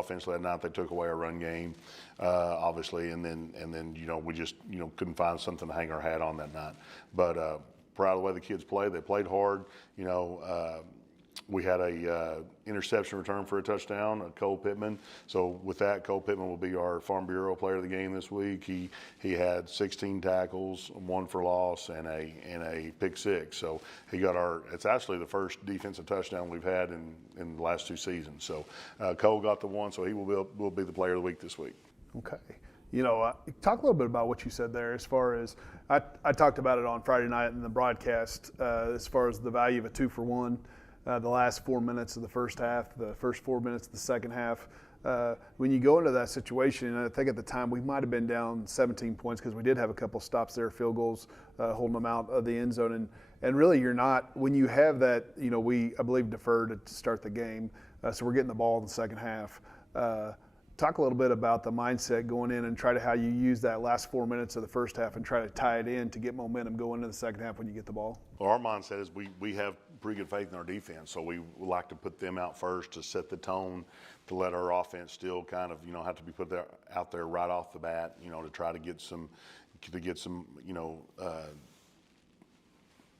offensively that night. They took away our run game, obviously, and then we just couldn't find something to hang our hat on that night. But proud of the way the kids played. They played hard. We had a interception return for a touchdown, Cole Pittman. So with that, Cole Pittman will be our Farm Bureau Player of the Game this week. He had 16 tackles, 1 for loss, and a pick six. So he got it's actually the first defensive touchdown we've had in the last 2 seasons. So Cole got the one, so he will be the Player of the Week this week. Okay. Talk a little bit about what you said there as far as I talked about it on Friday night in the broadcast as far as the value of a 2-for-1. The last 4 minutes of the first half, the first 4 minutes of the second half. When you go into that situation, and I think at the time we might have been down 17 points because we did have a couple stops there, field goals, holding them out of the end zone. And really you're not, when you have that, we, I believe, deferred to start the game. So we're getting the ball in the second half. Talk a little bit about the mindset going in and try to how you use that last 4 minutes of the first half and try to tie it in to get momentum going into the second half when you get the ball. Well, our mindset is we have pretty good faith in our defense, so we like to put them out first to set the tone, to let our offense still kind of have to be put out there right off the bat, to try to get some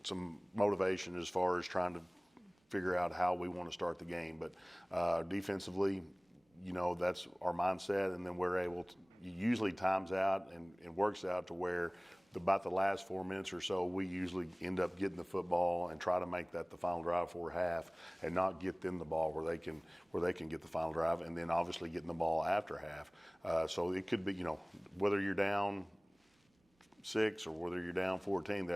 some motivation as far as trying to figure out how we want to start the game. But defensively, that's our mindset, and then we're able to usually times out and works out to where about the last 4 minutes or so, we usually end up getting the football and try to make that the final drive for half, and not get them the ball where they can get the final drive, and then obviously getting the ball after half. So it could be whether you're down 6 or whether you're down 14,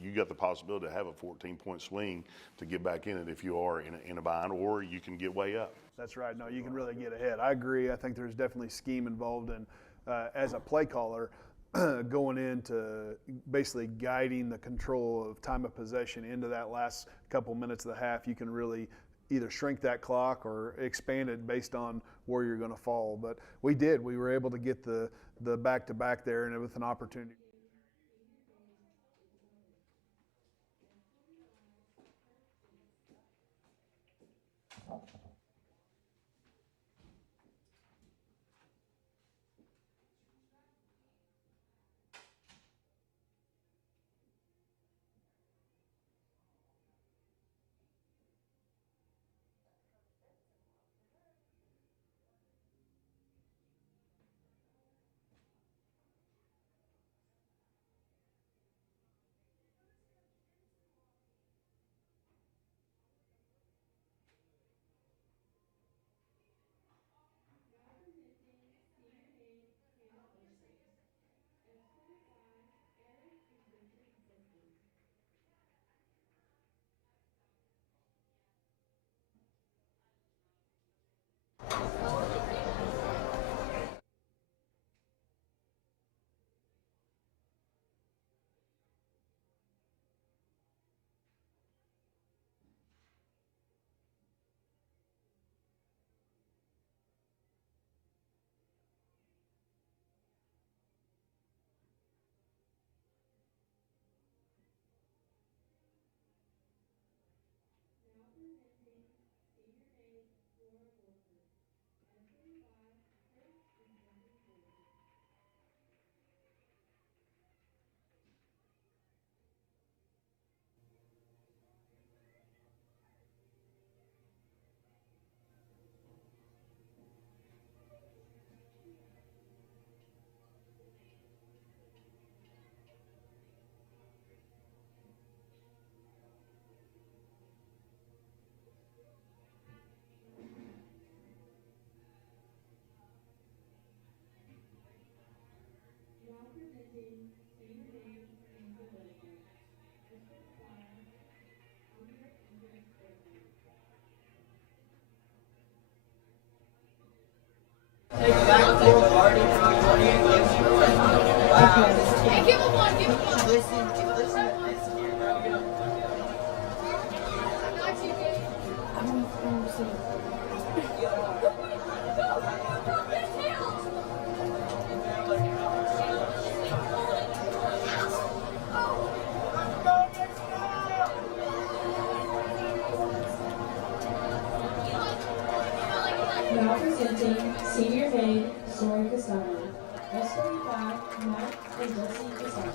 you got the possibility to have a 14-point swing to get back in it if you are in a bind, or you can get way up. That's right. No, you can really get ahead. I agree. I think there's definitely scheme involved in, as a play caller, going into basically guiding the control of time of possession into that last couple minutes of the half. You can really either shrink that clock or expand it based on where you're going to fall. But we did. We were able to get the back-to-back there, and with an opportunity. Hey, give him one, give him one. Listen. Now presenting Senior maid, Sori Castano. S45, Matt and Jesse Castano.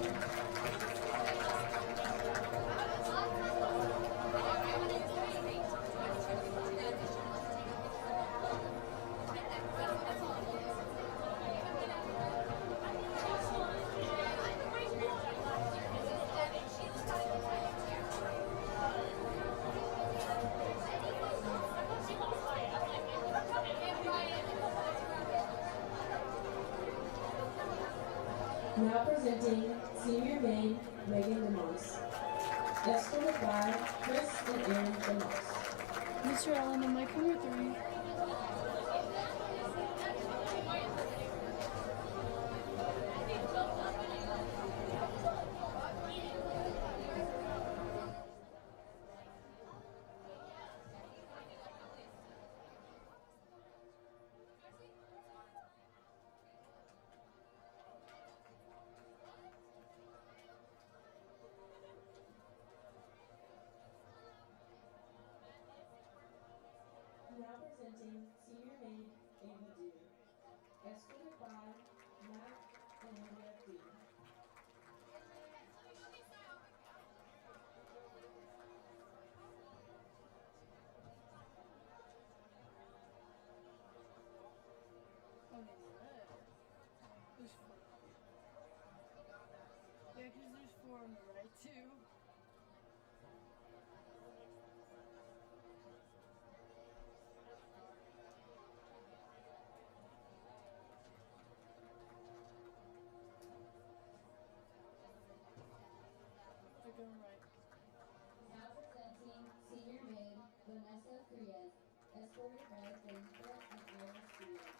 Now presenting senior maid Megan DeMoss. S45, Chris and Aaron DeMoss. Mr. Allen, am I camera 3? Now presenting senior maid Ava Dean. S45, Matt and Andrea Dean. Oh, no. There's 4. Yeah, because there's 4 on the right, too. They're going right. Now presenting senior maid Vanessa Frias, S45 Elizabeth and Iris Frias.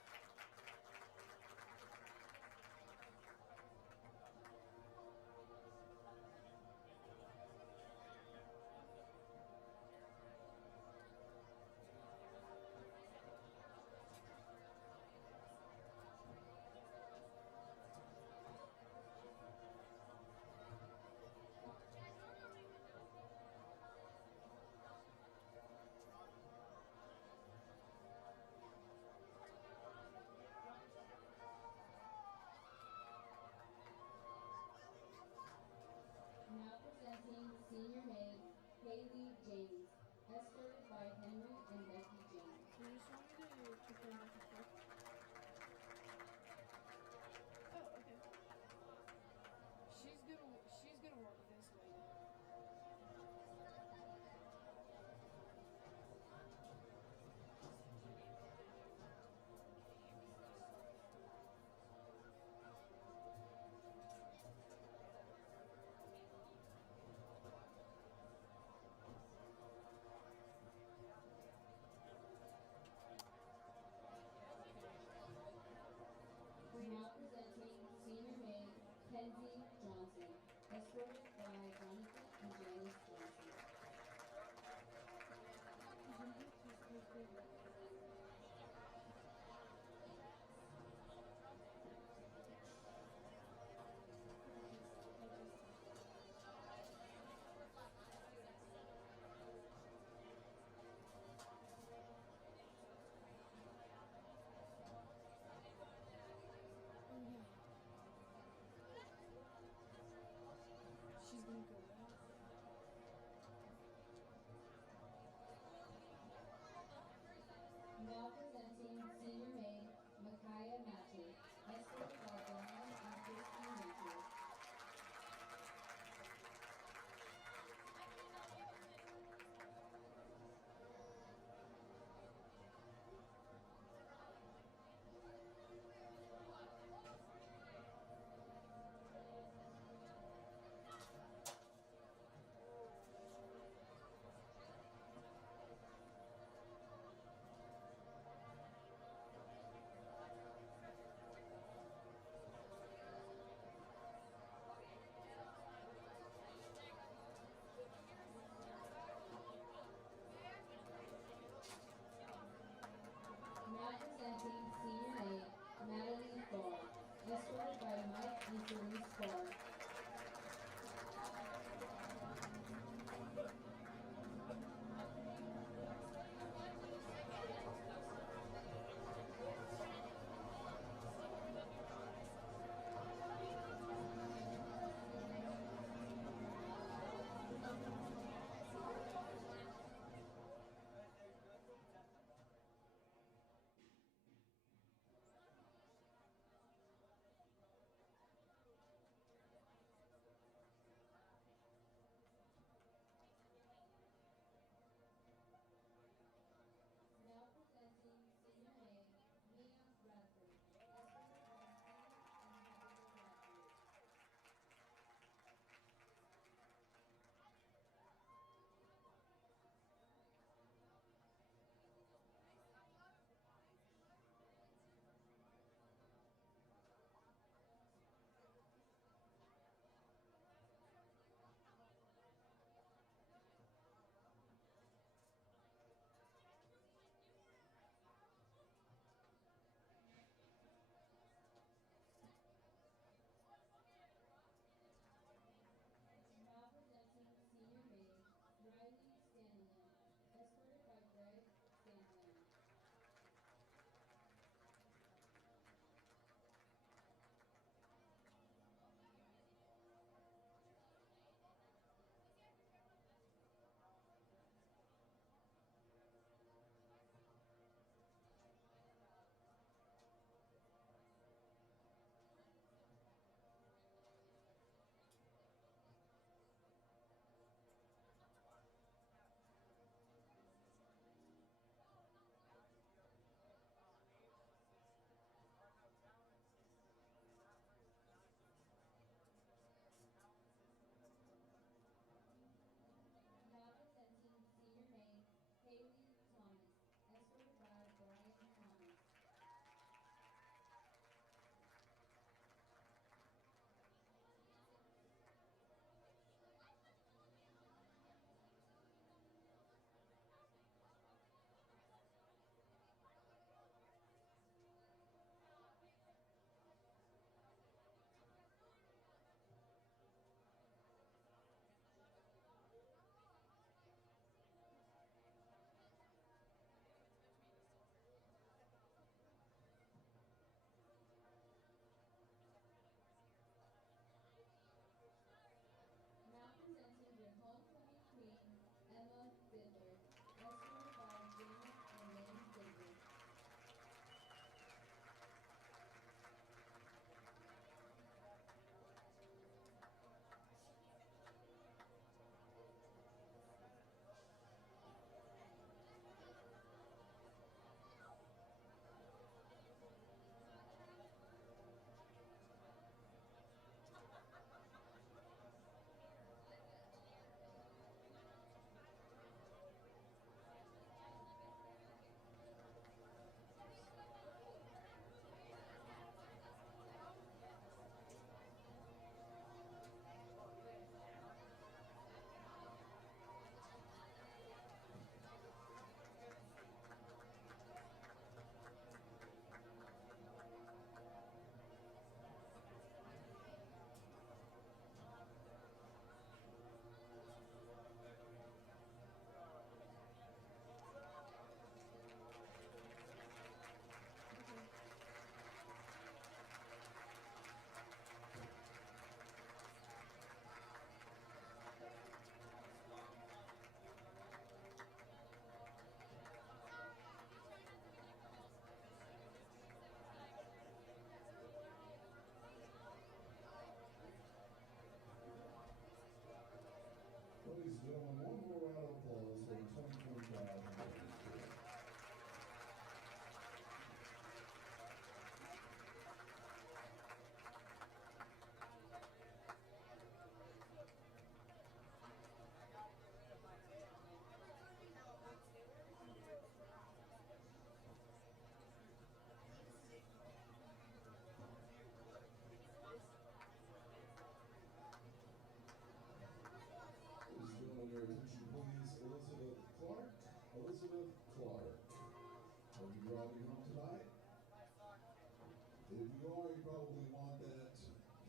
you already probably want that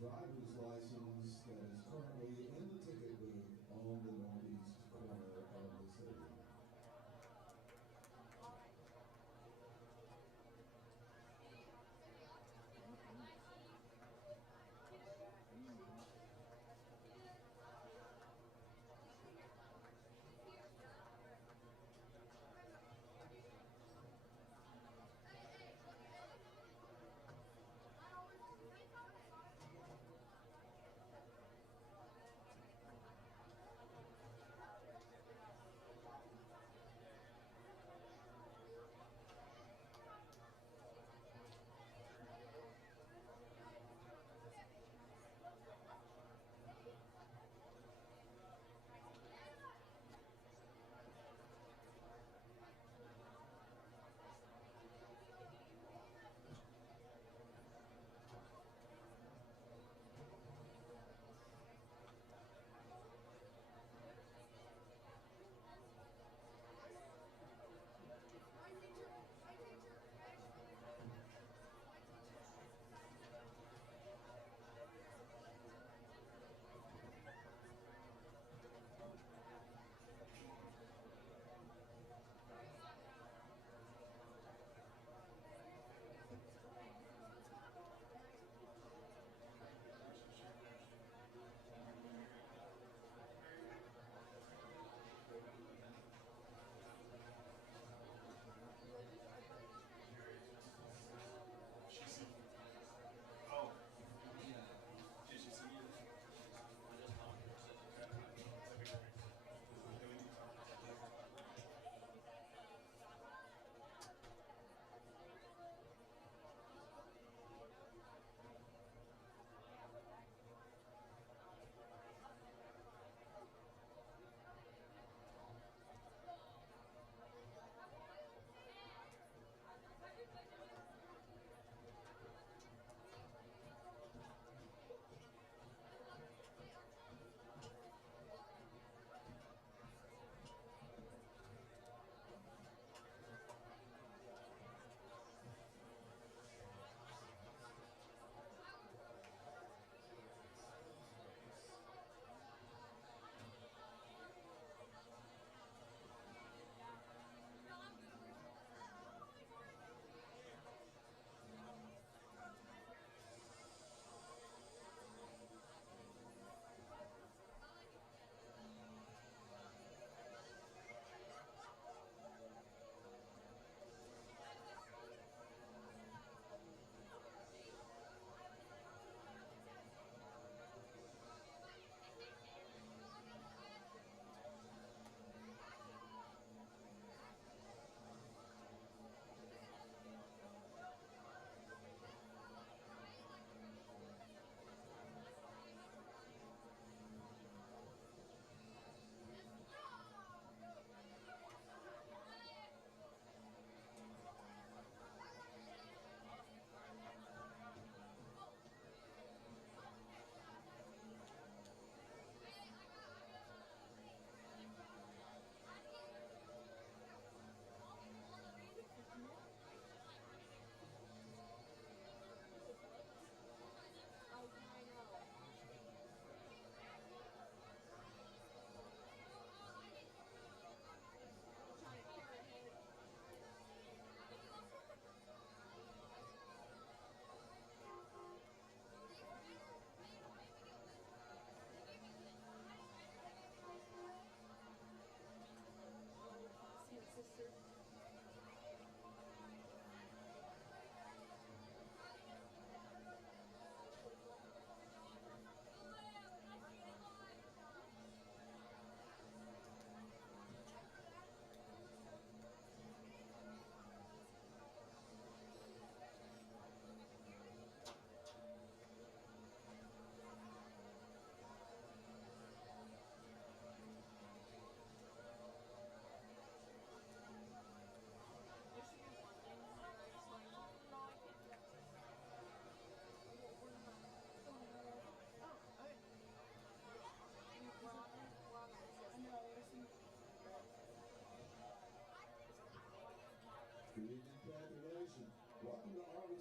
driver's license that is currently in the ticket booth on the northeast corner of the stadium.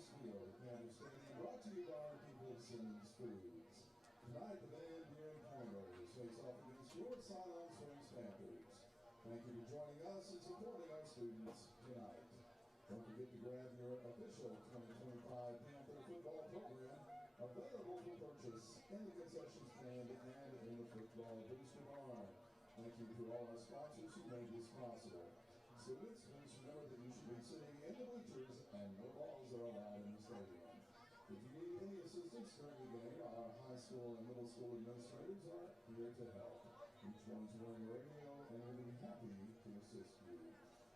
Forest Field at Panther Stadium, brought to you by our people at Simmons Foods. Tonight, the band Buren face off against your Siloam Springs Panthers. Thank you for joining us and supporting our students tonight. Don't forget to grab your official 2025 Panther football program, available for purchase in the concession stand and in the football booster barn. Thank you to all our sponsors who made this possible. Students, please remember that you should be sitting in the bleachers and no balls are allowed in the stadium. If you need any assistance during the game, our high school and middle school administrators are here to help. Each one's wearing a radio and will be happy to assist you.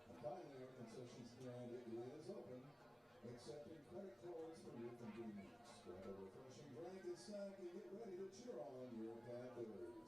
And finally, our concession stand is open, accepting credit cards for your convenience. Grab a refreshing drink and snack and get ready to cheer on your Panthers.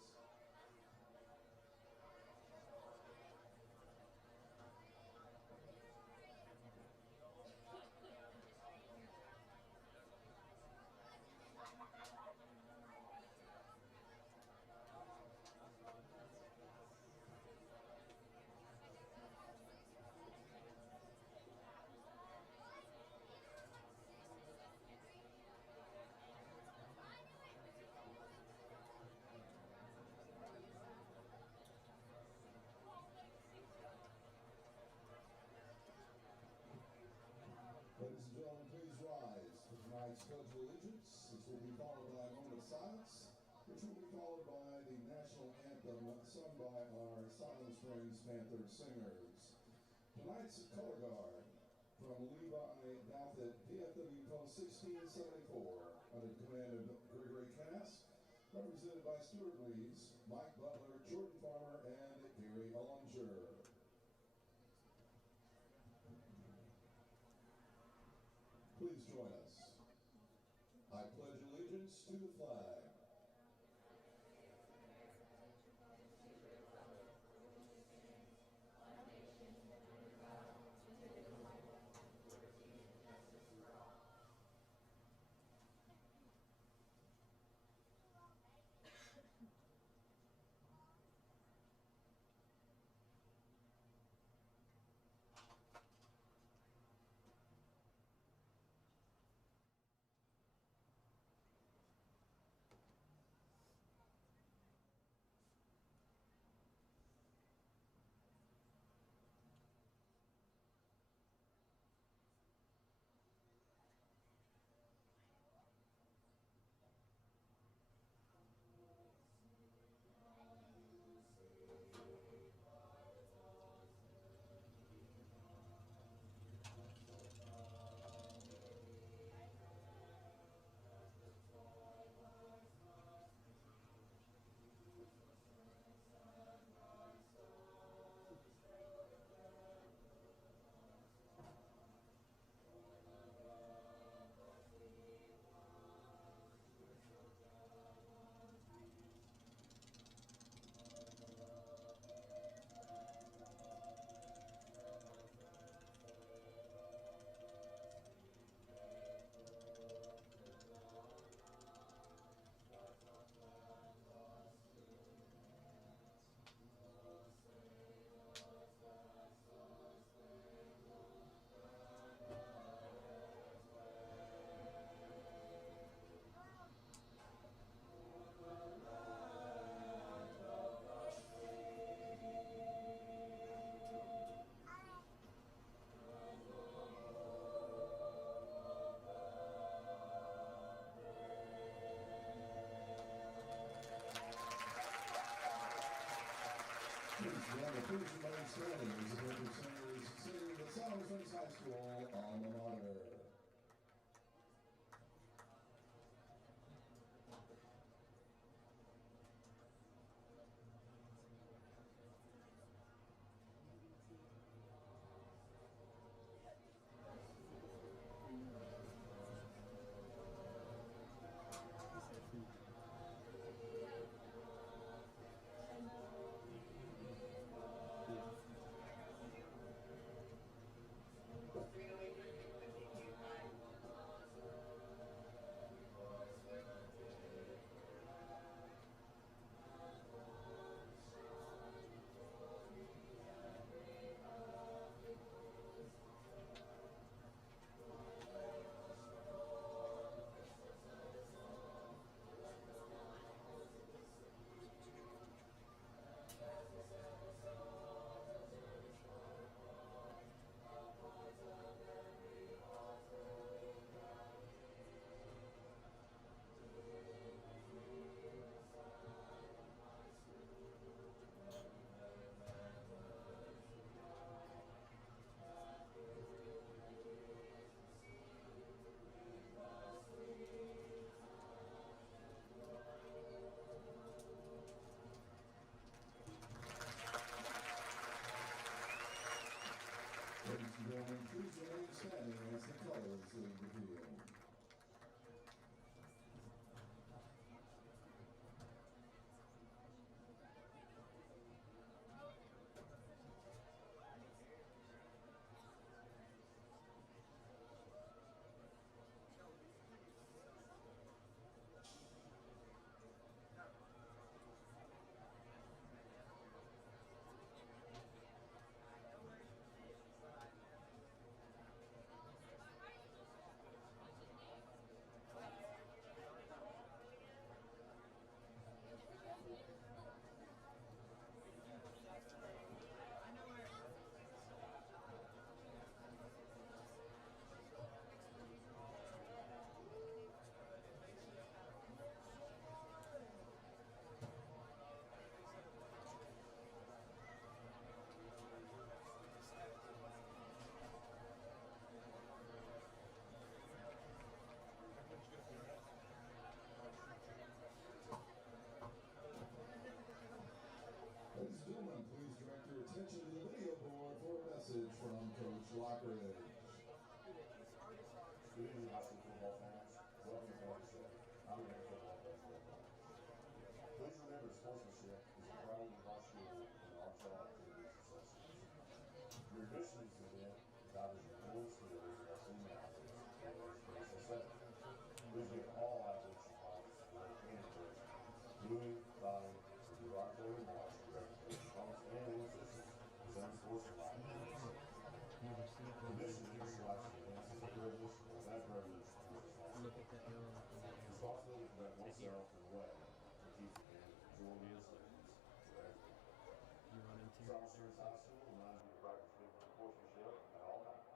Ladies and gentlemen, please rise for tonight's Pledge of Allegiance. This will be followed by a moment of silence, which will be followed by the national anthem sung by our Siloam Springs Panther singers. Tonight's color guard from Levi Douthit, PFW Post 1674, under the command of Gregory Cass, represented by Stuart Reeves, Mike Butler, Jordan Farmer, and Gary Ollinger. Please join us. I pledge allegiance to the flag Please remain standing as the Panther singers sing the Siloam Springs High School alma mater. high school football fans, welcome to Varisty. I'm your football coach. Please remember, sportsmanship is a pride of our school and our all activities associates. Your admission to the event gathers your full skills of our senior athletes in the educational setting. Please give all athletes and classes support and encouragement. Moving, riding, and derogatory remarks directed to opponents and assistants is unsportsmanlike. Admission to these classes events is a privilege, and that privilege is responsibility. Responsibility to conduct oneself in a way that keeps the game enjoyable experience for everyone. Siloam Springs High School reminds you to practice physical sportsmanship at all times.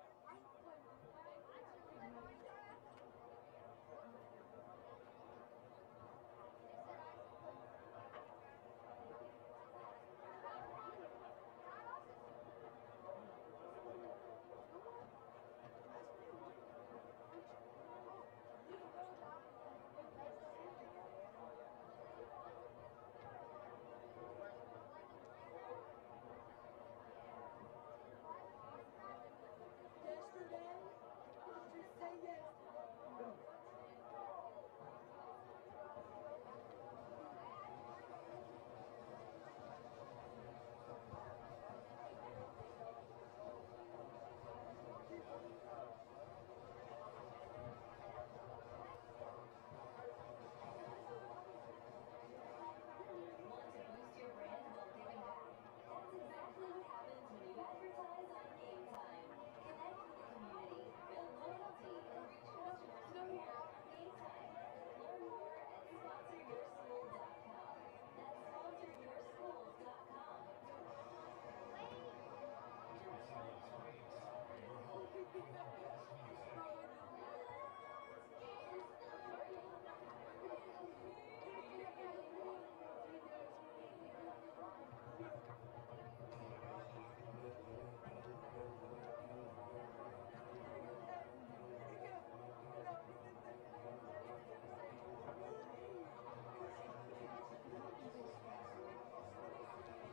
Yesterday? Just say yesterday. Want to boost your brand while giving back? That's exactly what happens when you advertise on Game Time. Connect with the community, build loyalty, and reach customers quicker on Game Time. Learn more at sponsoryourschool.com. That's sponsoryourschool.com.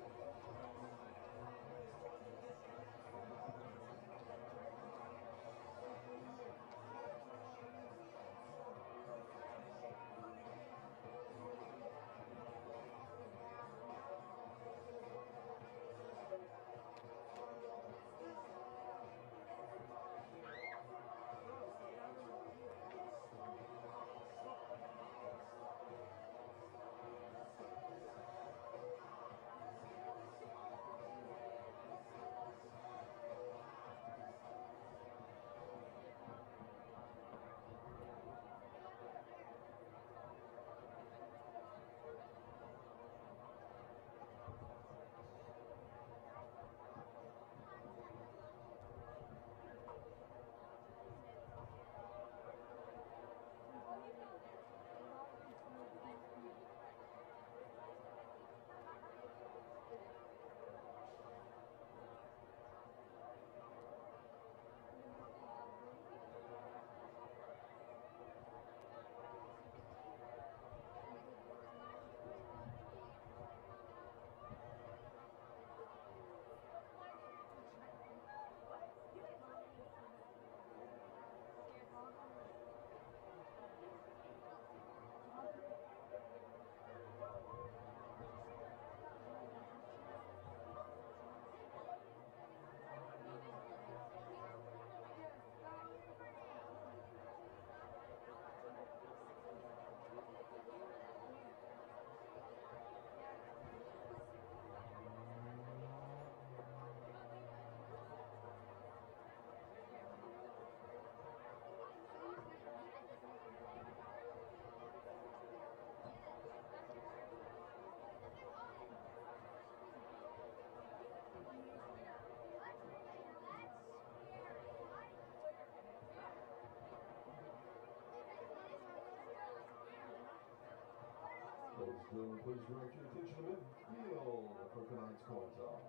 Ladies and gentlemen, please direct your attention to midfield for tonight's coin toss.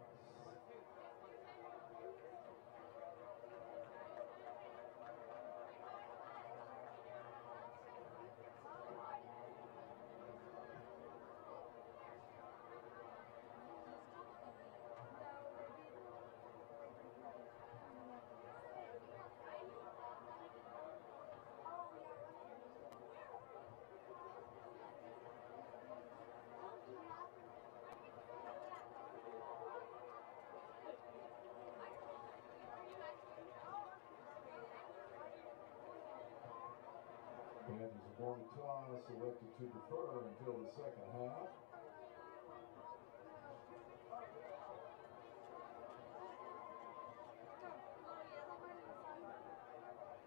Panthers are going to toss, elected to defer until the second half.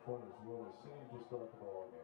Corners will receive to start the ball game.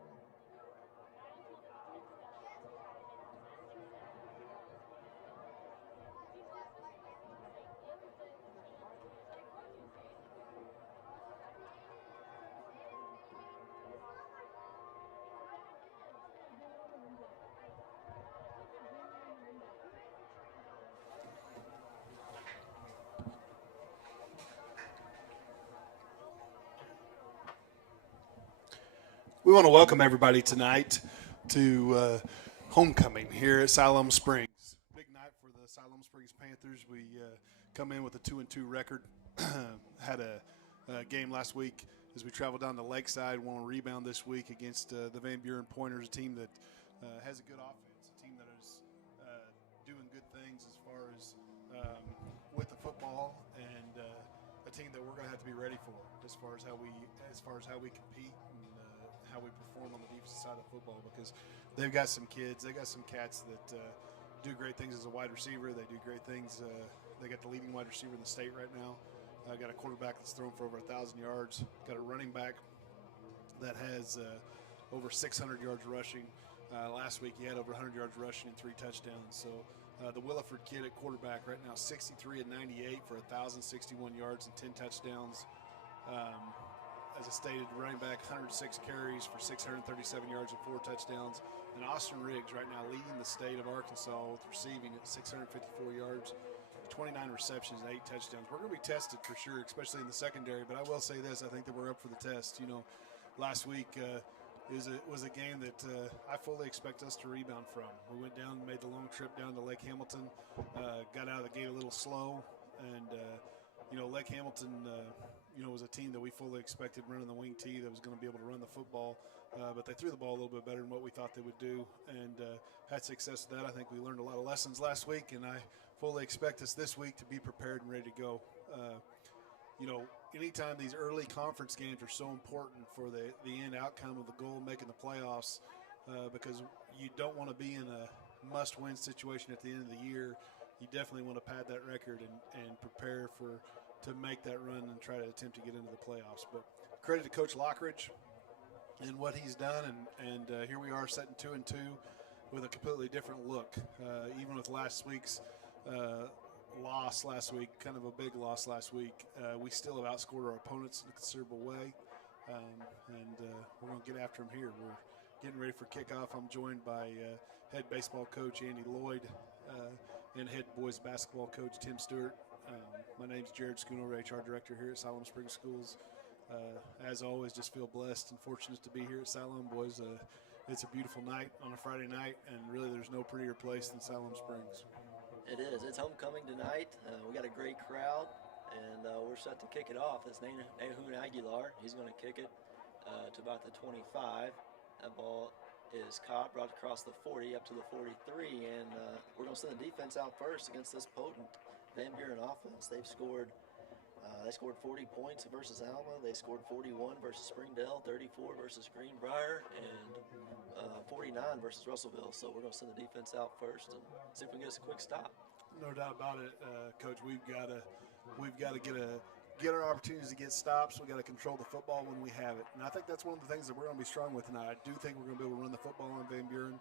We want to welcome everybody tonight to homecoming here at Siloam Springs. Big night for the Siloam Springs Panthers. We come in with a 2-2 record. Had a game last week as we traveled down to Lakeside. Want to rebound this week against the Van Buren Pointers, a team that has a good offense, a team that is doing good things as far as with the football, and a team that we're going to have to be ready for as far as how we compete and how we perform on the defensive side of football, because they've got some kids, they got some cats that do great things as a wide receiver. They do great things. They got the leading wide receiver in the state right now. Got a quarterback that's thrown for over 1,000 yards. Got a running back that has over 600 yards rushing. Last week he had over 100 yards rushing and 3 touchdowns. So the Williford kid at quarterback right now, 63 and 98 for 1,061 yards and 10 touchdowns. As I stated, running back 106 carries for 637 yards and 4 touchdowns. And Austin Riggs right now leading the state of Arkansas with receiving at 654 yards, 29 receptions, and 8 touchdowns. We're going to be tested for sure, especially in the secondary. But I will say this, I think that we're up for the test. You know, last week was a game that I fully expect us to rebound from. We went down, made the long trip down to Lake Hamilton, got out of the gate a little slow, and Lake Hamilton, was a team that we fully expected running the wing tee that was going to be able to run the football, but they threw the ball a little bit better than what we thought they would do, and had success with that. I think we learned a lot of lessons last week, and I fully expect us this week to be prepared and ready to go. Anytime these early conference games are so important for the end outcome of the goal, making the playoffs, because you don't want to be in a must-win situation at the end of the year. You definitely want to pad that record and prepare to make that run and try to attempt to get into the playoffs. But credit to Coach Lockridge and what he's done, and here we are setting 2-2 with a completely different look. Even with last week's loss last week, kind of a big loss last week, we still have outscored our opponents in a considerable way, and we're going to get after them here. We're getting ready for kickoff. I'm joined by head baseball coach Andy Lloyd and head boys basketball coach Tim Stewart. My name's Jared Schoonover, HR director here at Siloam Springs Schools. As always, just feel blessed and fortunate to be here at Siloam, boys. It's a beautiful night on a Friday night, and really there's no prettier place than Siloam Springs. It is. It's homecoming tonight. We got a great crowd, and we're set to kick it off. It's Nahun Aguilar. He's going to kick it to about the 25. That ball is caught, brought across the 40 up to the 43, and we're going to send the defense out first against this potent Van Buren offense. They scored 40 points versus Alma. They scored 41 versus Springdale, 34 versus Greenbrier, and 49 versus Russellville. So we're going to send the defense out first and see if we can get us a quick stop. No doubt about it, Coach. We've got to get our opportunities to get stops. We've got to control the football when we have it. And I think that's one of the things that we're going to be strong with tonight. I do think we're going to be able to run the football on Van Buren.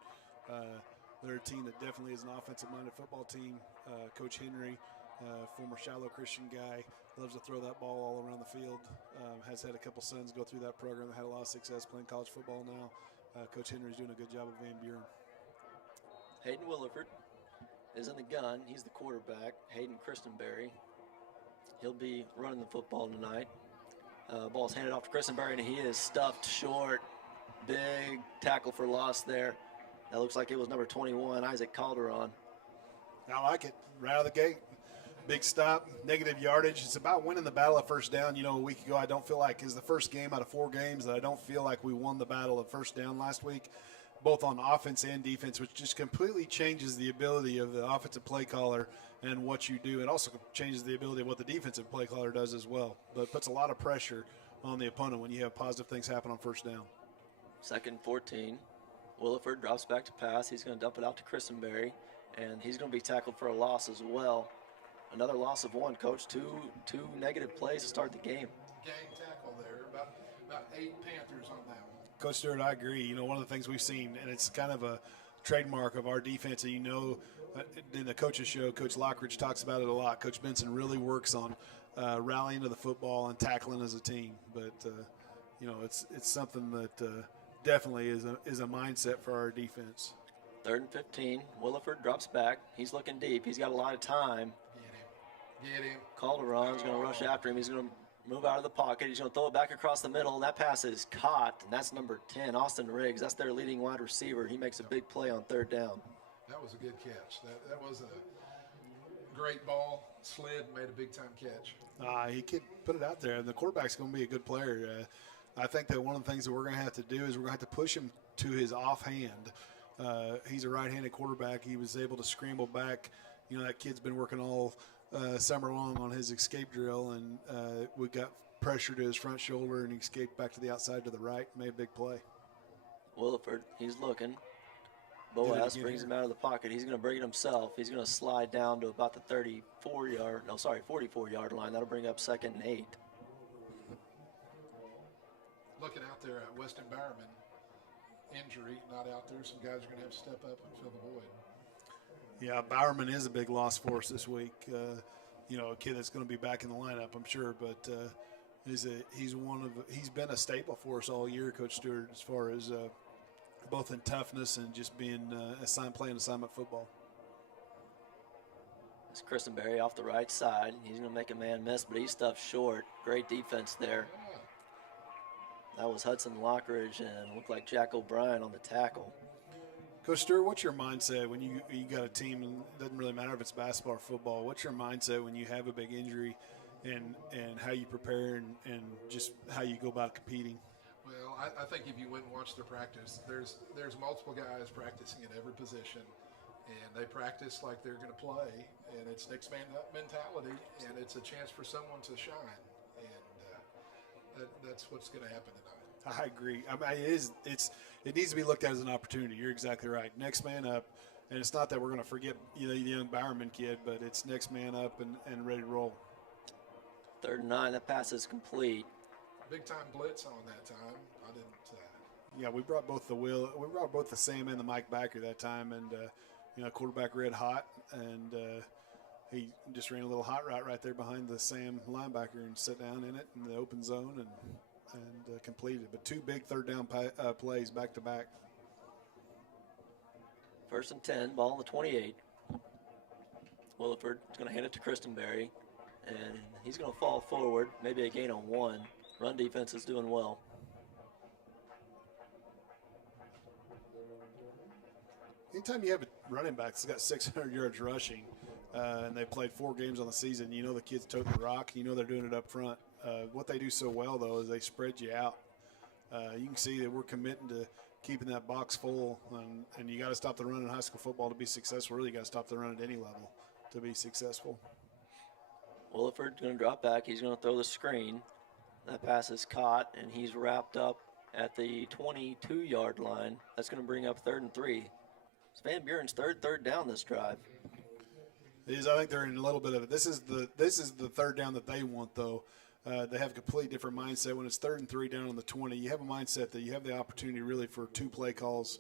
They're a team that definitely is an offensive-minded football team. Coach Henry, former Shiloh Christian guy, loves to throw that ball all around the field. Has had a couple sons go through that program. Had a lot of success playing college football now. Coach Henry's doing a good job at Van Buren. Hayden Williford is in the gun. He's the quarterback. Hayden Christenberry. He'll be running the football tonight. Ball's handed off to Christenberry, and he is stuffed short. Big tackle for loss there. That looks like it was number 21, Isaac Calderon. I like it. Right out of the gate. Big stop, negative yardage. It's about winning the battle of first down. A week ago, I don't feel like is the first game out of 4 games that I don't feel like we won the battle of first down last week, both on offense and defense, which just completely changes the ability of the offensive play caller and what you do. It also changes the ability of what the defensive play caller does as well. But it puts a lot of pressure on the opponent when you have positive things happen on first down. 2nd and 14. Williford drops back to pass. He's going to dump it out to Christenberry, and he's going to be tackled for a loss as well. Another loss of 1, Coach. Two negative plays to start the game. Gang tackle there. About 8 Panthers on that one. Coach Stewart, I agree. You know, one of the things we've seen, and it's kind of a trademark of our defense, and in the coaches show, Coach Lockridge talks about it a lot. Coach Benson really works on rallying to the football and tackling as a team. But, it's something that definitely is a mindset for our defense. 3rd and 15. Williford drops back. He's looking deep. He's got a lot of time. Get him. Calderon's going to rush after him. He's going to move out of the pocket. He's going to throw it back across the middle, and that pass is caught, and that's number 10, Austin Riggs. That's their leading wide receiver. He makes a big play on 3rd down. That was a good catch. That was a great ball. Slid, made a big-time catch. He could put it out there, and the quarterback's going to be a good player. I think that one of the things that we're going to have to do is we're going to have to push him to his offhand. He's a right-handed quarterback. He was able to scramble back. You know, that kid's been working all summer long on his escape drill, and we got pressure to his front shoulder, and he escaped back to the outside to the right, made a big play. Williford, he's looking. Boaz brings him out of the pocket. He's going to bring it himself. He's going to slide down to about the 44-yard line. That'll bring up 2nd and 8. Looking out there at Weston Bowerman, injury, not out there. Some guys are going to have to step up and fill the void. Yeah, Bowerman is a big loss for us this week. A kid that's going to be back in the lineup, I'm sure, but he's been a staple for us all year, Coach Stewart, as far as both in toughness and just being playing assignment football. It's Christenberry off the right side. He's going to make a man miss, but he's stuffed short. Great defense there. That was Hudson Lockridge and looked like Jack O'Brien on the tackle. Coach Stewart, what's your mindset when you got a team, and it doesn't really matter if it's basketball or football, what's your mindset when you have a big injury and how you prepare and just how you go about competing? Well, I think if you went and watched their practice, there's multiple guys practicing at every position, and they practice like they're going to play, and it's next man up mentality, and it's a chance for someone to shine, and that's what's going to happen tonight. I agree. I mean, it needs to be looked at as an opportunity. You're exactly right. Next man up, and it's not that we're going to forget the young Bowerman kid, but it's next man up and ready to roll. 3rd and 9. That pass is complete. Big time blitz on that time. I didn't. Yeah, we brought both the Sam and the Mike Backer that time, and quarterback red hot, and he just ran a little hot route right there behind the Sam linebacker and sat down in it in the open zone and completed. But 2 big 3rd down plays back to back. 1st and 10, ball on the 28. Williford is going to hand it to Christenberry, and he's going to fall forward, maybe a gain on 1. Run defense is doing well. Anytime you have a running back that's got 600 yards rushing, and they've played 4 games on the season, the kid's toting the rock. They're doing it up front. What they do so well, though, is they spread you out. You can see that we're committing to keeping that box full, and you got to stop the run in high school football to be successful. Really, you got to stop the run at any level to be successful. Williford's going to drop back. He's going to throw the screen. That pass is caught, and he's wrapped up at the 22-yard line. That's going to bring up 3rd and 3. It's Van Buren's third down this drive. It is. I think they're in a little bit of it. This is the 3rd down that they want, though. They have a completely different mindset. When it's 3rd and 3 down on the 20, you have a mindset that you have the opportunity really for 2 play calls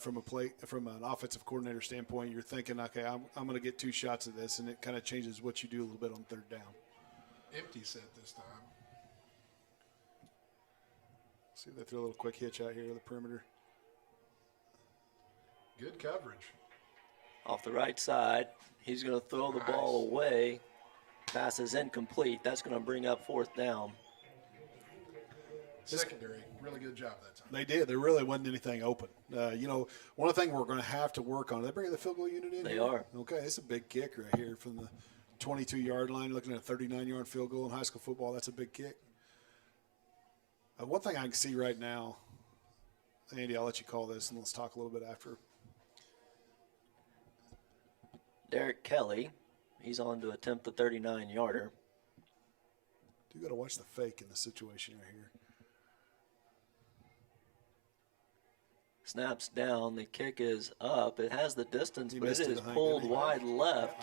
from an offensive coordinator standpoint. You're thinking, okay, I'm going to get 2 shots at this, and it kind of changes what you do a little bit on 3rd down. Empty set this time. See if they throw a little quick hitch out here to the perimeter. Good coverage. Off the right side, he's going to throw the ball away. Pass is incomplete. That's going to bring up 4th down. Secondary, really good job that time. They did. There really wasn't anything open. One of the things we're going to have to work on. Are they bringing the field goal unit in? They here? are. Okay, it's a big kick right here from the 22-yard line. Looking at a 39-yard field goal in high school football, that's a big kick. One thing I can see right now, Andy, I'll let you call this, and let's talk a little bit after. Derek Kelly, he's on to attempt the 39-yarder. You got to watch the fake in the situation right here. Snaps down. The kick is up. It has the distance, He but missed it it, is I think, pulled didn't he? wide left.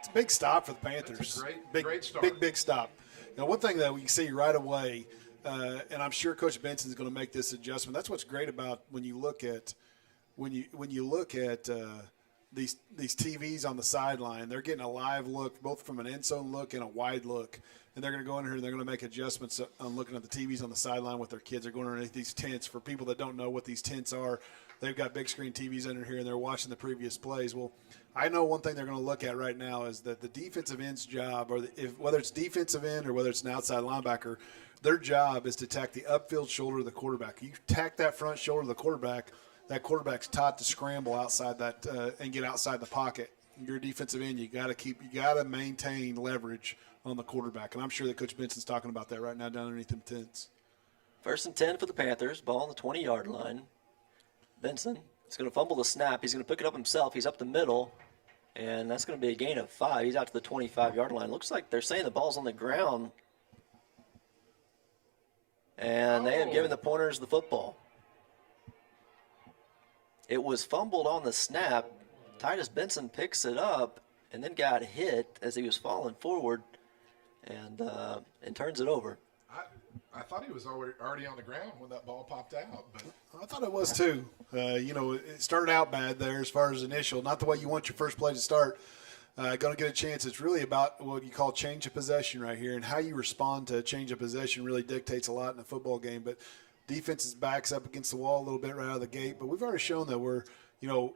It's a big stop for the Panthers. It's a big, great start. Big stop. Now, one thing that we see right away, and I'm sure Coach Benson's going to make this adjustment. That's what's great about when you look at these TVs on the sideline. They're getting a live look, both from an end zone look and a wide look. And they're going to go in here and they're going to make adjustments on looking at the TVs on the sideline with their kids. They're going underneath these tents. For people that don't know what these tents are, they've got big screen TVs under here and they're watching the previous plays. Well, I know one thing they're going to look at right now is that the defensive end's job, or whether it's defensive end or whether it's an outside linebacker, their job is to tack the upfield shoulder of the quarterback. You tack that front shoulder of the quarterback, that quarterback's taught to scramble outside that and get outside the pocket. Your defensive end, you got to maintain leverage on the quarterback, and I'm sure that Coach Benson's talking about that right now down underneath them tents. 1st and 10 for the Panthers. Ball on the 20-yard line. Benson is going to fumble the snap. He's going to pick it up himself. He's up the middle, and that's going to be a gain of 5. He's out to the 25-yard line. Looks like they're saying the ball's on the ground, and they have given the Pointers the football. It was fumbled on the snap. Titus Benson picks it up and then got hit as he was falling forward and turns it over. I thought he was already on the ground when that ball popped out, but I thought it was too. It started out bad there as far as initial, not the way you want your first play to start. Going to get a chance. It's really about what you call change of possession right here, and how you respond to a change of possession really dictates a lot in a football game. But defense's backs up against the wall a little bit right out of the gate, but we've already shown that we're, I know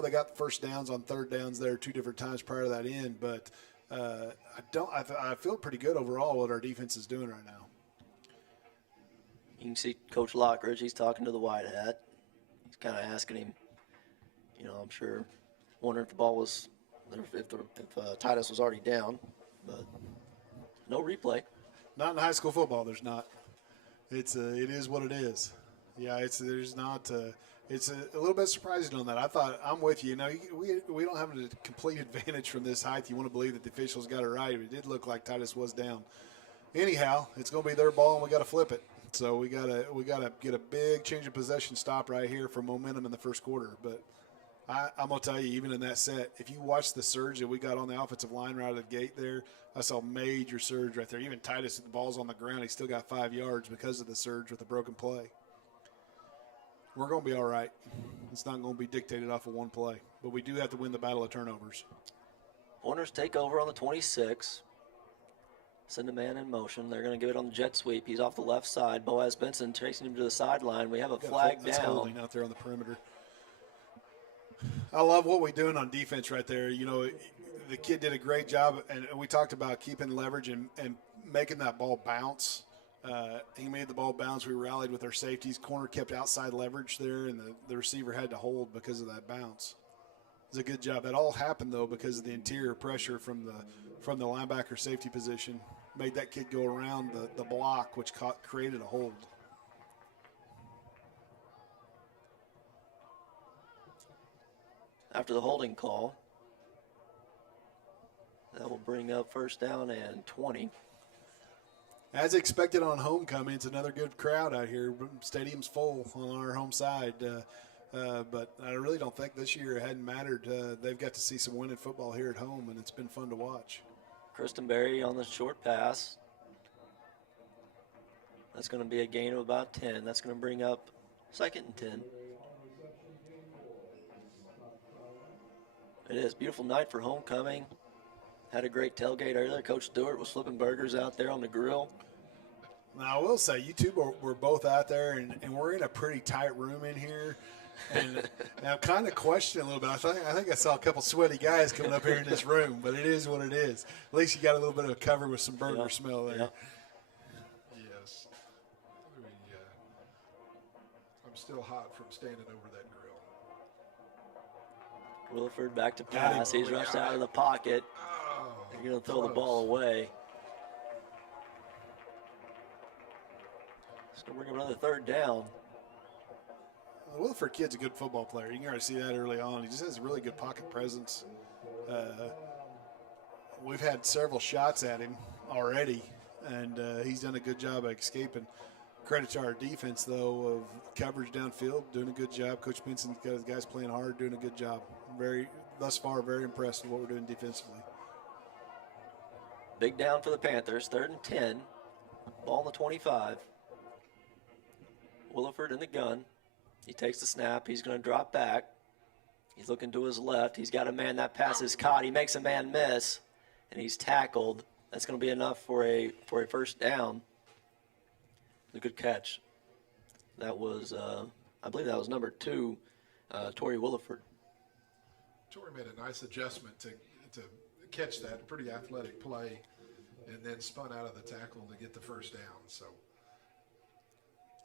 they got the first downs on third downs there 2 different times prior to that end, but I feel pretty good overall what our defense is doing right now. You can see Coach Lockridge. He's talking to the wide hat. He's kind of asking him, I'm sure, wondering if the ball was, if Titus was already down, but no replay. Not in high school football. There's not. It is what it is. Yeah, it's a little bit surprising on that. I'm with you. We don't have a complete advantage from this height. You want to believe that the officials got it right. It did look like Titus was down. Anyhow, it's going to be their ball, and we got to flip it. So we gotta get a big change of possession stop right here for momentum in the first quarter. But I'm gonna tell you, even in that set, if you watch the surge that we got on the offensive line right out of the gate there, I saw major surge right there. Even Titus, the ball's on the ground, he still got 5 yards because of the surge with the broken play. We're gonna be all right. It's not gonna be dictated off of one play, but we do have to win the battle of turnovers. Pointers take over on the 26. Send a man in motion. They're going to give it on the jet sweep. He's off the left side. Boaz Benson chasing him to the sideline. We have a flag That's down. holding out there on the perimeter. I love what we're doing on defense right there. The kid did a great job, and we talked about keeping leverage and making that ball bounce. He made the ball bounce. We rallied with our safeties. Corner kept outside leverage there, and the receiver had to hold because of that bounce. It was a good job. That all happened, though, because of the interior pressure from the linebacker safety position. Made that kid go around the block, which created a hold. After the holding call, that will bring up 1st down and 20. As expected on homecoming, it's another good crowd out here. Stadium's full on our home side. But I really don't think this year it hadn't mattered. They've got to see some winning football here at home, and it's been fun to watch. Kristen Berry on the short pass. That's going to be a gain of about 10. That's going to bring up 2nd and 10. It is a beautiful night for homecoming. Had a great tailgate earlier. Coach Stewart was flipping burgers out there on the grill. Now, I will say, you two were both out there, and we're in a pretty tight room in here. And I'm kind of questioning a little bit. I think I saw a couple sweaty guys coming up here in this room, but it is what it is. At least you got a little bit of cover with some burger smell there. Yes. I'm still hot from standing over that grill. Williford back to pass. He's rushed out of the pocket. They're going to throw the ball away. It's going to bring up another 3rd down. The Williford kid's a good football player. You can already see that early on. He just has a really good pocket presence. We've had several shots at him already, and he's done a good job of escaping. credit to our defense, though, of coverage downfield, doing a good job. Coach Benson's got his guys playing hard, doing a good job. Thus far, very impressed with what we're doing defensively. Big down for the Panthers, 3rd and 10. Ball on the 25. Williford in the gun. He takes the snap. He's going to drop back. He's looking to his left. He's got a man. That pass is caught. He makes a man miss, and he's tackled. That's going to be enough for a first down. A good catch. That was, I believe that was number 2, Torrey Williford. Torrey made a nice adjustment to catch that pretty athletic play, and then spun out of the tackle to get the first down. So,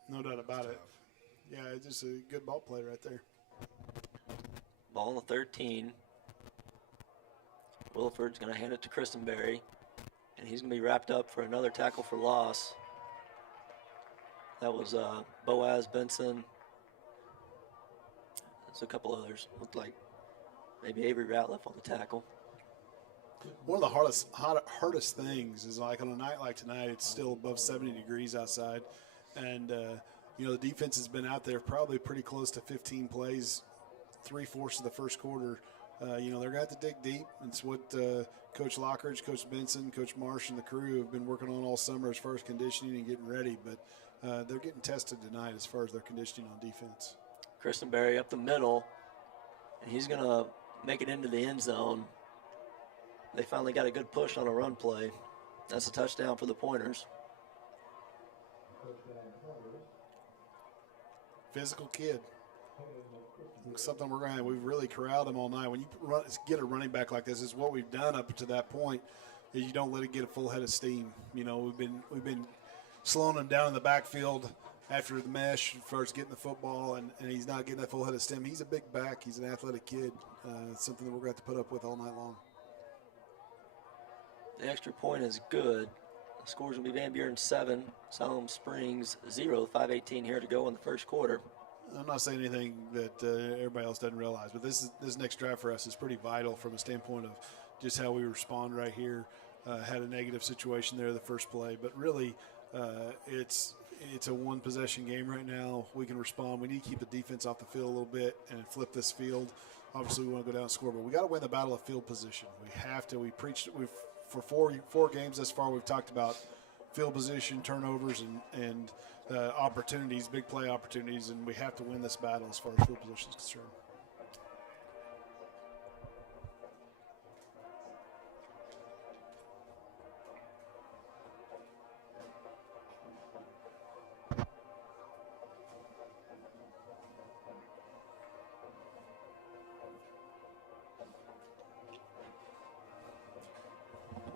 no doubt about it. Yeah, it's just a good ball play right there. Ball on the 13. Williford's going to hand it to Christenberry, and he's going to be wrapped up for another tackle for loss. That was Boaz, Benson. There's a couple others. Looked like maybe Avery Ratliff on the tackle. One of the hardest things is, like, on a night like tonight, it's still above 70 degrees outside. And, the defense has been out there probably pretty close to 15 plays, 3/4 of the first quarter. They're going to have to dig deep. It's what Coach Lockridge, Coach Benson, Coach Marsh, and the crew have been working on all summer as far as conditioning and getting ready. But they're getting tested tonight as far as their conditioning on defense. Christenberry up the middle, and he's going to make it into the end zone. They finally got a good push on a run play. That's a touchdown for the Pointers. Physical kid. Something we're going to, we've really corralled him all night. When you get a running back like this, is what we've done up to that point, is you don't let it get a full head of steam. We've been slowing him down in the backfield after the mesh, first getting the football, and he's not getting that full head of steam. He's a big back. He's an athletic kid. It's something that we're going to have to put up with all night long. The extra point is good. The score's going to be Van Buren 7, Siloam Springs 0, 5:18 here to go in the first quarter. I'm not saying anything that everybody else doesn't realize, but this next drive for us is pretty vital from a standpoint of just how we respond right here. Had a negative situation there the first play, but really it's a one-possession game right now. We can respond. We need to keep the defense off the field a little bit and flip this field. Obviously, we want to go down and score, but we got to win the battle of field position. We have to. For four games thus far, we've talked about field position, turnovers, and opportunities, big play opportunities, and we have to win this battle as far as field position is concerned.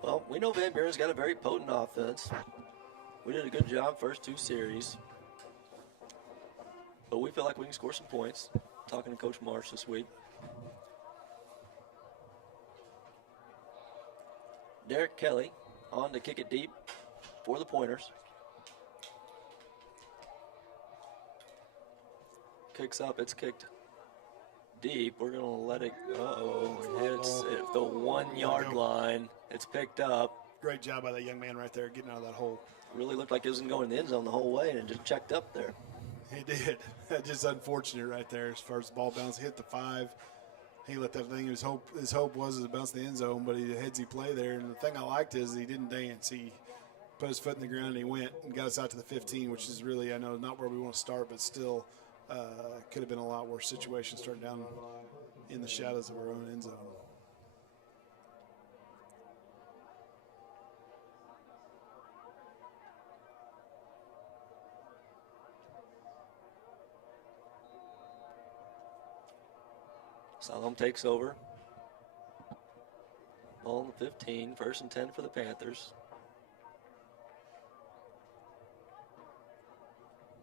Well, we know Van Buren's got a very potent offense. We did a good job first 2 series. But we feel like we can score some points. Talking to Coach Marsh this week. Derek Kelly on to kick it deep for the Pointers. Kicks up, it's kicked deep. We're going to let it go. It hits at the 1-yard line. It's picked up. Great job by that young man right there getting out of that hole. Really looked like it was going to go in the end zone the whole way, and it just checked up there. He did. That's just unfortunate right there as far as the ball bounced. Hit the 5. He let that thing. His hope was to bounce the end zone, but he headsy play there. And the thing I liked is he didn't dance. He put his foot in the ground and he went and got us out to the 15, which is really, I know, not where we want to start, but still could have been a lot worse situation starting down in the shadows of our own end zone. Siloam takes over. Ball on the 15, 1st and 10 for the Panthers.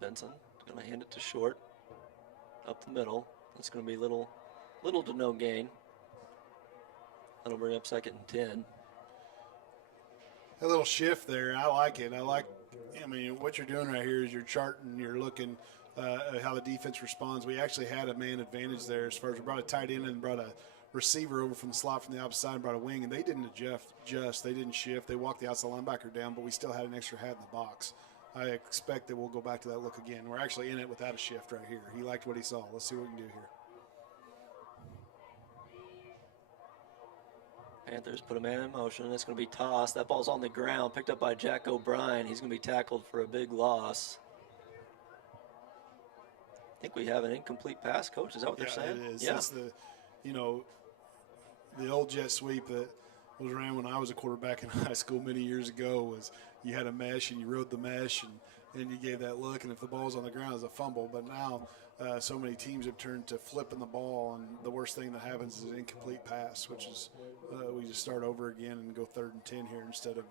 Benson is going to hand it to Short. Up the middle. It's going to be little to no gain. That'll bring up 2nd and 10. A little shift there. I like it. I mean, what you're doing right here is you're charting, you're looking how the defense responds. We actually had a man advantage there as far as we brought a tight end and brought a receiver over from the slot from the opposite side and brought a wing, and they didn't adjust. They didn't shift. They walked the outside linebacker down, but we still had an extra hat in the box. I expect that we'll go back to that look again. We're actually in it without a shift right here. He liked what he saw. Let's see what we can do here. Panthers put a man in motion. It's going to be tossed. That ball's on the ground, picked up by Jack O'Brien. He's going to be tackled for a big loss. I think we have an incomplete pass, Coach. Is that what they're saying? It is. Yeah, It's the, the old jet sweep that was around when I was a quarterback in high school many years ago was you had a mesh and you rode the mesh and then you gave that look, and if the ball's on the ground, it's a fumble. But now so many teams have turned to flipping the ball, and the worst thing that happens is an incomplete pass, which is we just start over again and go 3rd and 10 here instead of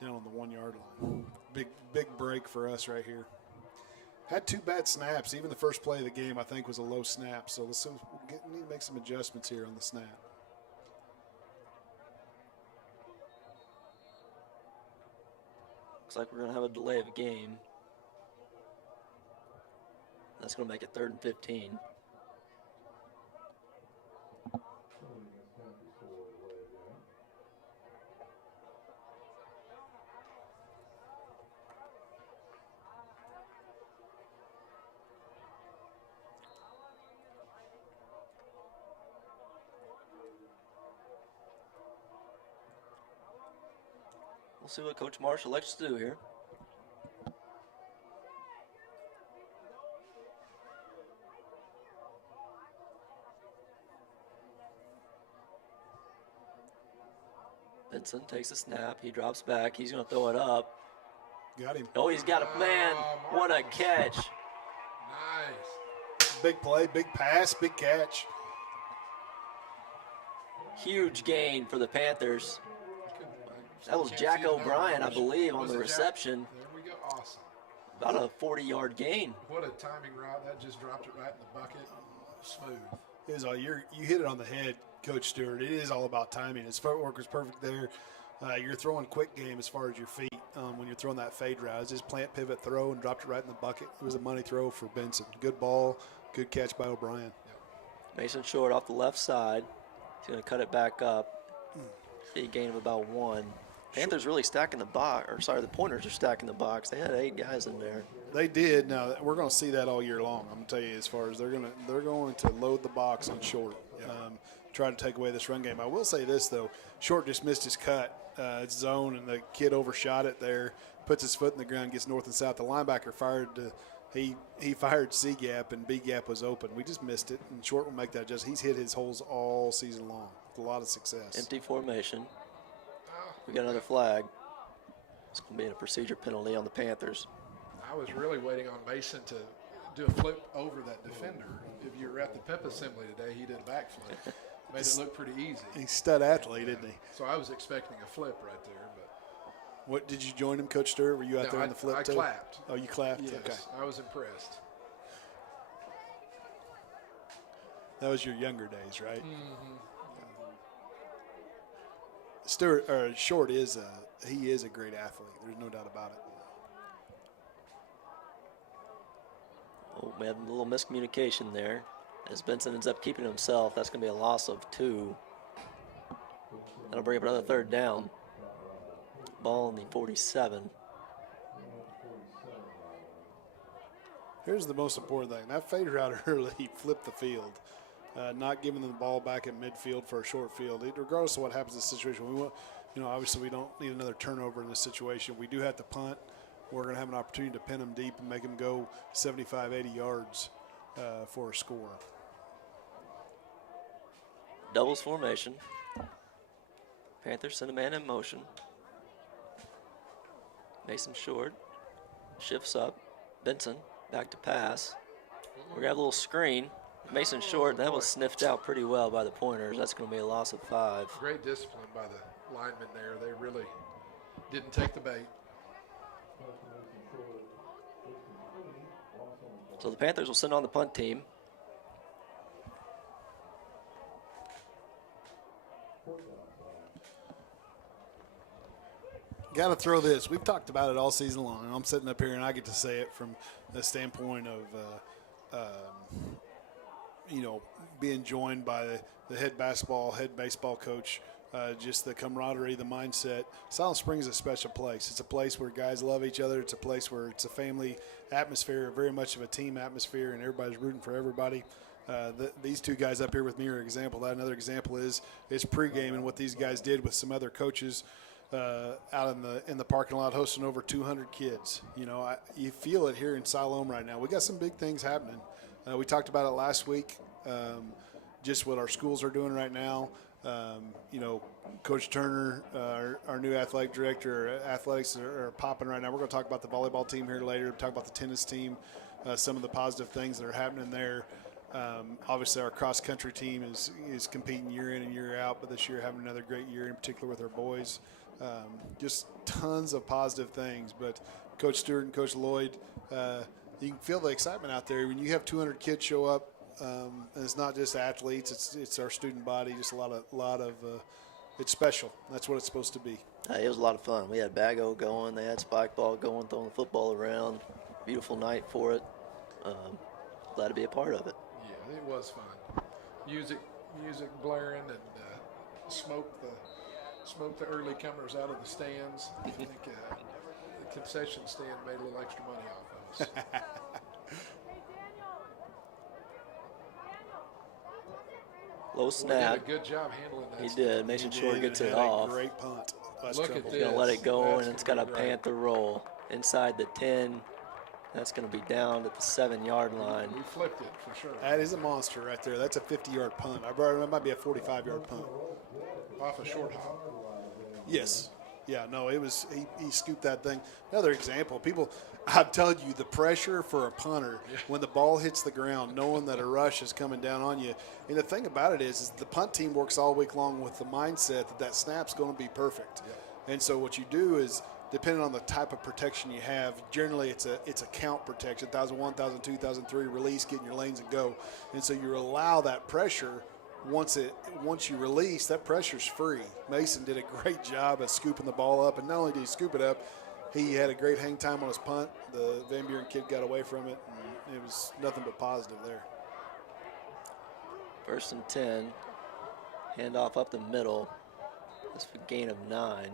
down on the 1-yard line. Big break for us right here. Had 2 bad snaps. Even the first play of the game, I think, was a low snap. So let's see, we need to make some adjustments here on the snap. looks like we're going to have a delay of game. That's going to make it 3rd and 15. We'll see what Coach Marsh elects to do here. Benson takes a snap. He drops back. He's going to throw it up. Got him. Oh, he's got a man. What a catch. Nice. Big play, big pass, big catch. Huge gain for the Panthers. That was Jack O'Brien, I believe, on the reception. There we go. Awesome. About a 40-yard gain. What a timing route. That just dropped it right in the bucket. Smooth. It is all, you hit it on the head, Coach Stewart. It is all about timing. His footwork was perfect there. You're throwing quick game as far as your feet when you're throwing that fade route. It's just plant, pivot, throw, and dropped it right in the bucket. It was a money throw for Benson. Good ball, good catch by O'Brien. Mason Short off the left side. He's going to cut it back up. Big gain of about 1. Panthers really stacking the box, or sorry, the Pointers are stacking the box. They had 8 guys in there. They did. Now we're going to see that all year long. I'm going to tell you, as far as they're going to load the box on Short, try to take away this run game. I will say this though, Short just missed his cut. It's zone, and the kid overshot it there. Puts his foot in the ground, gets north and south. The linebacker fired. He fired C gap, and B gap was open. We just missed it, and Short will make that adjustment. He's hit his holes all season long with a lot of success. Empty formation. We got another flag. It's going to be a procedure penalty on the Panthers. I was really waiting on Mason to do a flip over that defender. If you were at the pep assembly today, he did a backflip. Made it look pretty easy. He's stud athlete, isn't he? So I was expecting a flip right there. But what did you join him, Coach Stewart? Were you out there in the flip I too? clapped. Oh, you clapped? Yes, Okay. I was impressed. That was your younger days, right? Mm-hmm. Short is a great athlete. There's no doubt about it. Oh, we had a little miscommunication there. As Benson ends up keeping himself, that's going to be a loss of 2. That'll bring up another 3rd down. Ball on the 47. Here's the most important thing. That fade route early flipped the field. Not giving them the ball back at midfield for a short field. Regardless of what happens in this situation, we want, obviously we don't need another turnover in this situation. We do have to punt. We're going to have an opportunity to pin them deep and make them go 75, 80 yards for a score. Doubles formation. Panthers send a man in motion. Mason Short shifts up. Benson back to pass. We're going to have a little screen. Mason Short, that was sniffed out pretty well by the Pointers. That's going to be a loss of 5. Great discipline by the linemen there. They really didn't take the bait. So the Panthers will send on the punt team. Got to throw this. We've talked about it all season long. I'm sitting up here and I get to say it from the standpoint of, being joined by the head baseball coach just the camaraderie, the mindset. Siloam Springs is a special place. It's a place where guys love each other. It's a place where it's a family atmosphere, very much of a team atmosphere, and everybody's rooting for everybody. These two guys up here with me are an example of that. Another example is Pregame and what these guys did with some other coaches out in the parking lot, hosting over 200 kids. You know, you feel it here in Siloam right now. We got some big things happening. We talked about it last week, just what our schools are doing right now. You know, Coach Turner, our new athletic director, athletics are popping right now. We're going to talk about the volleyball team here later. Talk about the tennis team, some of the positive things that are happening there. Obviously, our cross country team is competing year in and year out, but this year having another great year, in particular with our boys. Just tons of positive things. But Coach Stewart and Coach Lloyd, you can feel the excitement out there when you have 200 kids show up. And it's not just athletes; it's our student body. Just a lot of. It's special. That's what it's supposed to be. It was a lot of fun. We had bago going, they had spike ball going, throwing the football around. Beautiful night for it. Glad to be a part of it. Yeah, it was fun. Music blaring, and smoke the early comers out of the stands. I think the concession stand made a little extra money off of us. Low snap. He did a good job handling that. He did, making sure it gets it off. Great punt. Look at He's this. going to let it go, That's and it's gonna got a be great. Panther roll inside the 10. That's going to be down at the 7-yard line. We flipped it for sure. That is a monster right there. That's a 50-yard punt. That might be a 45-yard punt. Off a short hop. Yes. Yeah, no, it was he scooped that thing. Another example, people, I'm telling you, the pressure for a punter when the ball hits the ground, knowing that a rush is coming down on you. And the thing about it is the punt team works all week long with the mindset that snap's going to be perfect. And so what you do is, depending on the type of protection you have, generally it's a count protection, 1,001, 1,002, 1,003, release, get in your lanes and go. And so you allow that pressure. Once you release, that pressure's free. Mason did a great job at scooping the ball up, and not only did he scoop it up, he had a great hang time on his punt. The Van Buren kid got away from it, and it was nothing but positive there. 1st and 10. Handoff up the middle. That's for gain of 9.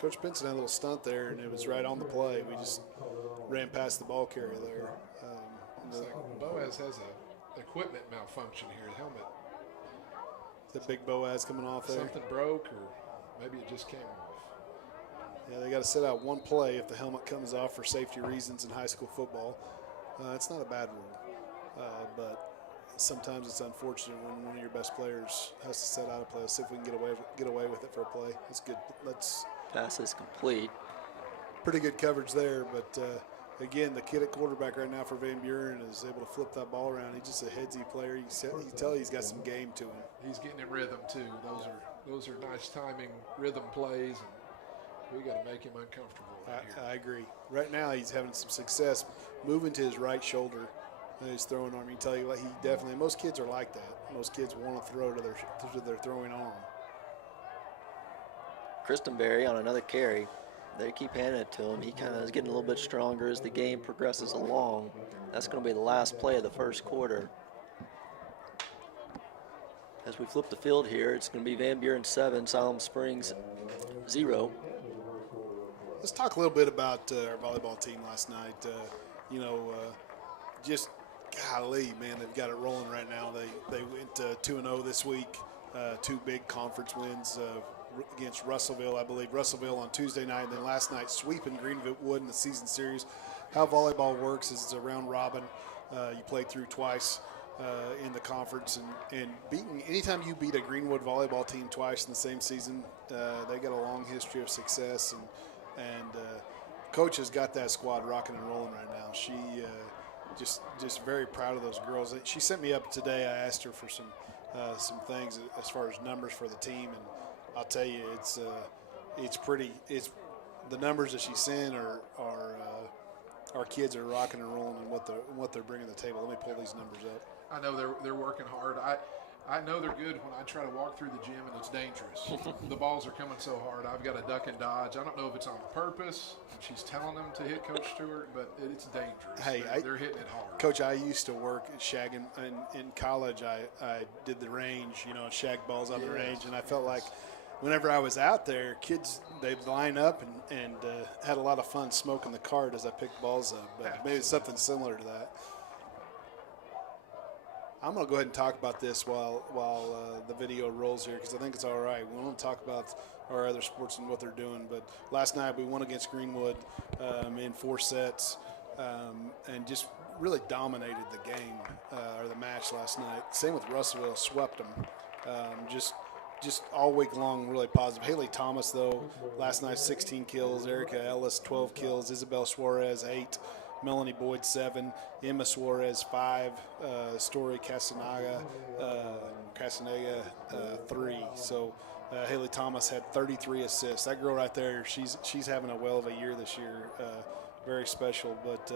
Coach Benson had a little stunt there, and it was right on the play. We just ran past the ball carrier there. Looks like Boaz has a equipment malfunction here. The helmet. The big Boaz coming off there. Something broke, or maybe it just came off. Yeah, they got to set out one play if the helmet comes off for safety reasons in high school football. It's not a bad rule, but sometimes it's unfortunate when one of your best players has to set out a play. Let's see if we can get away with it for a play. That's good. Pass is complete. Pretty good coverage there, but again, the kid at quarterback right now for Van Buren is able to flip that ball around. He's just a headsy player. You can tell he's got some game to him. He's getting in rhythm too. Those are nice timing rhythm plays, and we got to make him uncomfortable. I agree. Right now, he's having some success moving to his right shoulder. His throwing arm. You can tell you, he definitely. Most kids are like that. Most kids want to throw to their throwing arm. Christenberry on another carry. They keep handing it to him. He kind of is getting a little bit stronger as the game progresses along. That's going to be the last play of the first quarter. As we flip the field here, it's going to be Van Buren 7, Siloam Springs 0. Let's talk a little bit about our volleyball team last night. Just golly, man, they've got it rolling right now. They went 2-0 this week, 2 big conference wins against Russellville, I believe. Russellville on Tuesday night, and then last night sweeping Greenwood in the season series. How volleyball works is it's a round robin. You play through twice in the conference, and beating anytime you beat a Greenwood volleyball team twice in the same season, they got a long history of success, and coach has got that squad rocking and rolling right now. She just very proud of those girls. She sent me up today. I asked her for some things as far as numbers for the team, and I'll tell you, it's pretty. It's the numbers that she sent are our kids are rocking and rolling, and what they're bringing to the table. Let me pull these numbers up. I know they're working hard. I know they're good when I try to walk through the gym and it's dangerous. The balls are coming so hard, I've got to duck and dodge. I don't know if it's on purpose. She's telling them to hit Coach Stewart, but it's dangerous. Hey, they're hitting it hard. Coach, I used to work at Shag in college. I did the range, shag balls on the range, and I felt like whenever I was out there, kids, they'd line up and had a lot of fun smoking the cart as I picked balls up. But maybe it's something similar to that. I'm going to go ahead and talk about this while the video rolls here, because I think it's all right. We won't talk about our other sports and what they're doing, but last night we won against Greenwood in 4 sets and just really dominated the game or the match last night. Same with Russellville, swept them. Just all week long, really positive. Haley Thomas, though, last night 16 kills. Erica Ellis 12 kills. Isabel Suarez 8. Melanie Boyd 7, Emma Suarez 5, Story Castaneda 3. So Haley Thomas had 33 assists. That girl right there, she's having a well of a year this year. Very special, but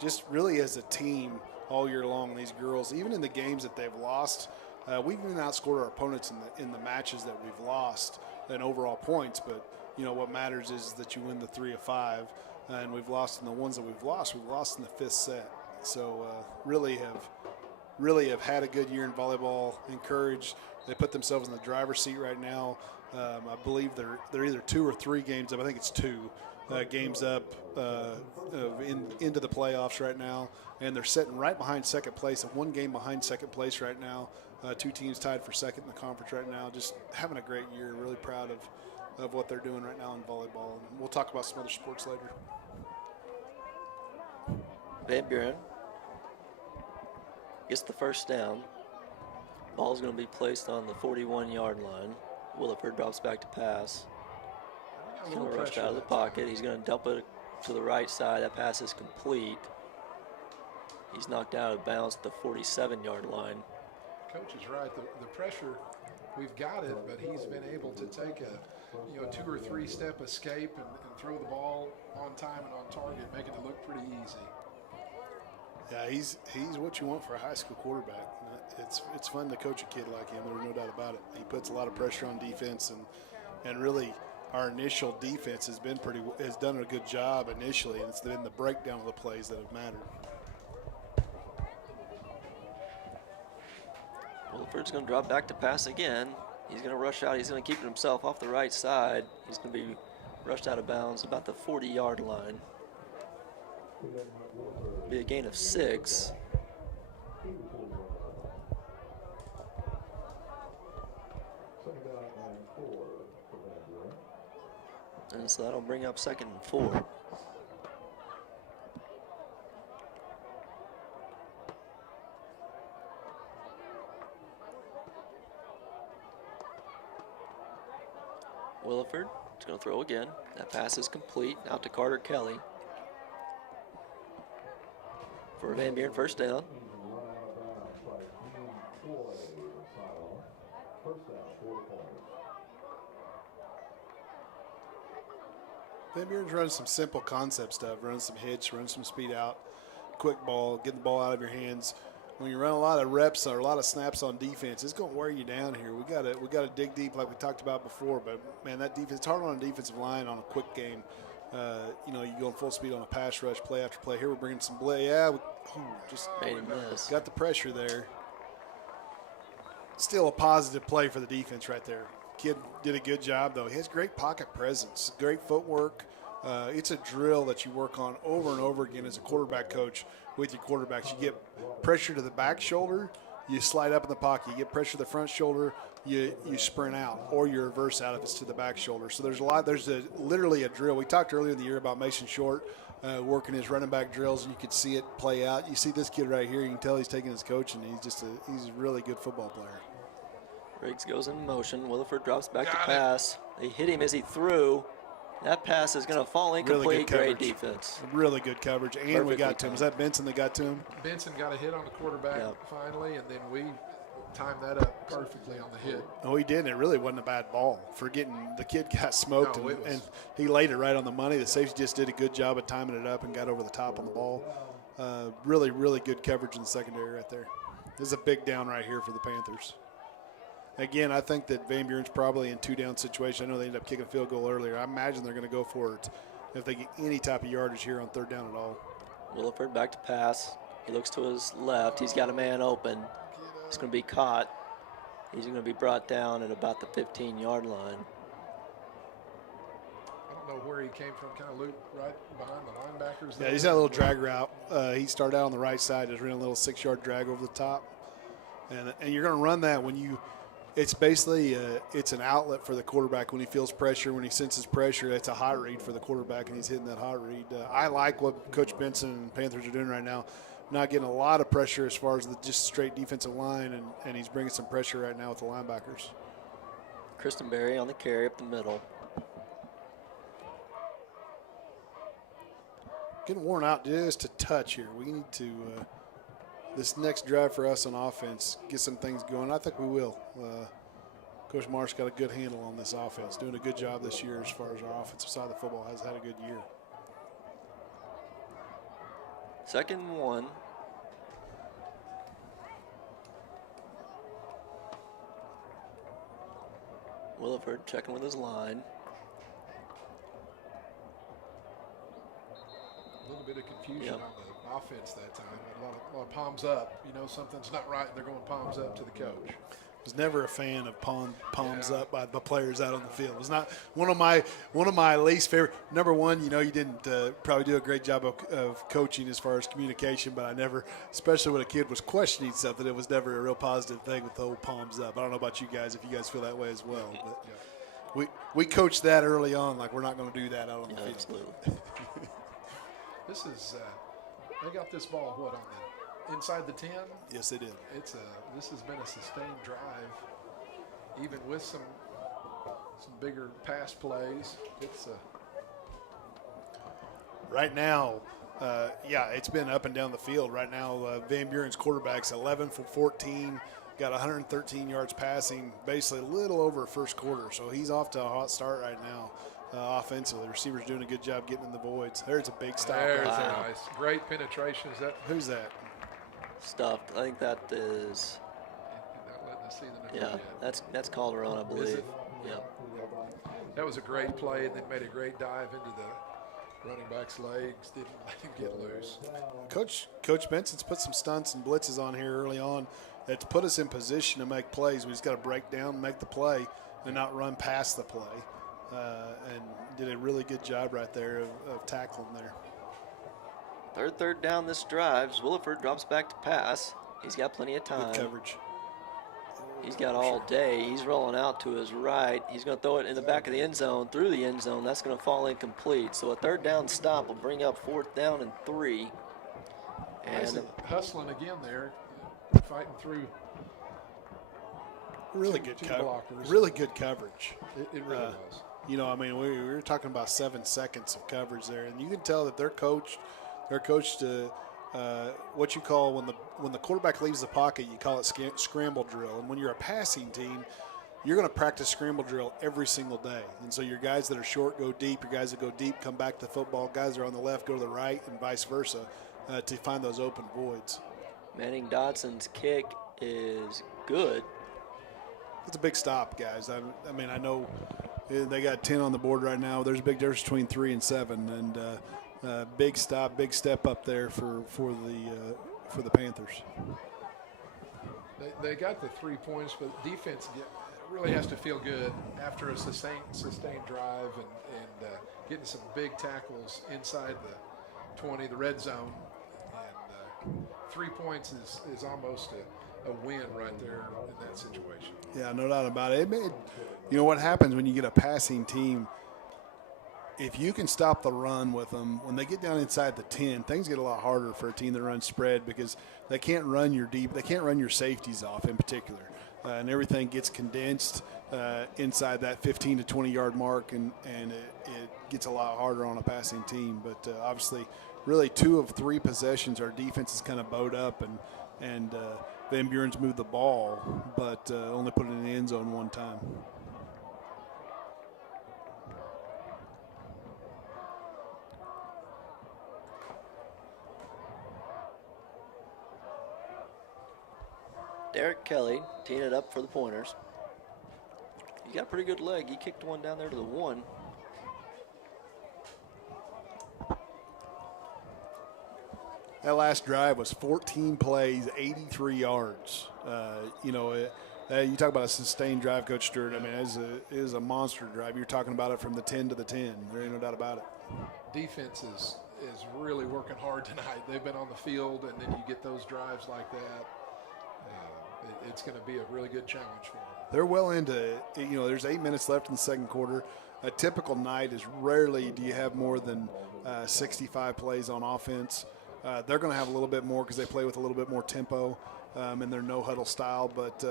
just really as a team all year long, these girls, even in the games that they've lost, we've even outscored our opponents in the matches that we've lost in overall points. But what matters is that you win the 3 of 5. And we've lost in the ones that we've lost in the 5th set. So really have had a good year in volleyball. Encouraged. They put themselves in the driver's seat right now. I believe they're either 2 or 3 games up. I think it's 2 games up into the playoffs right now. And they're sitting right behind second place, 1 game behind second place right now. 2 teams tied for second in the conference right now. Just having a great year. Really proud of what they're doing right now in volleyball. And we'll talk about some other sports later. Van Buren gets the first down. Ball's going to be placed on the 41-yard line. Williford drops back to pass. He's going to rush out of the pocket. He's going to dump it to the right side. That pass is complete. He's knocked out of bounds at the 47-yard line. Coach is right. The pressure, we've got it, but he's been able to take a 2 or 3 step escape and throw the ball on time and on target, making it look pretty easy. Yeah, he's what you want for a high school quarterback. It's fun to coach a kid like him. There's no doubt about it. He puts a lot of pressure on defense, and really our initial defense has done a good job initially, and it's been the breakdown of the plays that have mattered. Williford's going to drop back to pass again. He's going to rush out. He's going to keep himself off the right side. He's going to be rushed out of bounds about the 40-yard line. Be a gain of 6. And so that'll bring up 2nd and 4. Williford is going to throw again. That pass is complete. Out to Carter Kelly. For Van Buren, first down. Van Buren's running some simple concept stuff, running some hits, running some speed out, quick ball, get the ball out of your hands. When you run a lot of reps or a lot of snaps on defense, it's going to wear you down here. We got to dig deep like we talked about before. But man, that defense, it's hard on a defensive line on a quick game. You go full speed on a pass rush, play after play. Here we're bringing some play. Yeah, just made him miss. Got the pressure there. Still a positive play for the defense right there. Kid did a good job, though. He has great pocket presence, great footwork. It's a drill that you work on over and over again as a quarterback coach with your quarterbacks. You get pressure to the back shoulder, you slide up in the pocket. You get pressure to the front shoulder, you sprint out, or you reverse out if it's to the back shoulder. So there's literally a drill. We talked earlier in the year about Mason Short working his running back drills, and you could see it play out. You see this kid right here, you can tell he's taking his coach, and he's a really good football player. Riggs goes in motion. Williford drops back to pass. They hit him as he threw. That pass is going to fall incomplete. Really good Great defense. Really good coverage. And Perfectly we got to him. Was that Benson that got to him? Benson got a hit on the quarterback finally, and then we timed that up perfectly on the hit. Oh, he did, and it really wasn't a bad ball. The kid got smoked, and he laid it right on the money. The safety just did a good job of timing it up and got over the top on the ball. Really, really good coverage in the secondary right there. This is a big down right here for the Panthers. again, I think that Van Buren's probably in two-down situation. I know they ended up kicking a field goal earlier. I imagine they're going to go for it if they get any type of yardage here on third down at all. Williford back to pass. He looks to his left. He's got a man open. It's going to be caught. He's going to be brought down at about the 15-yard line. I don't know where he came from, kind of looped right behind the linebackers. Yeah, there. he's got a little drag route. He started out on the right side, just ran a little 6-yard drag over the top. And you're going to run that when you – it's basically it's an outlet for the quarterback when he feels pressure, when he senses pressure. It's a hot read for the quarterback, and he's hitting that hot read. I like what Coach Benson and Panthers are doing right now. Not getting a lot of pressure as far as the just straight defensive line, and he's bringing some pressure right now with the linebackers. Kristen Berry on the carry up the middle. Getting worn out just a touch here. We need to this next drive for us on offense get some things going. I think we will. Coach Marsh got a good handle on this offense, doing a good job this year as far as our offensive side of the football has had a good year. 2nd and 1. Williford checking with his line. A little bit of confusion Yep. on the offense that time. A lot of palms up. You know, something's not right. They're going palms up to the coach. Was never a fan of palms Yeah. up by the players out on the field. It was not one of my least favorite. Number one, you didn't probably do a great job of coaching as far as communication, but I never, especially when a kid was questioning something, it was never a real positive thing with the whole palms up. I don't know about you guys if you guys feel that way as well, but we coached that early on, like we're not going to do that out on the field. Absolutely. This is they got this ball on the inside the 10. Yes, they did. This has been a sustained drive, even with some bigger pass plays. It's Right now, it's been up and down the field. Right now, Van Buren's quarterback's 11 for 14, got 113 yards passing, basically a little over first quarter. So he's off to a hot start right now offensively. The receiver's doing a good job getting in the voids. There's a big stop. there's right a there. nice, great penetration. Is that Who's that? Stuffed. I think that is, not letting us see the yeah, number yet? that's Calderon, I believe. Is it? Yep. That was a great play, and then made a great dive into the running back's legs. Didn't let him get loose. Coach Benson's put some stunts and blitzes on here early on that's put us in position to make plays. We just got to break down, make the play, and not run past the play. And did a really good job right there of tackling there. Third down this drive. Williford drops back to pass. He's got plenty of time. Good coverage. He's got all day. He's rolling out to his right. He's going to throw it in the back of the end zone, through the end zone. That's going to fall incomplete. So a 3rd down stop will bring up 4th down and 3. And Hustling again there, fighting through. Really Two good coverage. blockers. Really good coverage. It really was. We were talking about 7 seconds of coverage there, and you can tell that they're coached to what you call when the quarterback leaves the pocket, you call it scramble drill. And when you're a passing team, you're going to practice scramble drill every single day. And so your guys that are short go deep, your guys that go deep come back to the football, guys that are on the left go to the right, and vice versa to find those open voids. Manning Dodson's kick is good. It's a big stop, guys. I know they got 10 on the board right now. There's a big difference between 3 and 7, and big stop, big step up there for the Panthers. They got the 3 points, but defense really has to feel good after a sustained drive and getting some big tackles inside the 20, the red zone. And 3 points is almost a win right there in that situation. Yeah, no doubt about it. What happens when you get a passing team, if you can stop the run with them, when they get down inside the 10, things get a lot harder for a team that runs spread because they can't run your safeties off in particular. And everything gets condensed inside that 15 to 20 yard mark, and it gets a lot harder on a passing team. But obviously, really 2 of 3 possessions, our defense is kind of bowed up, and Van Buren's moved the ball, but only put it in the end zone 1 time. Derek Kelly teeing it up for the Pointers. He got a pretty good leg. He kicked one down there to the 1. That last drive was 14 plays, 83 yards. You talk about a sustained drive, Coach Stewart. I mean, it is a monster drive. You're talking about it from the 10 to the 10. There ain't no doubt about it. Defense is really working hard tonight. They've been on the field, and then you get those drives like that. It's going to be a really good challenge for them. They're well into, there's 8 minutes left in the second quarter. A typical night is rarely do you have more than 65 plays on offense. They're going to have a little bit more because they play with a little bit more tempo in their no-huddle style, but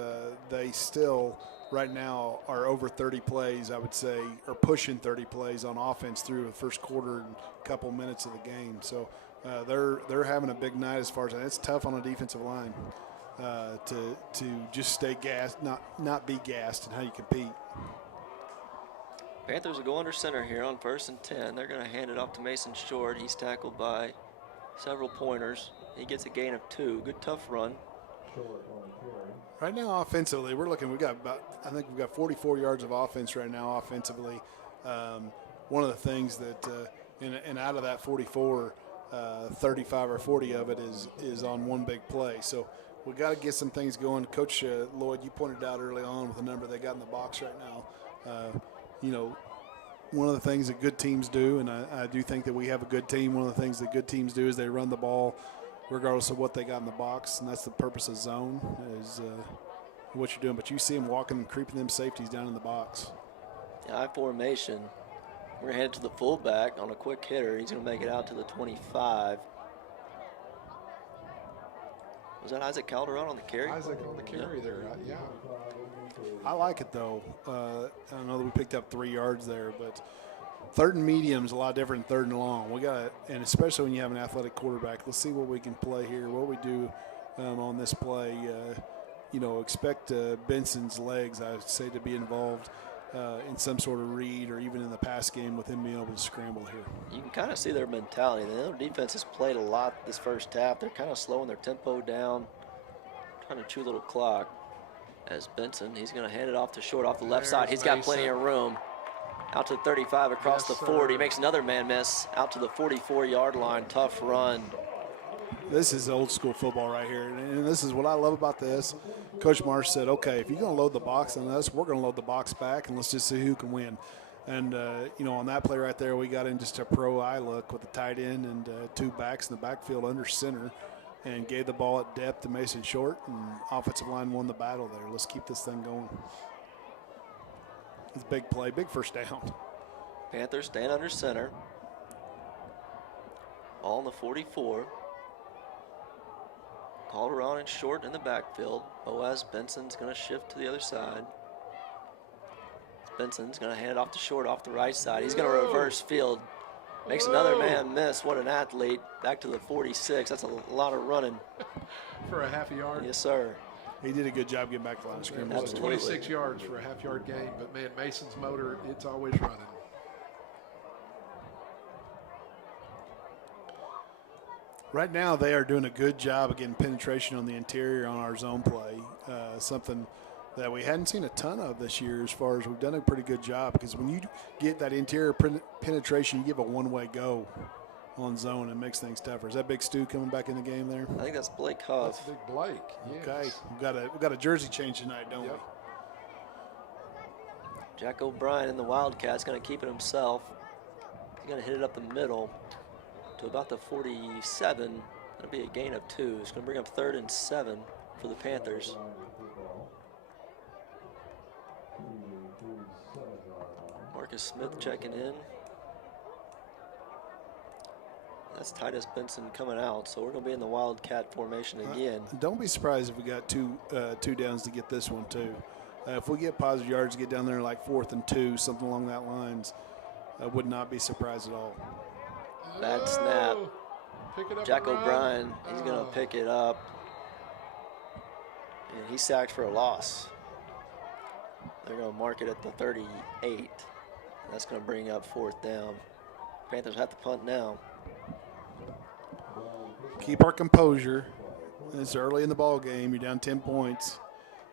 they still right now are over 30 plays, I would say, or pushing 30 plays on offense through the first quarter and a couple minutes of the game. So they're having a big night as far as that. It's tough on a defensive line to just stay gassed, not be gassed in how you compete. Panthers will go under center here on 1st and 10. They're going to hand it off to Mason Short. He's tackled by several pointers. He gets a gain of 2. Good tough run. Right now, offensively, we've got 44 yards of offense right now offensively. One of the things that, and out of that 44, 35 or 40 of it is on one big play. So we got to get some things going. Coach Lloyd, you pointed out early on with the number they got in the box right now. One of the things that good teams do, and I do think that we have a good team, one of the things that good teams do is they run the ball regardless of what they got in the box, and that's the purpose of zone is what you're doing. But you see them walking and creeping them safeties down in the box. High formation. We're headed to the fullback on a quick hitter. He's going to make it out to the 25. Was that Isaac Calderon on the carry? Isaac on the carry there, yeah. I like it, though. I know that we picked up 3 yards there, but 3rd and medium is a lot different than 3rd and long. We got, and especially when you have an athletic quarterback, let's see what we can play here, what we do on this play. Expect Benson's legs, I would say, to be involved in some sort of read or even in the pass game with him being able to scramble here. You can kind of see their mentality. The defense has played a lot this first half. They're kind of slowing their tempo down, trying to chew a little clock. As Benson, he's going to hand it off to Short off the left side. He's got plenty of room. Out to the 35, across the 40. Makes another man miss. Out to the 44-yard line. Tough run. This is old school football right here, and this is what I love about this. Coach Marsh said, okay, if you're going to load the box on us, we're going to load the box back, and let's just see who can win. And, on that play right there, we got in just a pro eye look with the tight end and 2 backs in the backfield under center and gave the ball at depth to Mason Short, and offensive line won the battle there. Let's keep this thing going. It's a big play, big first down. Panthers stand under center. Ball on the 44. Calderon and Short in the backfield. Boaz Benson's going to shift to the other side. Benson's going to hand it off to Short off the right side. He's going to reverse field. Makes another man miss. What an athlete. Back to the 46. That's a lot of running. For a half a yard? Yes, sir. He did a good job getting back to the line of scrimmage. It was 26 yards for a half-yard gain, but, man, Mason's motor, it's always running. Right now, they are doing a good job of getting penetration on the interior on our zone play, something that we hadn't seen a ton of this year as far as we've done a pretty good job because when you get that interior penetration, you give a one-way go on zone and makes things tougher. Is that Big Stu coming back in the game there? I think that's Blake Huff. That's Big Blake, yes. Okay, we've got a jersey change tonight, don't we? Jack O'Brien in the Wildcats going to keep it himself. He's going to hit it up the middle to about the 47. That'll be a gain of 2. It's going to bring up 3rd and 7 for the Panthers. Marcus Smith checking in. That's Titus Benson coming out, so we're going to be in the Wildcat formation again. Don't be surprised if we got two downs to get this one too. If we get positive yards, get down there like 4th and 2, something along that lines, I would not be surprised at all. Bad snap. Pick it up. Jack O'Brien, he's going to pick it up. And he's sacked for a loss. They're going to mark it at the 38. That's going to bring up 4th down. Panthers have to punt now. Keep our composure. It's early in the ball game. You're down 10 points.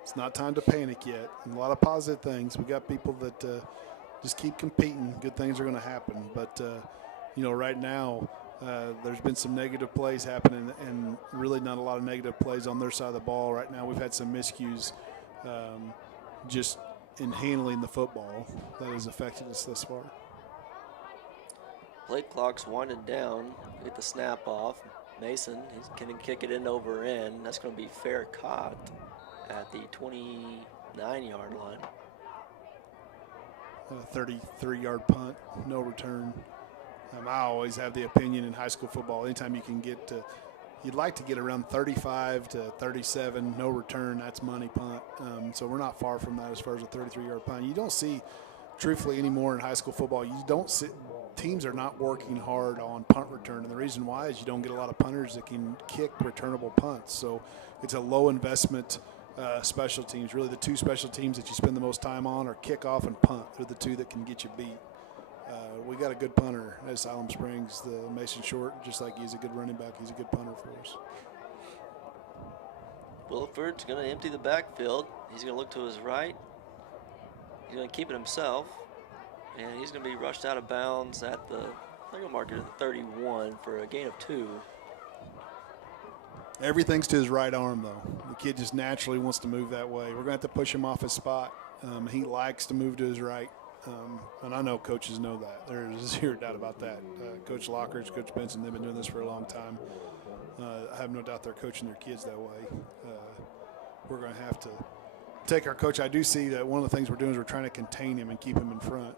It's not time to panic yet. And a lot of positive things. We got people that just keep competing. Good things are going to happen. But, right now there's been some negative plays happening and really not a lot of negative plays on their side of the ball. Right now we've had some miscues just in handling the football that has affected us thus far. Play clock's winding down. Get the snap off. Mason, he's going to kick it in over end. That's going to be fair caught at the 29-yard line. A 33-yard punt, no return. I always have the opinion in high school football, anytime you can get to, you'd like to get around 35 to 37, no return, that's money punt. So we're not far from that as far as a 33-yard punt. You don't see, truthfully, anymore in high school football, you don't see, teams are not working hard on punt return. And the reason why is you don't get a lot of punters that can kick returnable punts. So it's a low investment special teams. Really the two special teams that you spend the most time on are kickoff and punt. They're the two that can get you beat. We got a good punter at Siloam Springs, the Mason Short, just like he's a good running back. He's a good punter for us. Williford's going to empty the backfield. He's going to look to his right. He's going to keep it himself. And he's going to be rushed out of bounds at the, they're going to mark it at the 31 for a gain of 2. Everything's to his right arm, though. The kid just naturally wants to move that way. We're going to have to push him off his spot. He likes to move to his right. And I know coaches know that. There's zero doubt about that. Coach Lockridge, Coach Benson, they've been doing this for a long time. I have no doubt they're coaching their kids that way. We're going to have to take our coach. I do see that one of the things we're doing is we're trying to contain him and keep him in front.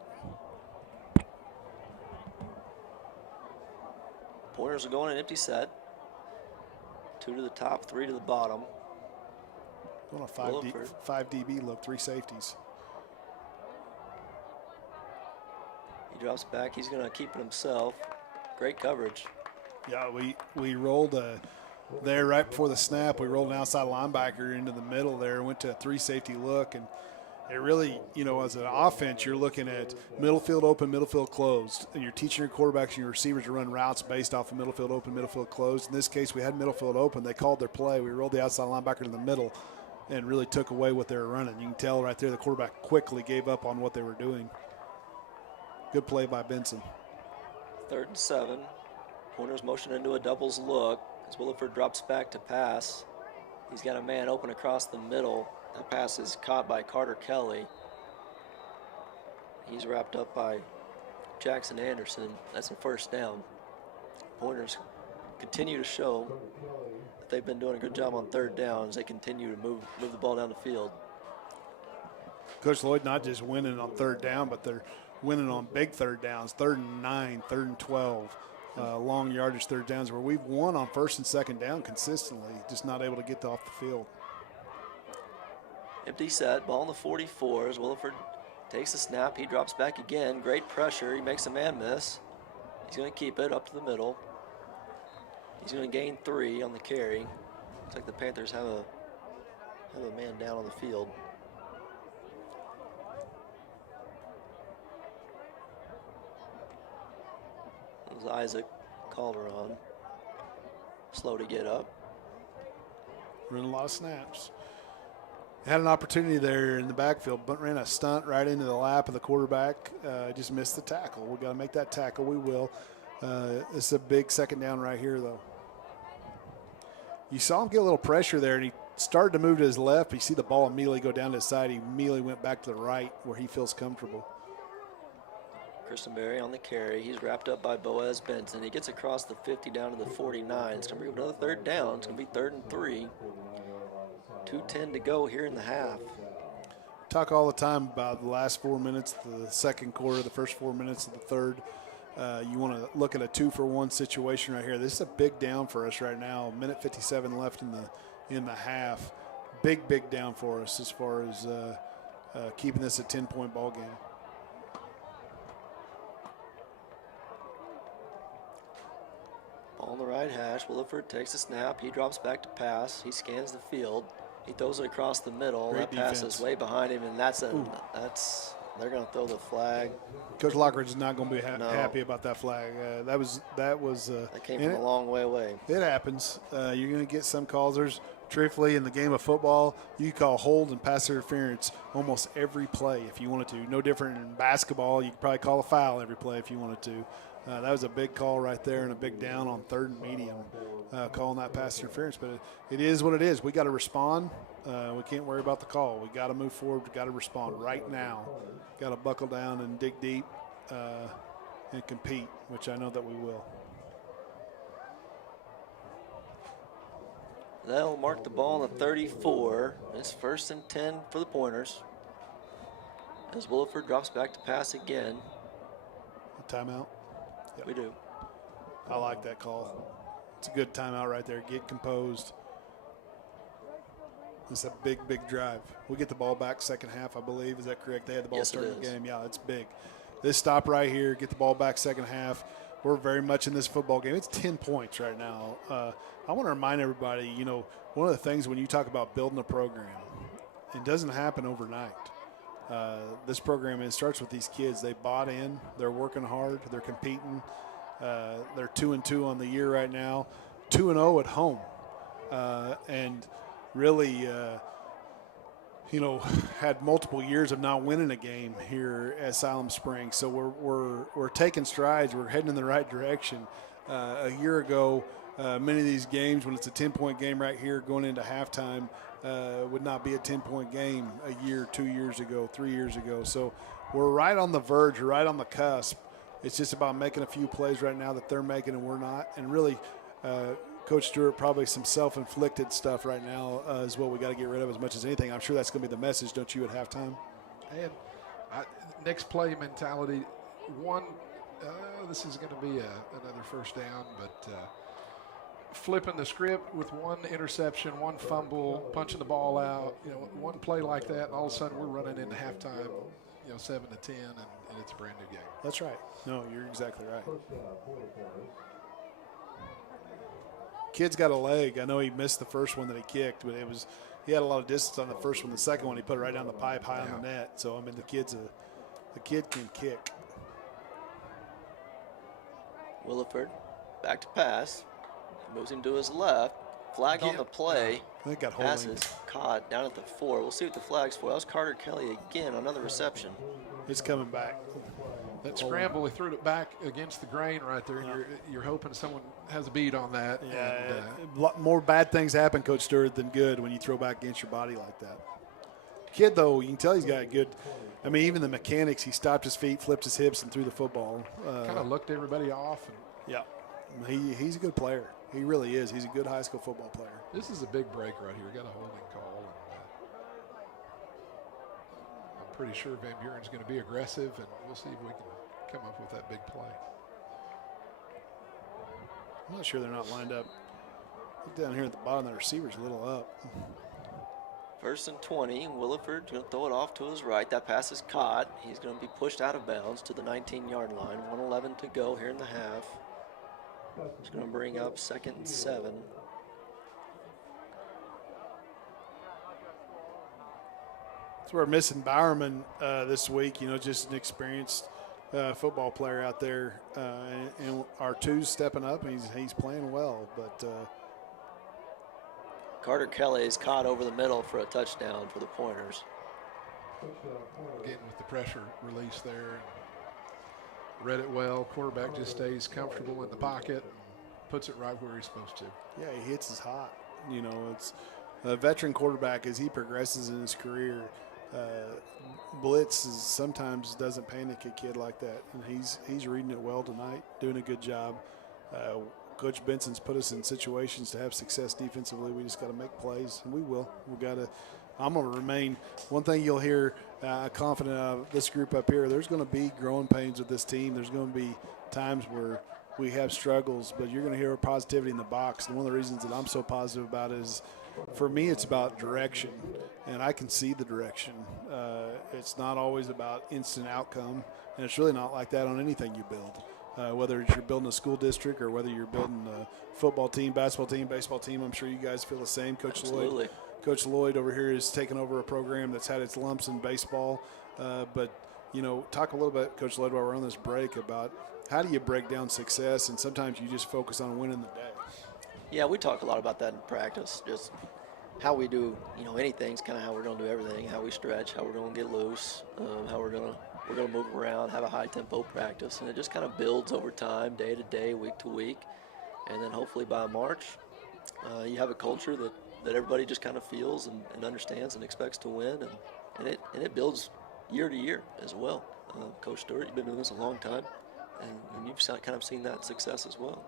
Pointers are going an empty set. 2 to the top, 3 to the bottom. Going a 5 DB look, 3 safeties. He drops back. He's going to keep it himself. Great coverage. Yeah, we rolled there right before the snap. We rolled an outside linebacker into the middle there, went to a 3 safety look, and it really, as an offense, you're looking at middle field open, middle field closed, and you're teaching your quarterbacks and your receivers to run routes based off of middle field open, middle field closed. In this case, we had middle field open. They called their play. We rolled the outside linebacker to the middle and really took away what they were running. You can tell right there the quarterback quickly gave up on what they were doing. Good play by Benson. 3rd and 7. Pointers motion into a doubles look as Williford drops back to pass. He's got a man open across the middle. That pass is caught by Carter Kelly. He's wrapped up by Jackson Anderson. That's a first down. Pointers continue to show that they've been doing a good job on 3rd down as they continue to move the ball down the field. Coach Lloyd not just winning on 3rd down, but they're winning on big 3rd downs, 3rd and 9, 3rd and 12, long yardage 3rd downs where we've won on 1st and 2nd down consistently, just not able to get off the field. Empty set, ball in the 44 as Williford takes the snap. He drops back again. Great pressure. He makes a man miss. He's going to keep it up to the middle. He's going to gain 3 on the carry. Looks like the Panthers have a man down on the field. That was Isaac Calderon. Slow to get up. Running a lot of snaps. Had an opportunity there in the backfield, but ran a stunt right into the lap of the quarterback. Just missed the tackle. We've got to make that tackle. We will. It's a big 2nd down right here, though. You saw him get a little pressure there, and he started to move to his left. You see the ball immediately go down to his side. He immediately went back to the right where he feels comfortable. Christenberry on the carry. He's wrapped up by Boaz Benson. He gets across the 50 down to the 49. It's going to be another 3rd down. It's going to be 3rd and 3. 2:10 to go here in the half. Talk all the time about the last 4 minutes, the 2nd quarter, the first 4 minutes of the 3rd. You want to look at a 2-for-1 situation right here. This is a big down for us right now. Minute 57 left in the half. Big down for us as far as keeping this a 10-point ball game. Ball on the right hash. Williford takes a snap. He drops back to pass. He scans the field. He throws it across the middle. Great that pass defense. is way behind him, and they're going to throw the flag. Coach Lockridge is not going to be No. happy about that flag. That was. That came from a long way away. It happens. You're going to get some calls. truthfully, in the game of football, you call hold and pass interference almost every play if you wanted to. No different in basketball. You could probably call a foul every play if you wanted to. That was a big call right there and a big down on 3rd and medium, calling that pass interference. But it is what it is. We got to respond. We can't worry about the call. We got to move forward. We got to respond right now. Got to buckle down and dig deep and compete, which I know that we will. That'll mark the ball on the 34. It's 1st and 10 for the Pointers. As Williford drops back to pass again. A timeout? Yep. We do. I like that call. It's a good timeout right there. Get composed. It's a big, big drive. We get the ball back second half, I believe. Is that correct? They had the ball starting the game. Yeah, it's big. This stop right here, get the ball back second half. We're very much in this football game. It's 10 points right now. I want to remind everybody, you know, one of the things when you talk about building a program, it doesn't happen overnight. This program, it starts with these kids. They bought in. They're working hard. They're competing. They're 2-2 on the year right now, 2-0 at home, and really, you know, had multiple years of not winning a game here at Siloam Springs. So we're taking strides. We're heading in the right direction. A year ago, many of these games, when it's a 10-point game right here going into halftime, would not be a 10-point game a year, 2 years ago, 3 years ago. So we're right on the verge, we're right on the cusp. It's just about making a few plays right now that they're making and we're not. And really, Coach Stewart, probably some self-inflicted stuff right now is what we got to get rid of as much as anything. I'm sure that's going to be the message, don't you, at halftime? And next play mentality, this is going to be another first down, but flipping the script with one interception, one fumble, punching the ball out, you know, one play like that, and all of a sudden we're running into halftime, you know, 7-10, and it's a brand new game. That's right. No, you're exactly right. Kid's got a leg. I know he missed the first one that he kicked, but he had a lot of distance on the first one. The second one, he put it right down the pipe, high on the net. So I mean, the kid can kick. Williford back to pass. Moves him to his left. Flag on the play. I think got Pass holding. is caught down at the 4. We'll see what the flag's for. That was Carter Kelly again, another reception. It's coming back. That scramble, he threw it back against the grain right there, and you're hoping someone has a beat on that. Yeah, and, a lot more bad things happen, Coach Stewart, than good when you throw back against your body like that. Kid, though, you can tell he's got good. I mean, even the mechanics, he stopped his feet, flipped his hips, and threw the football. kind of looked everybody off. Yeah, he's a good player. He really is. He's a good high school football player. This is a big break right here. Got a holding call. And, I'm pretty sure Van Buren's going to be aggressive, and we'll see if we can come up with that big play. I'm not sure they're not lined up. Down here at the bottom, the receiver's a little up. 1st and 20. Williford's going to throw it off to his right. That pass is caught. He's going to be pushed out of bounds to the 19-yard line. 1:11 to go here in the half. It's going to bring up 2nd and 7. So we're missing Bowerman this week. You know, just an experienced football player out there, and our two's stepping up. And he's playing well, but. Carter Kelly is caught over the middle for a touchdown for the Pointers. Getting with the pressure release there. Read it well. Quarterback just stays comfortable in the pocket and puts it right where he's supposed to. Yeah, he hits his hot. You know, it's a veteran quarterback as he progresses in his career. Blitz sometimes doesn't panic a kid like that, and he's reading it well tonight, doing a good job. Coach Benson's put us in situations to have success defensively. We just got to make plays, and we will. I'm going to remain. One thing you'll hear confident of this group up here, there's going to be growing pains with this team. There's going to be times where we have struggles, but you're going to hear positivity in the box. And one of the reasons that I'm so positive about it is, for me, it's about direction, and I can see the direction. It's not always about instant outcome, and it's really not like that on anything you build. Whether you're building a school district or whether you're building a football team, basketball team, baseball team, I'm sure you guys feel the same. Absolutely. Coach Lloyd over here has taken over a program that's had its lumps in baseball. But, you know, talk a little bit, Coach Lloyd, while we're on this break about how do you break down success, and sometimes you just focus on winning the day. Yeah, we talk a lot about that in practice. Just how we do, anything's kind of how we're going to do everything. How we stretch, how we're going to get loose, how we're going to move around, have a high tempo practice, and it just kind of builds over time, day to day, week to week, and then hopefully by March, you have a culture that everybody just kind of feels and understands and expects to win, and it builds year to year as well. Coach Stewart, you've been doing this a long time, and you've kind of seen that success as well.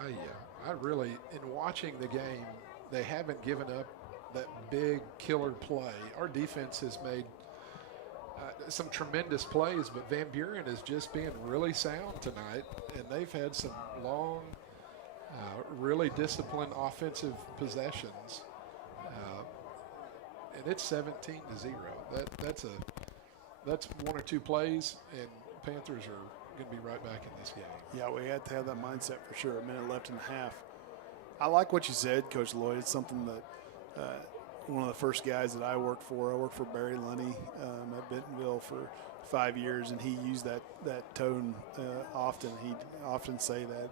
I really, in watching the game, they haven't given up that big killer play. Our defense has made some tremendous plays, but Van Buren is just being really sound tonight, and they've had some long, really disciplined offensive possessions, and it's 17-0. That's one or two plays, and Panthers are going to be right back in this game. Yeah, we had to have that mindset for sure. A minute left in the half. I like what you said, Coach Lloyd. It's something that one of the first guys that I worked for Barry Lunny at Bentonville for 5 years, and he used that tone often. He'd often say that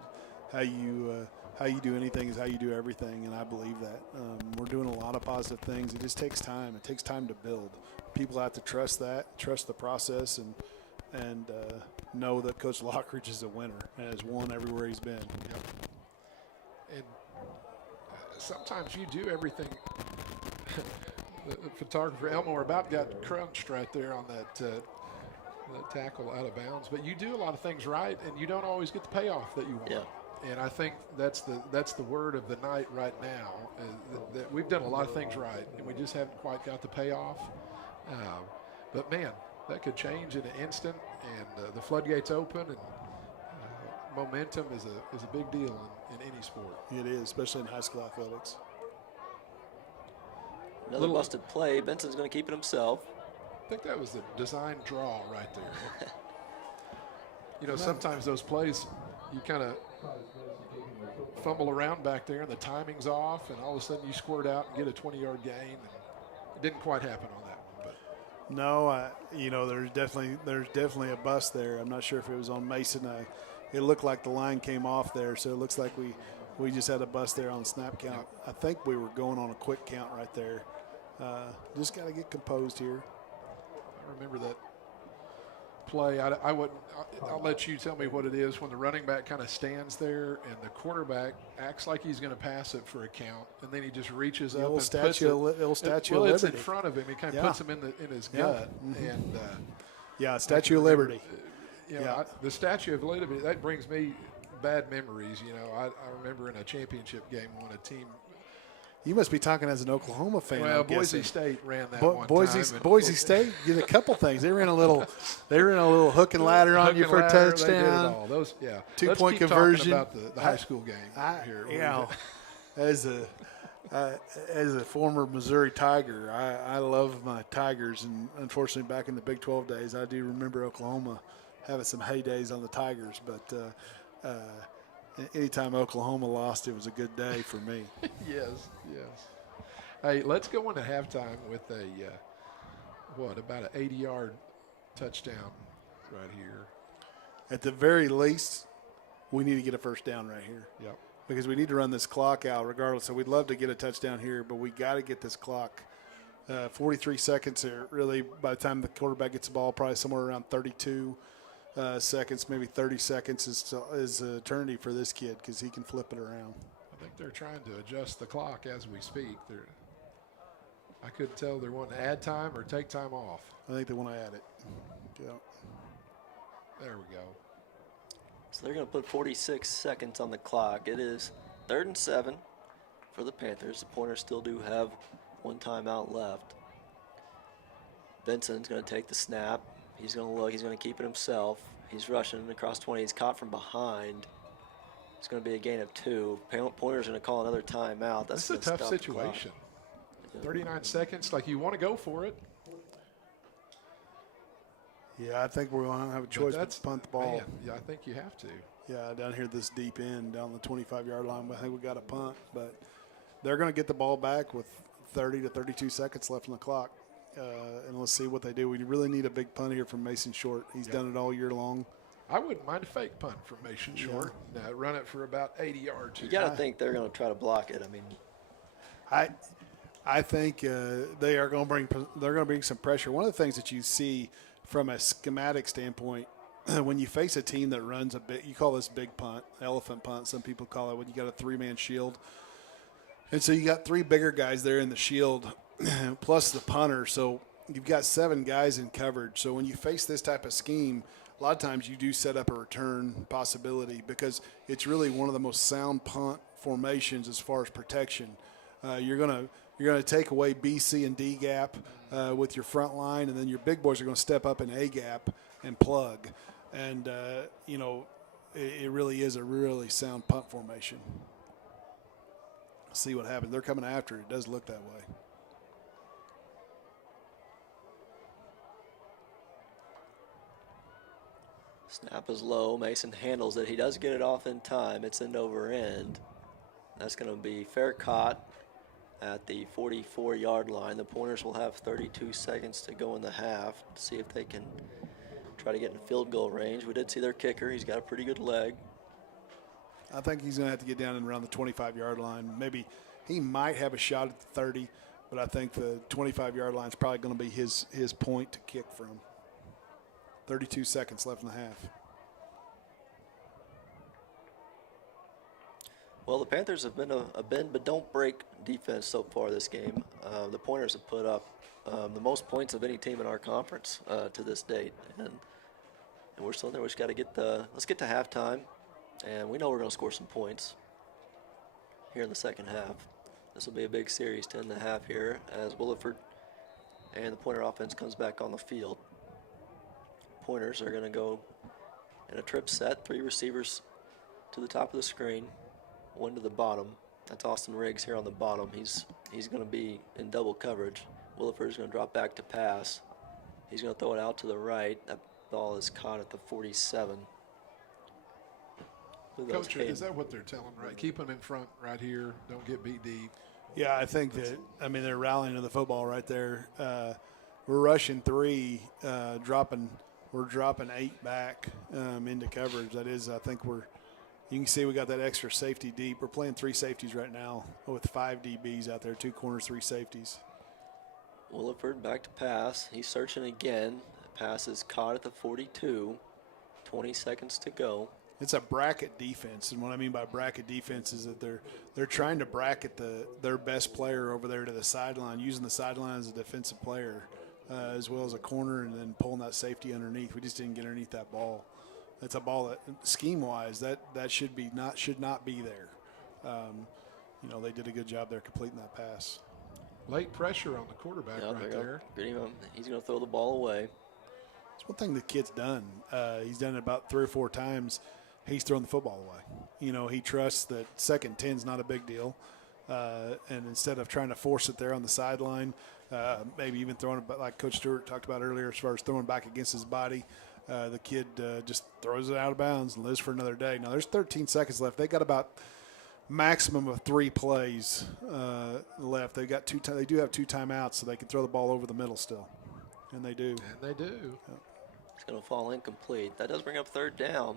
how you do anything is how you do everything, and I believe that. We're doing a lot of positive things. It just takes time. It takes time to build. People have to trust the process, and know that Coach Lockridge is a winner and has won everywhere he's been. Yep. And sometimes you do everything. The photographer Elmore about got crunched right there on that tackle out of bounds. But you do a lot of things right, and you don't always get the payoff that you want. Yeah. And I think that's the word of the night right now. That we've done a lot of things right, and we just haven't quite got the payoff. But man, that could change in an instant, and the floodgates open, and momentum is a big deal in any sport. It is, especially in high school athletics. Another busted play. Benson's going to keep it himself. I think that was the design draw right there. Sometimes those plays, you kind of fumble around back there, and the timing's off, and all of a sudden you squirt out and get a 20-yard gain. And it didn't quite happen on that one, but. No, there's definitely a bust there. I'm not sure if it was on Mason. It looked like the line came off there, so it looks like we just had a bust there on the snap count. Yep. I think we were going on a quick count right there. Just got to get composed here. I remember that play. I'll let you tell me what it is when the running back kind of stands there and the quarterback acts like he's going to pass it for a count, and then he just reaches up and puts it. Statue of it's in Liberty. front of him. He kind of puts him in his gut. Mm-hmm. And Statue of Liberty. The Statue of Liberty, that brings me bad memories. I remember in a championship game when a team. You must be talking as an Oklahoma fan. Well, Boise State ran that one time. Boise State did a couple things. They ran a little hook and ladder on you for a touchdown. They did it all. Those, 2-point Let's conversion. Keep talking about the high school game here. As a former Missouri Tiger, I love my Tigers, and unfortunately, back in the Big 12 days, I do remember Oklahoma having some heydays on the Tigers, but. Anytime Oklahoma lost, it was a good day for me. Yes. Hey, let's go into halftime with about an 80-yard touchdown right here. At the very least, we need to get a first down right here. Yep. Because we need to run this clock out regardless. So we'd love to get a touchdown here, but we got to get this clock. 43 seconds here. Really, by the time the quarterback gets the ball, probably somewhere around 32 seconds, maybe 30 seconds is eternity for this kid because he can flip it around. I think they're trying to adjust the clock as we speak. I couldn't tell they want to add time or take time off. I think they want to add it. Yeah. There we go. So they're going to put 46 seconds on the clock. It is 3rd and 7 for the Panthers. The Pointers still do have one timeout left. Benson's going to take the snap. He's going to look. He's going to keep it himself. He's rushing across 20. He's caught from behind. It's going to be a gain of 2. Pointer's going to call another timeout. That's a tough situation. 39 seconds, like you want to go for it. Yeah, I think we're going to have a choice but to punt the ball. Man, yeah, I think you have to. Yeah, down here this deep end, down the 25-yard line, I think we got a punt. But they're going to get the ball back with 30 to 32 seconds left on the clock. And let's see what they do. We really need a big punt here from Mason Short. He's done it all year long. I wouldn't mind a fake punt from Mason Short. Run it for about 80 yards. You got to think they're going to try to block it. I mean, I think they are going to bring some pressure. One of the things that you see from a schematic standpoint, when you face a team that runs you call this big punt, elephant punt, some people call it, when you got a 3-man shield. And so you got 3 bigger guys there in the shield, plus the punter. So you've got 7 guys in coverage. So when you face this type of scheme, a lot of times you do set up a return possibility because it's really one of the most sound punt formations as far as protection. You're gonna take away B, C, and D gap with your front line, and then your big boys are going to step up in A gap and plug. And it really is a really sound punt formation. See what happens. They're coming after it. It does look that way. Snap is low. Mason handles it. He does get it off in time. It's end over end. That's going to be fair caught at the 44-yard line. The Pointers will have 32 seconds to go in the half to see if they can try to get in field goal range. We did see their kicker. He's got a pretty good leg. I think he's going to have to get down and around the 25-yard line. Maybe he might have a shot at the 30, but I think the 25-yard line is probably going to be his point to kick from. 32 seconds left in the half. Well, the Panthers have been a bend but don't break defense so far this game. The Pointers have put up the most points of any team in our conference to this date, and we're still there. We just got to let's get to halftime, and we know we're going to score some points here in the second half. This will be a big series, 10.5 here, as Williford and the Pointer offense comes back on the field. Pointers are going to go in a trip set, 3 receivers to the top of the screen, 1 to the bottom. That's Austin Riggs here on the bottom. He's going to be in double coverage. Williford's going to drop back to pass. He's going to throw it out to the right. That ball is caught at the 47. Coach, is that what they're telling, right? Keep them in front right here. Don't get beat deep. Yeah, I think they're rallying to the football right there. We're rushing 3, we're dropping 8 back into coverage. That is, I think you can see we got that extra safety deep. We're playing 3 safeties right now with 5 DBs out there, 2 corners, 3 safeties. Williford back to pass. He's searching again. Pass is caught at the 42. 20 seconds to go. It's a bracket defense, and what I mean by bracket defense is that they're trying to bracket their best player over there to the sideline, using the sideline as a defensive player, as well as a corner, and then pulling that safety underneath. We just didn't get underneath that ball. It's a ball that, scheme-wise, that should not be there. They did a good job there completing that pass. Late pressure on the quarterback right there. He's going to throw the ball away. It's one thing the kid's done. He's done it about 3 or 4 times. He's thrown the football away. He trusts that second 10 is not a big deal. And instead of trying to force it there on the sideline, maybe even throwing it like Coach Stewart talked about earlier as far as throwing back against his body, the kid just throws it out of bounds and lives for another day. Now, there's 13 seconds left. They got about maximum of 3 plays left. They do have 2 timeouts, so they can throw the ball over the middle still. And they do. And they do. Yep. It's going to fall incomplete. That does bring up 3rd down.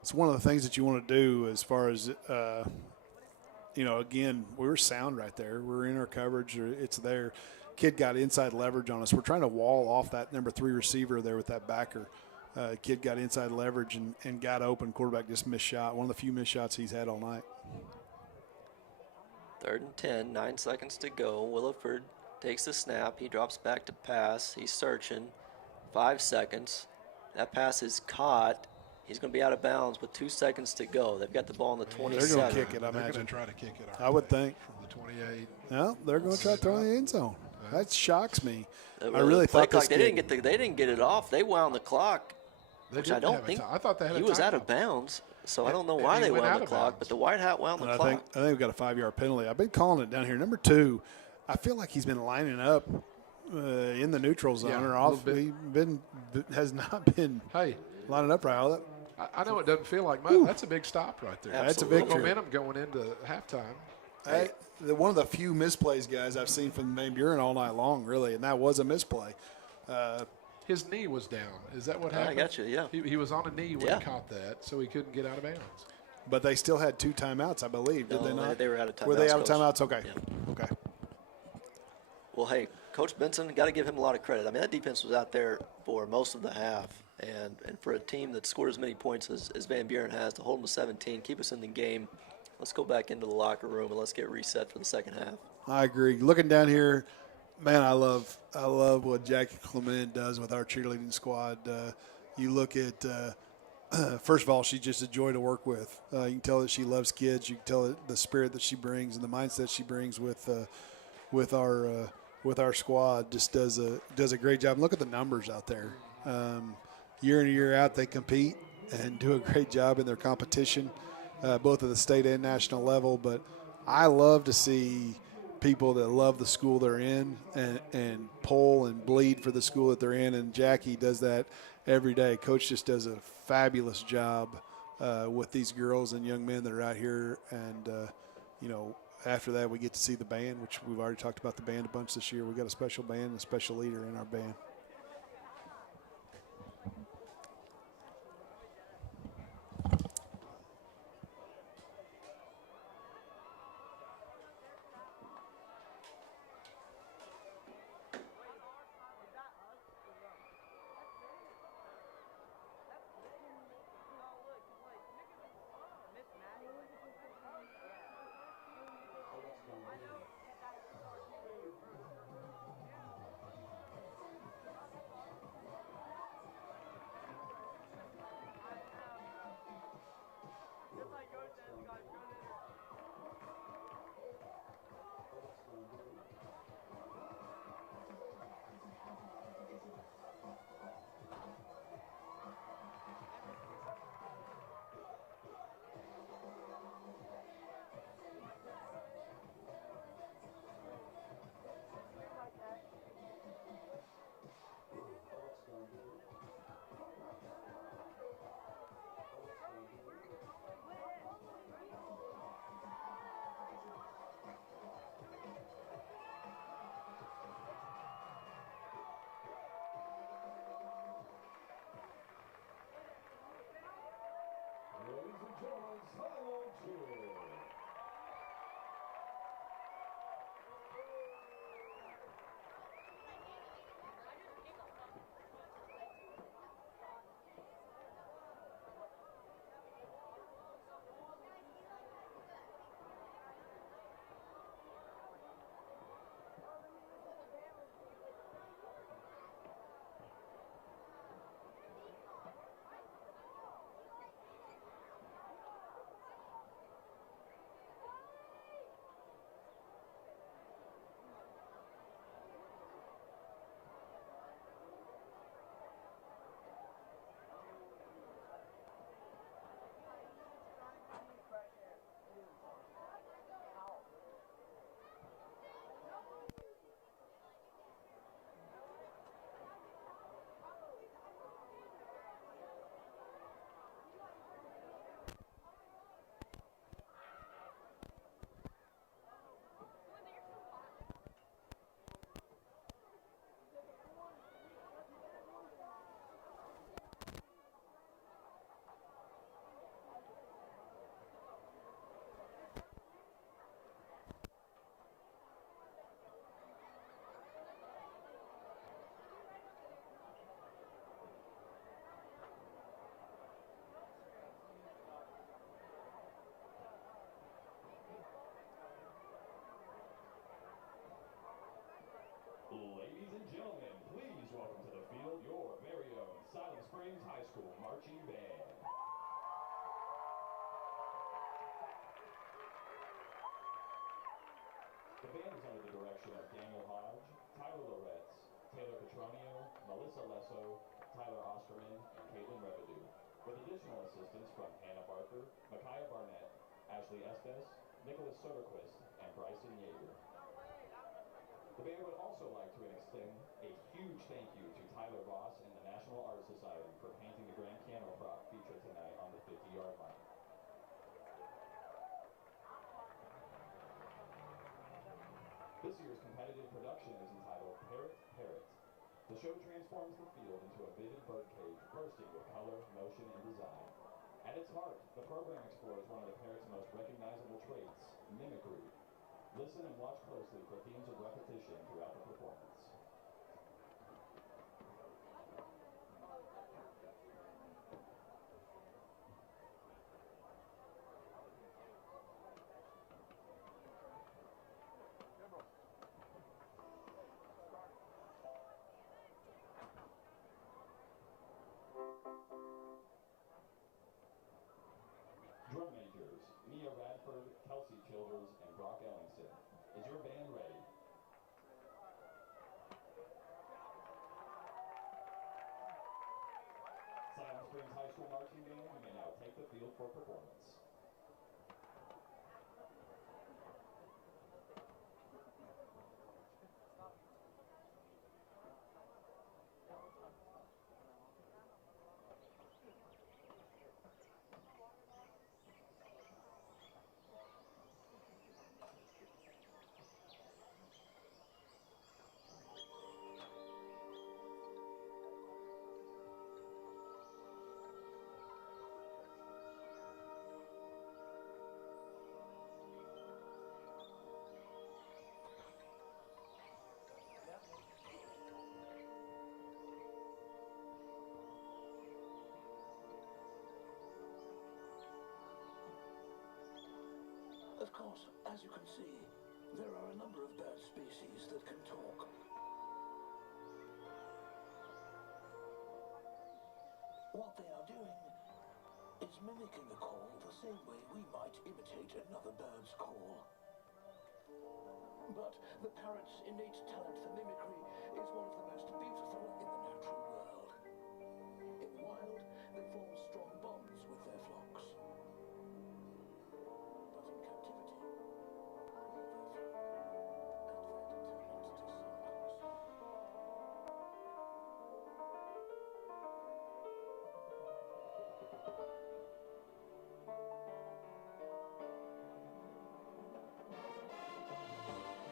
It's one of the things that you want to do as far as, again, we were sound right there. We're in our coverage. It's there. Kid got inside leverage on us. We're trying to wall off that number 3 receiver there with that backer. Kid got inside leverage and got open. Quarterback just missed shot. One of the few missed shots he's had all night. 3rd and 10, 9 seconds to go. Williford takes the snap. He drops back to pass. He's searching. 5 seconds. That pass is caught. He's going to be out of bounds with 2 seconds to go. They've got the ball in the 27. They're going to kick it, I imagine. They're going to try to kick it. I would think. From the 28. No, they're going to try to throw in the end zone. That shocks me. Really, I really thought this they didn't get it off. They wound the clock, which I don't think. I thought they had he was out of bounds, so I don't know why they wound the clock. But the white hat wound the clock. I think we've got a 5-yard penalty. I've been calling it down here. Number 2, I feel like he's been lining up in the neutral zone or off. He has not been lining up right. All that. I know it doesn't feel like much. That's a big stop right there. That's a victory. Momentum going into halftime. One of the few misplays, guys, I've seen from Van Buren all night long, really, and that was a misplay. His knee was down. Is that what I happened? got you, yeah. He was on a knee when Yeah. he caught that, so he couldn't get out of bounds. But they still had 2 timeouts, I believe, did No, they not? they were out of timeouts. Were they out of Coach. timeouts? Okay. Yeah. Okay. Well, hey, Coach Benson, got to give him a lot of credit. I mean, that defense was out there for most of the half, and for a team that scored as many points as Van Buren has, to hold them to 17, keep us in the game. Let's go back into the locker room and let's get reset for the second half. I agree. Looking down here, man, I love what Jackie Clement does with our cheerleading squad. You look at first of all, she's just a joy to work with. You can tell that she loves kids. You can tell it, the spirit that she brings and the mindset she brings with our squad. Just does a great job. And look at the numbers out there. Year in and year out, they compete and do a great job in their competition, both at the state and national level. But I love to see people that love the school they're in and pull and bleed for the school that they're in. And Jackie does that every day. Coach just does a fabulous job with these girls and young men that are out here. And, after that, we get to see the band, which we've already talked about the band a bunch this year. We've got a special band and a special leader in our band. Ladies and gentlemen, please welcome to the field your very own Siloam Springs High School Marching Band. The band is under the direction of Daniel Hodge, Tyler Loretz, Taylor Petronio, Melissa Lesso, Tyler Osterman, and Caitlin Revedue, with additional assistance from Hannah Barker, Micaiah Barnett, Ashley Estes, Nicholas Soderquist, and Bryson Yeager. The band would also like to extend a huge thank you to Tyler Voss and the National Art Society for painting the grand piano prop featured tonight on the 50-yard line. This year's competitive production is entitled Parrot, Parrot. The show transforms the field into a vivid birdcage bursting with color, motion, and design. At its heart, the program explores one of the parrot's most recognizable traits, mimicry. Listen and watch closely for themes of repetition throughout the performance. Drum majors, Mia Radford, Kelsey Childers, and Brock Ellingson. Is your band ready? Siloam Springs High School Marching Band, you may now take the field for performance. Of course, as you can see, there are a number of bird species that can talk. What they are doing is mimicking a call the same way we might imitate another bird's call. But the parrot's innate talent for mimicry is one of the most beautiful in the natural world. In the wild, they form strong bonds with their flocks. But in captivity, all their flock, and they're determined to sing close.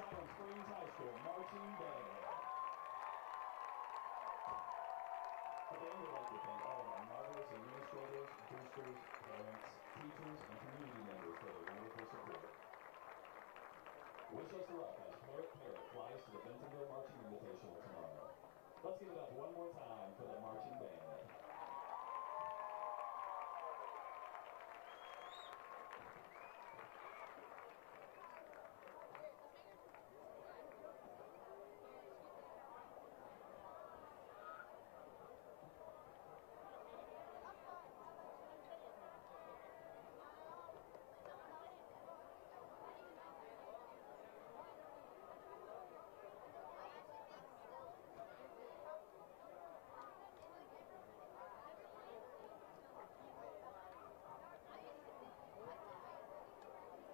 Siloam Springs High School Marching Band. Again, we'd like to thank all of our marvelous administrators, boosters, parents, teachers, and community members for their wonderful support. Wish us luck as Parrot flies to the Bentonville Marching Invitational tomorrow. Let's give it up one more time for the marching band.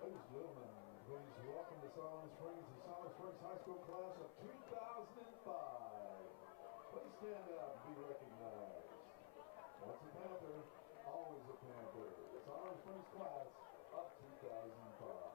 Ladies and gentlemen, please welcome to Siloam Springs, the Siloam Springs High School class of 2005. Please stand up and be recognized. Once a Panther, always a Panther. The Siloam Springs class of 2005.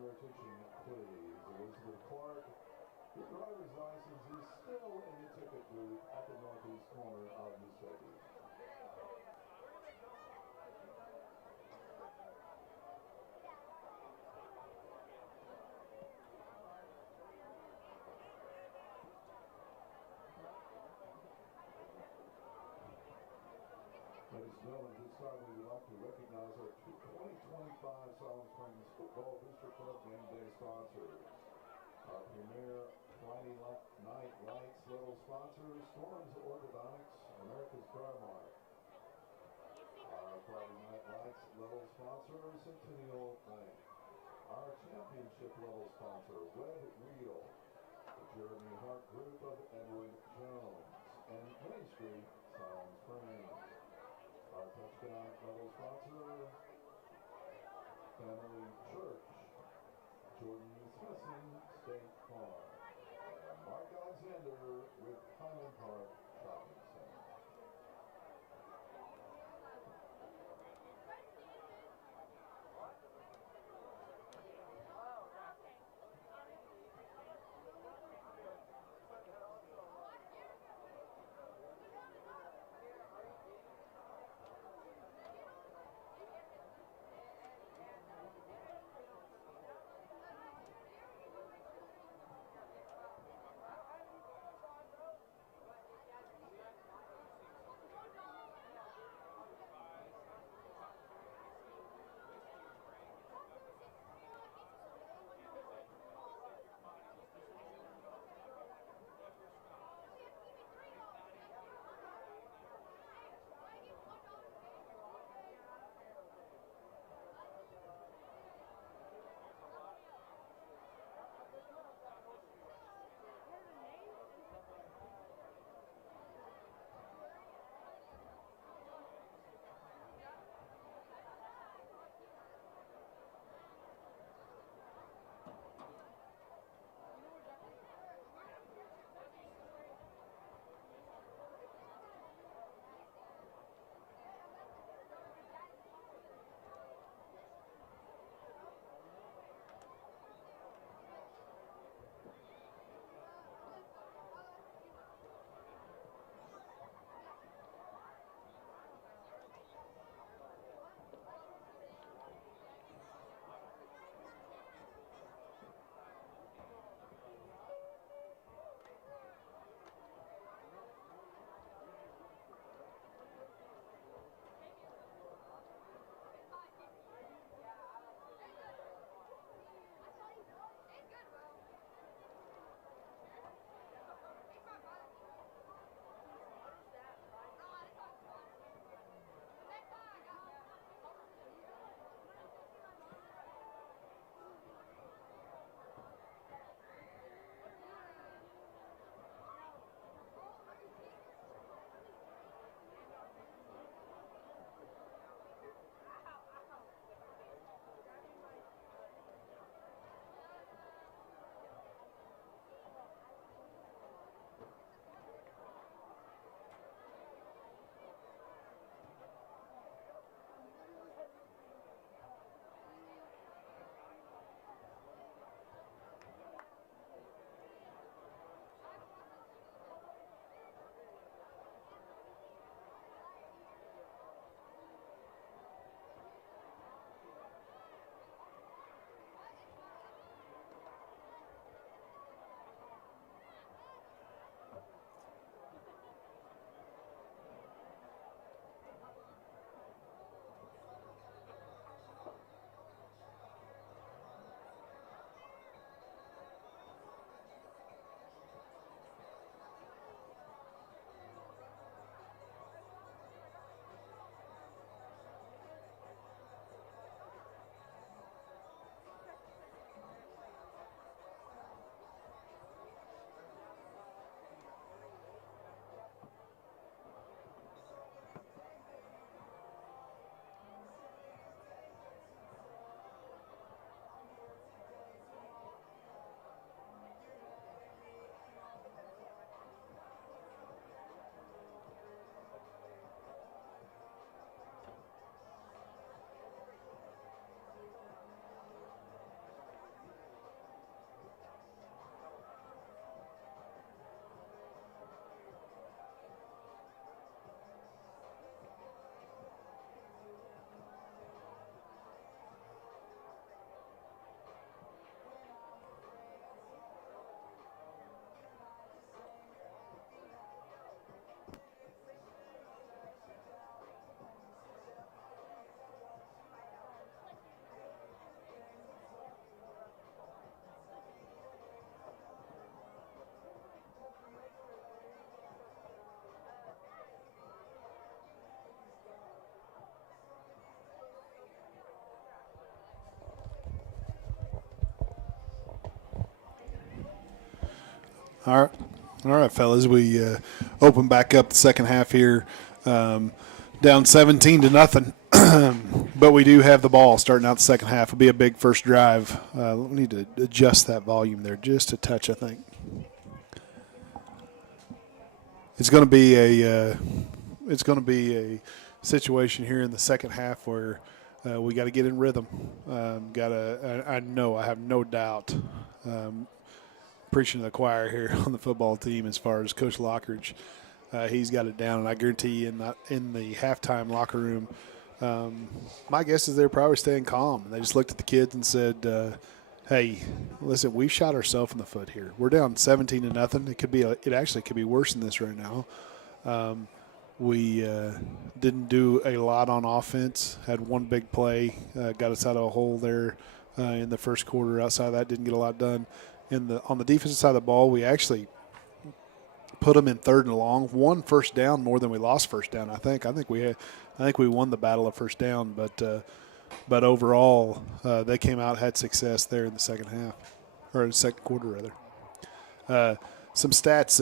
Your attention, please. Elizabeth Clark, your driver's license is still in the ticket booth at the northeast corner of the stadium. Ladies and gentlemen, at this time we would like to recognize our 2025 Siloam Springs Football Booster Club game day sponsors. Our premier Friday night lights level sponsors, Storms Orthodontics, America's Car Mart. Our Friday night lights level sponsor, Centennial Bank. Our championship level sponsor, Web Wheel, the Jeremy Hart Group of Edward Jones, and Main Street, Siloam Springs. Our touchdown level sponsor, Family Church, Jordan Smithson, State Farm, and Mark Alexander with Highland Park Shopping Center. All right, fellas. We open back up the second half here, down 17-0. But we do have the ball starting out the second half. It'll be a big first drive. We need to adjust that volume there just a touch, I think. It's going to be a situation here in the second half where we got to get in rhythm. I have no doubt. Preaching to the choir here on the football team as far as Coach Lockridge. He's got it down, and I guarantee you in the halftime locker room, my guess is they're probably staying calm. They just looked at the kids and said, hey, listen, we've shot ourselves in the foot here. We're down 17-0. It actually could be worse than this right now. We didn't do a lot on offense. Had one big play, got us out of a hole there in the first quarter. Outside of that, didn't get a lot done. On the defensive side of the ball, we actually put them in 3rd and long. Won first down more than we lost first down. I think we won the battle of first down, but overall they came out, had success there in the second half, or in the second quarter rather. Some stats,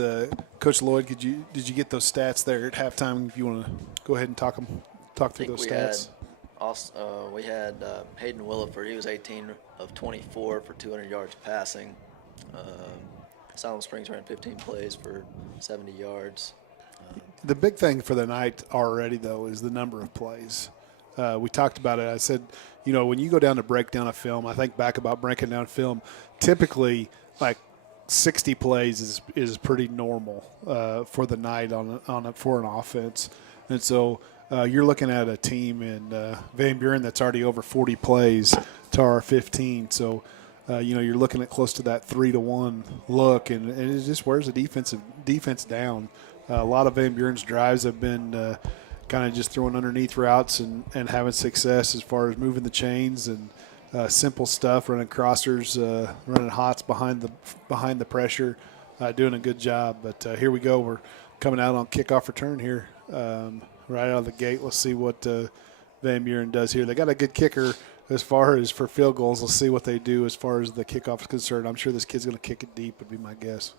Coach Lloyd. Did you get those stats there at halftime? If you want to go ahead and talk through those stats. We had Hayden Williford. He was 18 of 24 for 200 yards passing. Siloam Springs ran 15 plays for 70 yards. The big thing for the night already, though, is the number of plays. We talked about it. I said, when you go down to break down a film, I think back about breaking down film, typically like 60 plays is pretty normal for the night for an offense. And so you're looking at a team in Van Buren that's already over 40 plays to our 15. So, you're looking at close to that 3-1 look, and it just wears the defense down. A lot of Van Buren's drives have been kind of just throwing underneath routes and having success as far as moving the chains and simple stuff, running crossers, running hots behind the pressure, doing a good job. But here we go. We're coming out on kickoff return here right out of the gate. Let's see what Van Buren does here. They got a good kicker as far as for field goals. Let's see what they do as far as the kickoff is concerned. I'm sure this kid's going to kick it deep would be my guess.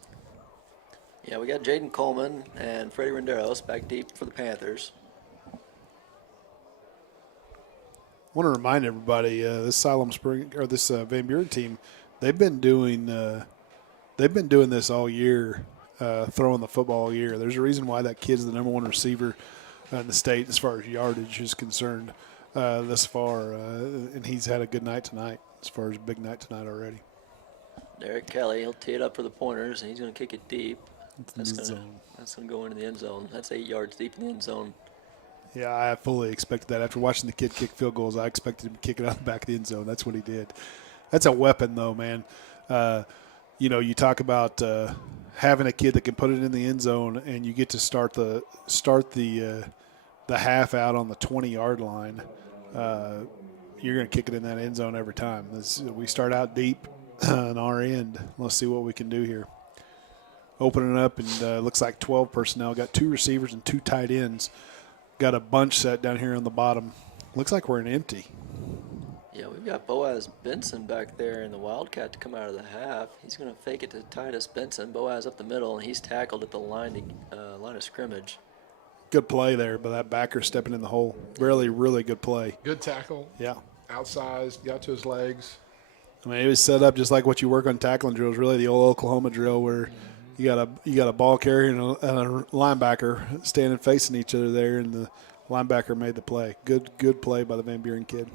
Yeah, we got Jaden Coleman and Freddie Renderos back deep for the Panthers. I want to remind everybody, this Siloam Spring or this Van Buren team, they've been doing this all year, throwing the football all year. There's a reason why that kid's the number 1 receiver in the state as far as yardage is concerned thus far, and he's had a good night tonight as far as a big night tonight already. Derek Kelly, he'll tee it up for the pointers, and he's going to kick it deep. That's going to go into the end zone. That's 8 yards deep in the end zone. Yeah, I fully expected that. After watching the kid kick field goals, I expected him to kick it out the back of the end zone. That's what he did. That's a weapon, though, man. You talk about having a kid that can put it in the end zone, and you get to start the half out on the 20-yard line. You're going to kick it in that end zone every time. We start out deep on our end. Let's see what we can do here. Opening up, and looks like 12 personnel. Got 2 receivers and 2 tight ends. Got a bunch set down here on the bottom. Looks like we're in empty. Yeah, we've got Boaz Benson back there in the Wildcat to come out of the half. He's going to fake it to Titus Benson. Boaz up the middle, and he's tackled at the line of scrimmage. Good play there, but that backer stepping in the hole. Really, really good play. Good tackle. Yeah. Outsized, got to his legs. I mean, it was set up just like what you work on tackling drills, really the old Oklahoma drill where you got a ball carrier and a linebacker standing facing each other there, and the linebacker made the play. Good play by the Van Buren kid.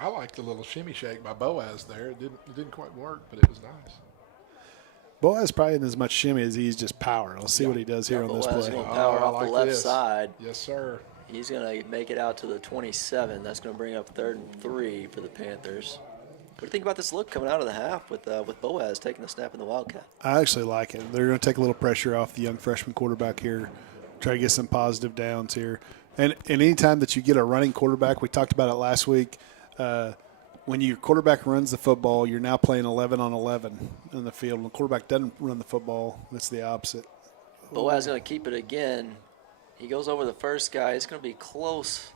I like the little shimmy shake by Boaz there. It didn't quite work, but it was nice. Boaz probably isn't as much shimmy as he's just power. Let's see what he does here on this Boaz play. going to power off the left side. Yes, sir. He's going to make it out to the 27. That's going to bring up 3rd and 3 for the Panthers. What do you think about this look coming out of the half with Boaz taking the snap in the Wildcat? I actually like it. They're going to take a little pressure off the young freshman quarterback here, try to get some positive downs here. And anytime that you get a running quarterback, we talked about it last week, when your quarterback runs the football, you're now playing 11 on 11 in the field. When the quarterback doesn't run the football, it's the opposite. Boaz going to keep it again. He goes over the first guy. It's going to be close.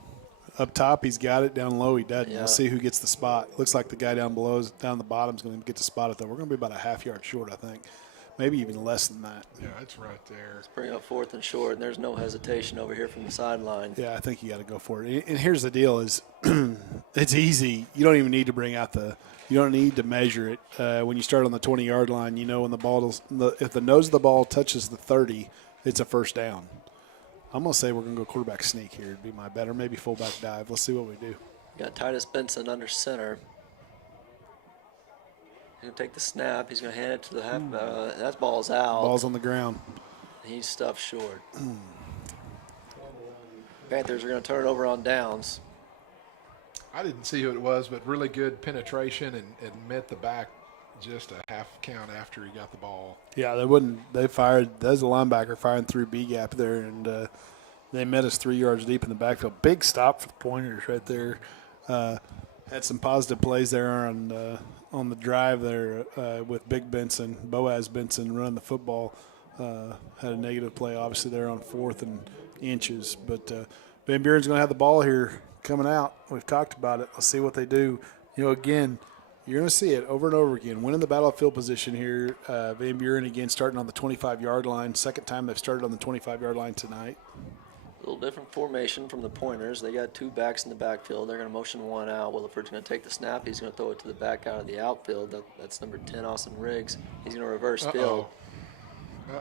Up top, he's got it. Down low, he doesn't. Yeah. Let's see who gets the spot. Looks like the guy down the bottom is going to get the spot at that. We're going to be about a half yard short, I think. maybe even less than that. Yeah, it's right there. Bring up 4th and short, and there's no hesitation over here from the sideline. Yeah, I think you got to go for it. And here's the deal: is it's easy. You don't even need to bring out you don't need to measure it when you start on the 20-yard line. You know, when if the nose of the ball touches the 30, it's a first down. I'm gonna say we're gonna go quarterback sneak here. It'd be my bet, or maybe fullback dive. Let's see what we do. Got Titus Benson under center. He's going to take the snap. He's going to hand it to the half. That ball's out. Ball's on the ground. He's stuffed short. Panthers are going to turn it over on downs. I didn't see who it was, but really good penetration and met the back just a half count after he got the ball. Yeah, they fired. There's a linebacker firing through B gap there, and they met us 3 yards deep in the backfield. Big stop for the Pointers right there. Had some positive plays there on the drive there with Big Benson, Boaz Benson running the football. Had a negative play, obviously, there on 4th and inches. But Van Buren's going to have the ball here coming out. We've talked about it. Let's see what they do. Again, you're going to see it over and over again. Winning the battlefield position here. Van Buren, again, starting on the 25-yard line. Second time they've started on the 25-yard line tonight. A little different formation from the Pointers. They got 2 backs in the backfield. They're going to motion 1 out. Williford's going to take the snap. He's going to throw it to the back out of the outfield. That's number 10, Austin Riggs. He's going to reverse field.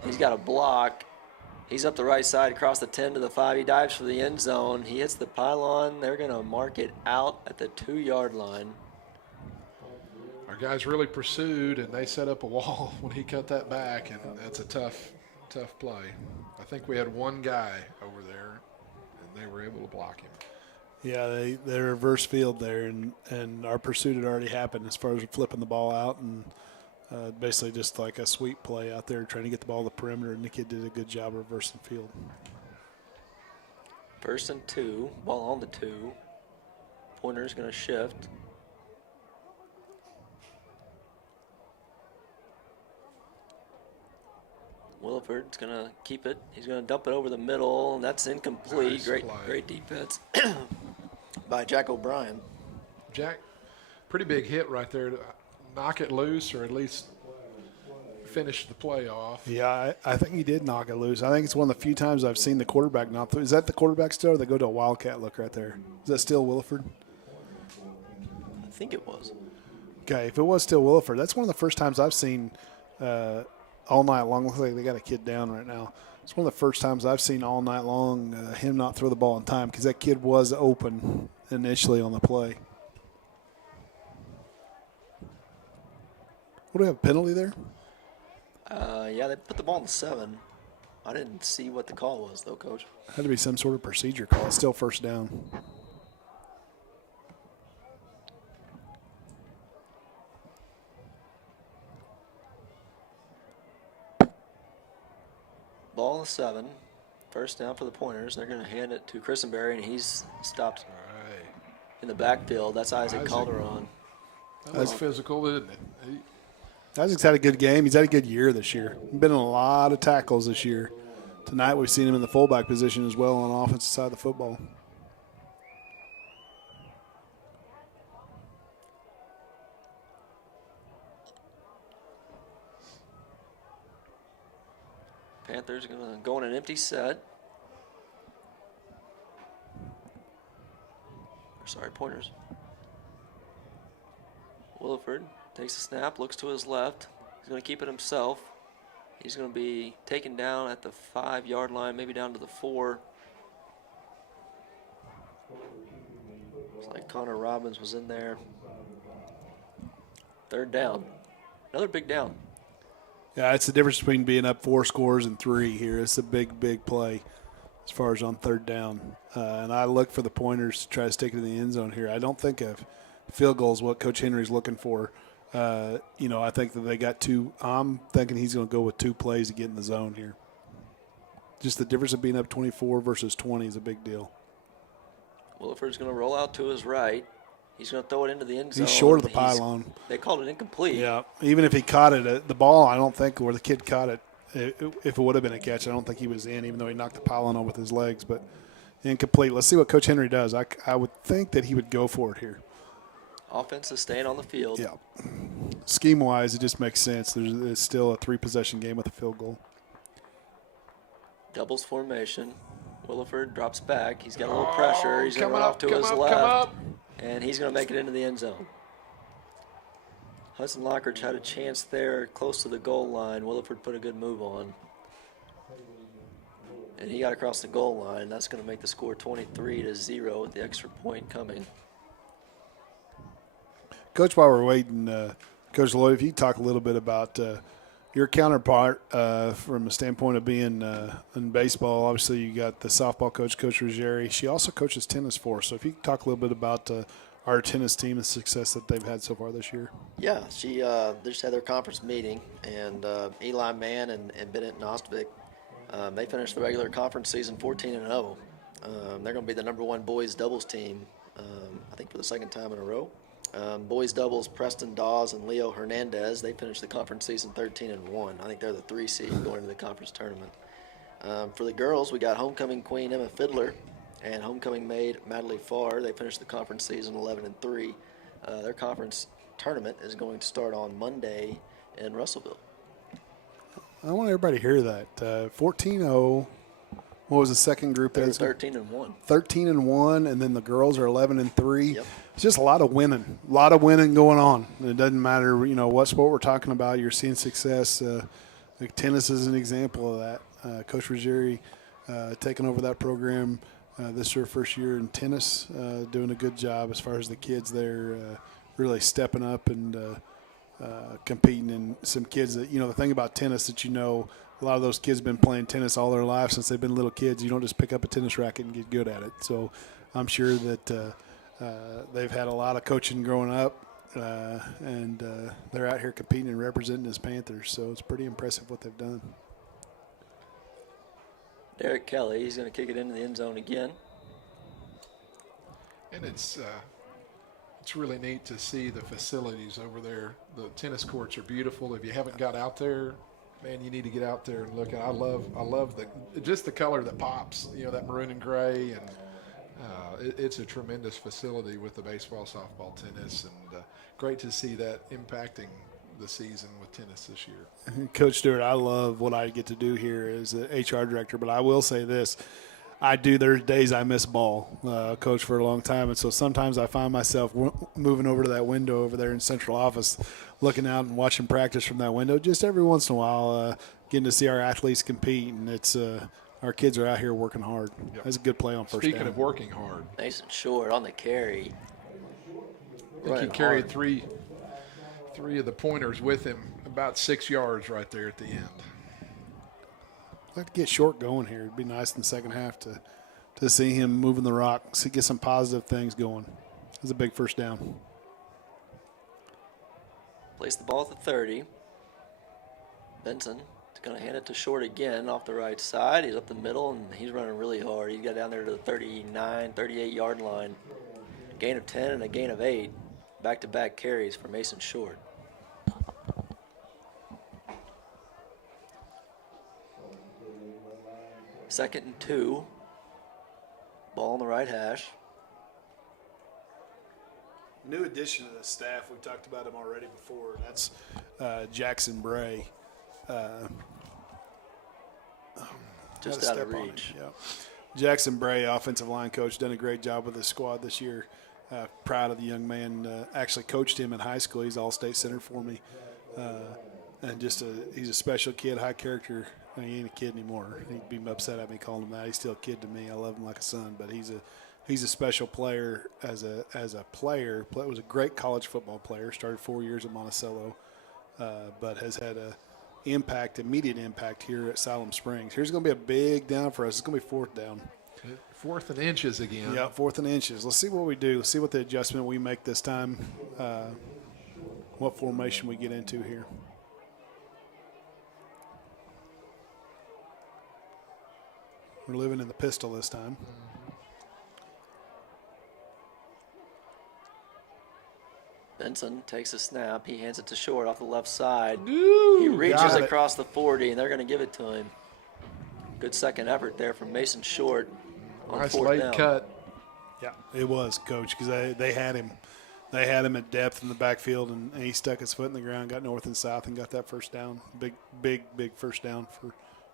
He's got a block. He's up the right side across the 10 to the 5. He dives for the end zone. He hits the pylon. They're going to mark it out at the 2-yard line. Our guys really pursued, and they set up a wall when he cut that back, and that's a tough play. I think we had one guy over there, and they were able to block him. Yeah, they reverse field there, and our pursuit had already happened as far as flipping the ball out, and basically just like a sweep play out there trying to get the ball to the perimeter, and the kid did a good job reversing field. 1st and 2, ball on the 2. Pointer's going to shift. Williford's going to keep it. He's going to dump it over the middle, and that's incomplete. Nice Great defense by Jack O'Brien. Jack, pretty big hit right there to knock it loose or at least finish the play off. Yeah, I think he did knock it loose. I think it's one of the few times I've seen the quarterback knock through. Is that the quarterback still, or they go to a wildcat look right there? Is that still Williford? I think it was. Okay, if it was still Williford, that's one of the first times I've seen all night long. Looks like they got a kid down right now. It's one of the first times I've seen all night long him not throw the ball in time, because that kid was open initially on the play. What do we have, a penalty there? Yeah, they put the ball in the 7. I didn't see what the call was, though, Coach. Had to be some sort of procedure call. It's still first down. Ball of 7. First down for the Pointers. They're going to hand it to Christenberry, and he's stopped in the backfield. That's Isaac Calderon. That's physical, isn't it? Isaac's had a good game. He's had a good year this year. Been in a lot of tackles this year. Tonight we've seen him in the fullback position as well on the offensive side of the football. Panthers are going to go in an empty set. Sorry, Pointers. Williford takes a snap, looks to his left. He's going to keep it himself. He's going to be taken down at the 5-yard line, maybe down to the 4. Looks like Connor Robbins was in there. 3rd down. Another big down. Yeah, it's the difference between being up 4 scores and 3 here. It's a big, big play as far as on 3rd down. And I look for the Pointers to try to stick it in the end zone here. I don't think a field goal is what Coach Henry's looking for. I think that they got 2. I'm thinking he's going to go with 2 plays to get in the zone here. Just the difference of being up 24 versus 20 is a big deal. Williford's going to roll out to his right. He's going to throw it into the end zone. He's short of the pylon. They called it incomplete. Yeah, even if he caught it, the ball, I don't think where the kid caught it, if it would have been a catch, I don't think he was in, even though he knocked the pylon on with his legs. But incomplete. Let's see what Coach Henry does. I would think that he would go for it here. Offense is staying on the field. Yeah. scheme-wise, it just makes sense. It's still a 3-possession game with a field goal. Doubles formation. Williford drops back. He's got a little pressure. He's going to run off to his come left. up. And he's going to make it into the end zone. Hudson Lockridge had a chance there close to the goal line. Williford put a good move on. And he got across the goal line. That's going to make the score 23-0 with the extra point coming. Coach, while we're waiting, Coach Lloyd, if you could talk a little bit about your counterpart from a standpoint of being in baseball. Obviously, you got the softball coach, Coach Ruggieri. She also coaches tennis for us. So if you could talk a little bit about our tennis team and the success that they've had so far this year. Yeah, they just had their conference meeting, and Eli Mann and Bennett Nostvik, they finished the regular conference season 14-0. They're going to be the #1 boys doubles team, I think for the second time in a row. Boys doubles, Preston Dawes and Leo Hernandez, they finished the conference season 13-1. I think they're the 3 seed going into the conference tournament. For the girls, we got homecoming queen Emma Fiddler and homecoming maid Madeline Farr. They finished the conference season 11-3. Their conference tournament is going to start on Monday in Russellville. I want everybody to hear that. 14-0. What was the second group there? 13-1. 13-1, and then the girls are 11-3. Yep. It's just a lot of winning going on. It doesn't matter, what sport we're talking about. You're seeing success. Like tennis is an example of that. Coach Ruggieri taking over that program. This is her first year in tennis, doing a good job as far as the kids there really stepping up and competing. And some kids that, the thing about tennis that a lot of those kids have been playing tennis all their life since they've been little kids. You don't just pick up a tennis racket and get good at it. So I'm sure that they've had a lot of coaching growing up, and they're out here competing and representing as Panthers. So it's pretty impressive what they've done. Derek Kelly, he's going to kick it into the end zone again. And it's really neat to see the facilities over there. The tennis courts are beautiful. If you haven't got out there, man, you need to get out there and look. And I love the color that pops. That maroon and gray, and it's a tremendous facility with the baseball, softball, tennis, and great to see that impacting the season with tennis this year. Coach Stewart, I love what I get to do here as the HR director, but I will say this. There's days I miss ball, coach for a long time, and so sometimes I find myself moving over to that window over there in central office, looking out and watching practice from that window just every once in a while, getting to see our athletes compete, and it's our kids are out here working hard. Yep. That's a good play on first Speaking down. of working hard. Mason Short on the carry. I think he carried three of the pointers with him, about 6 yards right there at the end. I'd like to get Short going here. It'd be nice in the second half to see him moving the rock, get some positive things going. It's a big first down. Place the ball at the 30. Benson is going to hand it to Short again off the right side. He's up the middle, and he's running really hard. He got down there to the 39, 38-yard line. Gain of 10 and a gain of 8. Back-to-back carries for Mason Short. Second and 2. Ball on the right hash. New addition to the staff. We've talked about him already before. And that's Jackson Bray. Just out of reach. Yep. Jackson Bray, offensive line coach, done a great job with his squad this year. Proud of the young man. Actually coached him in high school. He's all-state center for me. And he's a special kid, high character. He ain't a kid anymore. He'd be upset at me calling him that. He's still a kid to me. I love him like a son, but he's a special player as a player. Was a great college football player. Started 4 years at Monticello, but has had immediate impact here at Siloam Springs. Here's going to be a big down for us. It's going to be fourth down. 4th and inches again. Yeah, 4th and inches. Let's see what we do. Let's see what the adjustment we make this time. What formation we get into here. We're living in the pistol this time. Benson takes a snap. He hands it to Short off the left side. Ooh, he reaches across the 40, and they're going to give it to him. Good second effort there from Mason Short on nice fourth late down. cut. Yeah, it was, Coach, because they had him. they had him at depth in the backfield, and he stuck his foot in the ground, got north and south, and got that first down. Big first down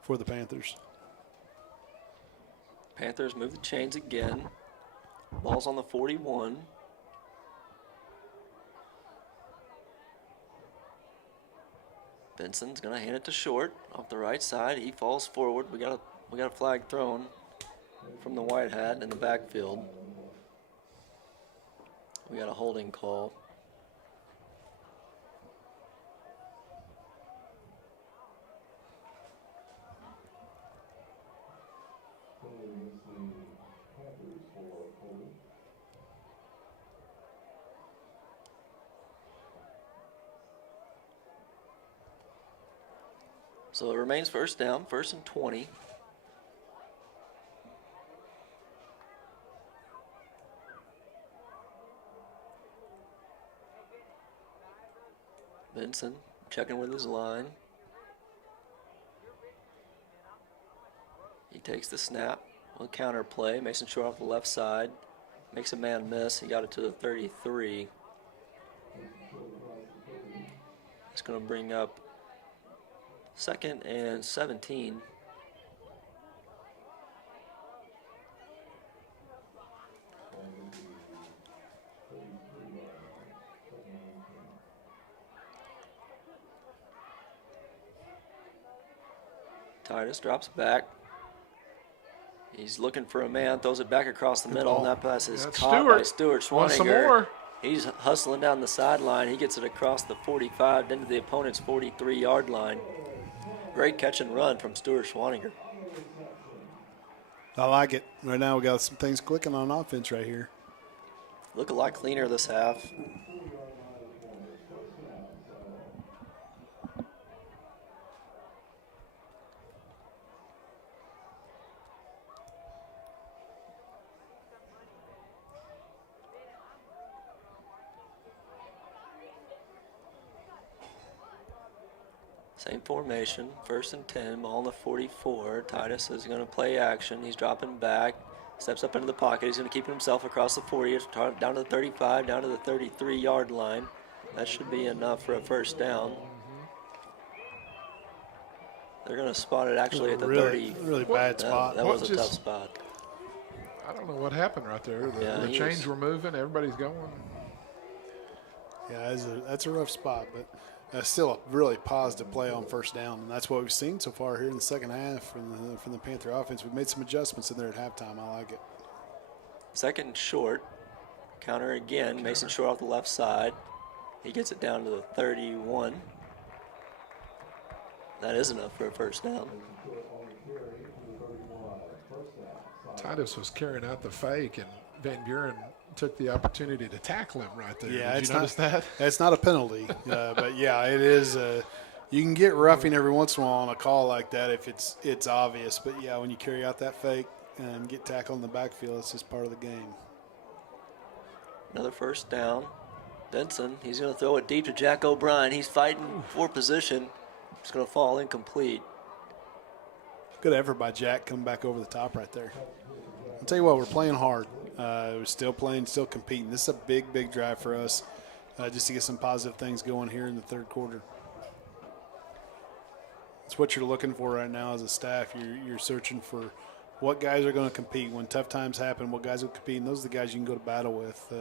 for the Panthers. Panthers move the chains again. Ball's on the 41. Benson's gonna hand it to Short off the right side. He falls forward. We got a flag thrown from the white hat in the backfield. We got a holding call. So it remains first down, 1st and 20. Benson checking with his line. He takes the snap. One counter play. Mason Short off the left side. Makes a man miss. He got it to the 33. It's going to bring up 2nd and 17. Titus drops back. He's looking for a man, throws it back across the middle, and that pass is caught by Stuart Schwaninger. Want some more? He's hustling down the sideline. He gets it across the 45 into the opponent's 43-yard line. Great catch and run from Stuart Schwaninger. I like it. Right now we got some things clicking on offense right here. Look a lot cleaner this half. Same formation, 1st and 10, ball on the 44. Titus is going to play action. He's dropping back, steps up into the pocket. He's going to keep himself across the 40, down to the 35, down to the 33-yard line. That should be enough for a first down. They're going to spot it actually at the 30. Really bad spot. That was a tough spot. I don't know what happened right there. The chains were moving. Everybody's going. Yeah, that's a rough spot, but still a really positive play on first down, and that's what we've seen so far here in the second half from the Panther offense. We've made some adjustments in there at halftime. I like it. 2nd and short. Counter again. Mason Short off the left side. He gets it down to the 31. That is enough for a first down. Titus was carrying out the fake, and Van Buren took the opportunity to tackle him right there. Yeah, Did you notice that? It's not a penalty, but yeah, it is. You can get roughing every once in a while on a call like that if it's obvious. But yeah, when you carry out that fake and get tackled in the backfield, it's just part of the game. Another first down. Benson, he's going to throw it deep to Jack O'Brien. He's fighting for position. It's going to fall incomplete. Good effort by Jack coming back over the top right there. I'll tell you what, we're playing hard. We're still playing, still competing. This is a big drive for us just to get some positive things going here in the third quarter. It's what you're looking for right now as a staff. You're searching for what guys are going to compete. When tough times happen, what guys will compete, and those are the guys you can go to battle with.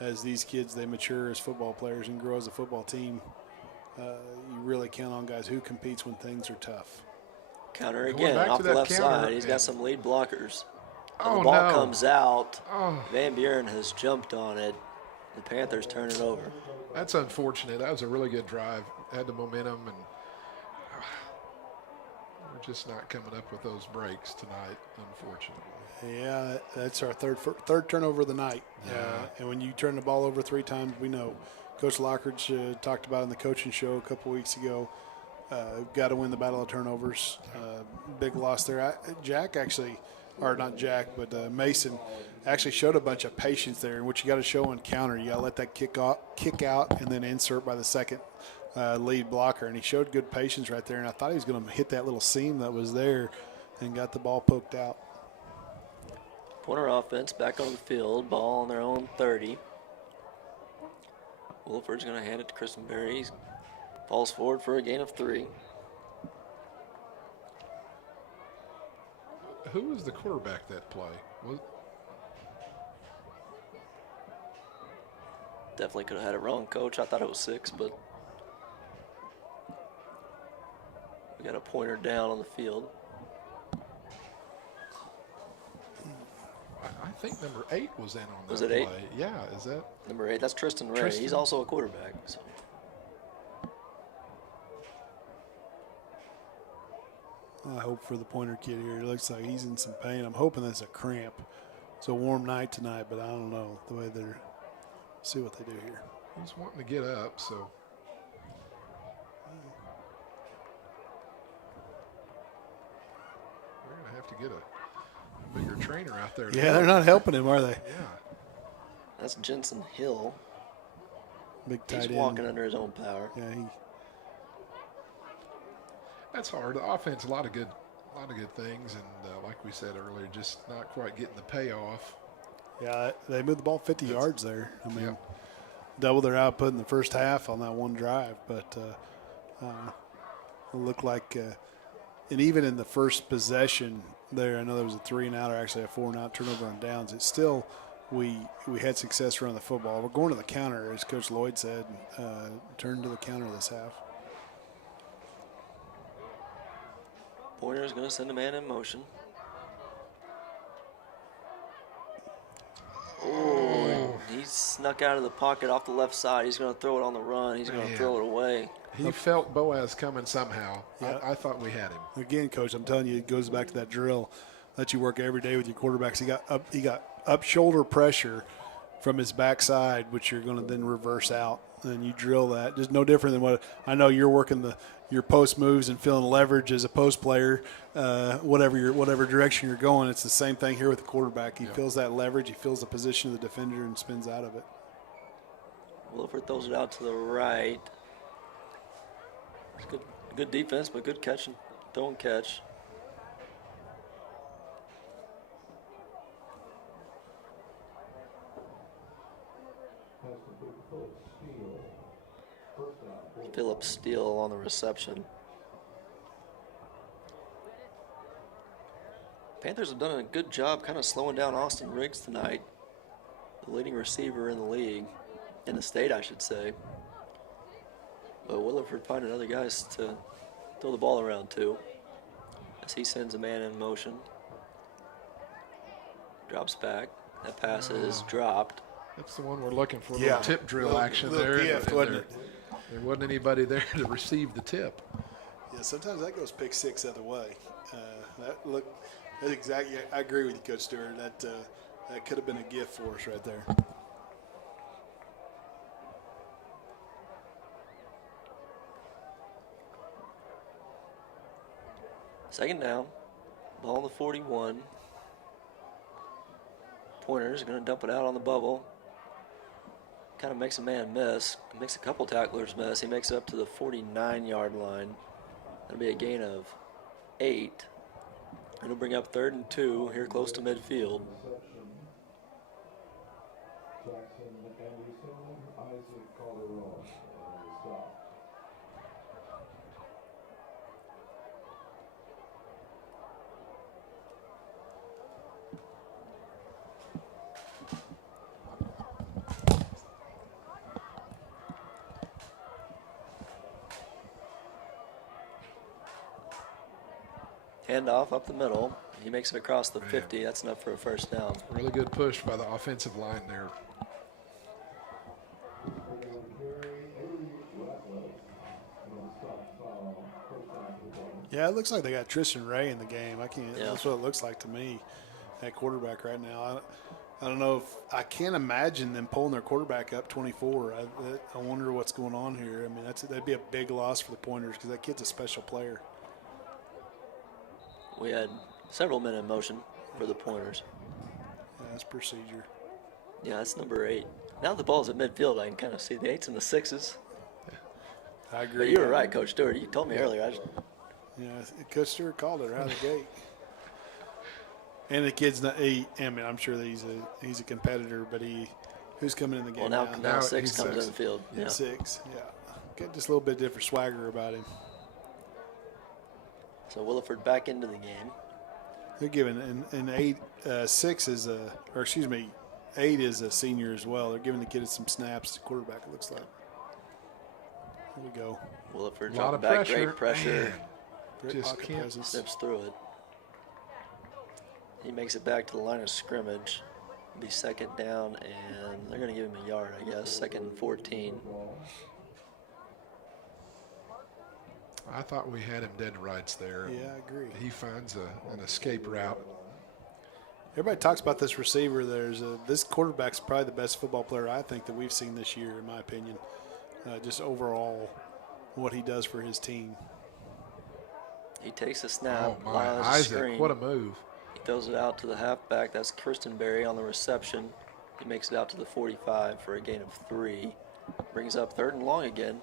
As these kids, they mature as football players and grow as a football team, you really count on guys who competes when things are tough. Counter again off the left side. He's got some lead blockers. And the ball comes out. Van Buren has jumped on it. The Panthers turn it over. That's unfortunate. That was a really good drive. Had the momentum, and we're just not coming up with those breaks tonight, unfortunately. Yeah, that's our third turnover of the night. And when you turn the ball over 3 times, we know. Coach Lockridge talked about in the coaching show a couple weeks ago. Got to win the battle of turnovers. Big loss there. Jack actually, or not Jack, but Mason actually showed a bunch of patience there. And what you got to show in counter, you got to let that kick out, and then insert by the second lead blocker. And he showed good patience right there. And I thought he was going to hit that little seam that was there, and got the ball poked out. Pointer offense back on the field. Ball on their own 30. Williford's going to hand it to Kristen Berry. He falls forward for a gain of 3. Who was the quarterback that play? Definitely could have had it wrong, Coach. I thought it was 6, but we got a pointer down on the field. I think number 8 was in on that Was it play. 8? Yeah, is that? Number 8, that's Tristan Ray. Tristan. He's also a quarterback. So. I hope for the pointer kid here. It looks like he's in some pain. I'm hoping that's a cramp. It's a warm night tonight, but I don't know the way they're. See what they do here. He's wanting to get up, so. They're going to have to get a bigger trainer out there. Yeah, they're not helping him, are they? Yeah. That's Jensen Hill. Big tight He's end. walking under his own power. Yeah, That's hard. The offense, a lot of good things, and like we said earlier, just not quite getting the payoff. Yeah, they moved the ball 50 yards there. I mean, Yeah. double their output in the first half on that one drive, but it looked like, and even in the first possession there, I know there was a 3-and-out or actually a 4-and-out turnover on downs. It's still we had success running the football. We're going to the counter, as Coach Lloyd said, turn to the counter this half. Pointer's going to send a man in motion. Oh, he snuck out of the pocket off the left side. He's going to throw it on the run. He's going to throw it away. He felt Boaz coming somehow. Yeah. I thought we had him. Again, Coach, I'm telling you, it goes back to that drill that you work every day with your quarterbacks. He got up shoulder pressure from his backside, which you're going to then reverse out, and you drill that. Just no different than what I know you're working your post moves and feeling leverage as a post player, whatever direction you're going. It's the same thing here with the quarterback. He feels that leverage. He feels the position of the defender and spins out of it. Williford throws it out to the right. It's good defense, but good catch and throw and catch. Philip Steele on the reception. Panthers have done a good job kind of slowing down Austin Riggs tonight, the leading receiver in the league, in the state, I should say. But Williford finding other guys to throw the ball around to as he sends a man in motion. Drops back. That pass is dropped. That's the one we're looking for. Yeah. Little tip drill action Little there. PF, wasn't it? There wasn't anybody there to receive the tip. Yeah, sometimes that goes pick 6 the other way. That's exactly. I agree with you, Coach Stewart. That could have been a gift for us right there. Second down. Ball on the 41. Pointer's going to dump it out on the bubble. Kind of makes a man miss. Makes a couple tacklers miss. He makes it up to the 49-yard line. That'll be a gain of 8. It'll bring up 3rd and 2 here close to midfield. Handoff up the middle. He makes it across the 50. That's enough for a first down. Really good push by the offensive line there. Yeah, it looks like they got Tristan Ray in the game. Yeah. That's what it looks like to me, that quarterback right now. I don't know if I can't imagine them pulling their quarterback up 24. I wonder what's going on here. I mean, that'd be a big loss for the Pointers because that kid's a special player. We had several men in motion for the Pointers. Yeah, that's procedure. Yeah, that's number 8. Now the ball's at midfield, I can kind of see the 8s and the 6s. I agree. But you were right, Coach Stewart. You told me earlier. Yeah, Coach Stewart called it right out of the gate. And the kid's not. I'm sure that he's a competitor, but Who's coming in the game Well, now Now six he's comes six. in the field. Yeah. 6, yeah. Got just a little bit different swagger about him. So Williford back into the game. They're giving an 8, 6 is a, or excuse me, 8 is a senior as well. They're giving the kid some snaps. The quarterback, it looks like. Here we go. Williford A lot of dropping back, pressure. great pressure. Man, Great just pocket can't. presence. Snips through it. He makes it back to the line of scrimmage. Be second down, and they're going to give him a yard, I guess. 2nd and 14. I thought we had him dead to rights there. Yeah, I agree. He finds an escape route. Everybody talks about this receiver. This quarterback's probably the best football player I think that we've seen this year, in my opinion. Just overall, what he does for his team. He takes the snap. Oh, my. allows a Isaac, screen. what a move. He throws it out to the halfback. That's Kirstenberry on the reception. He makes it out to the 45 for a gain of 3. Brings up 3rd and long again.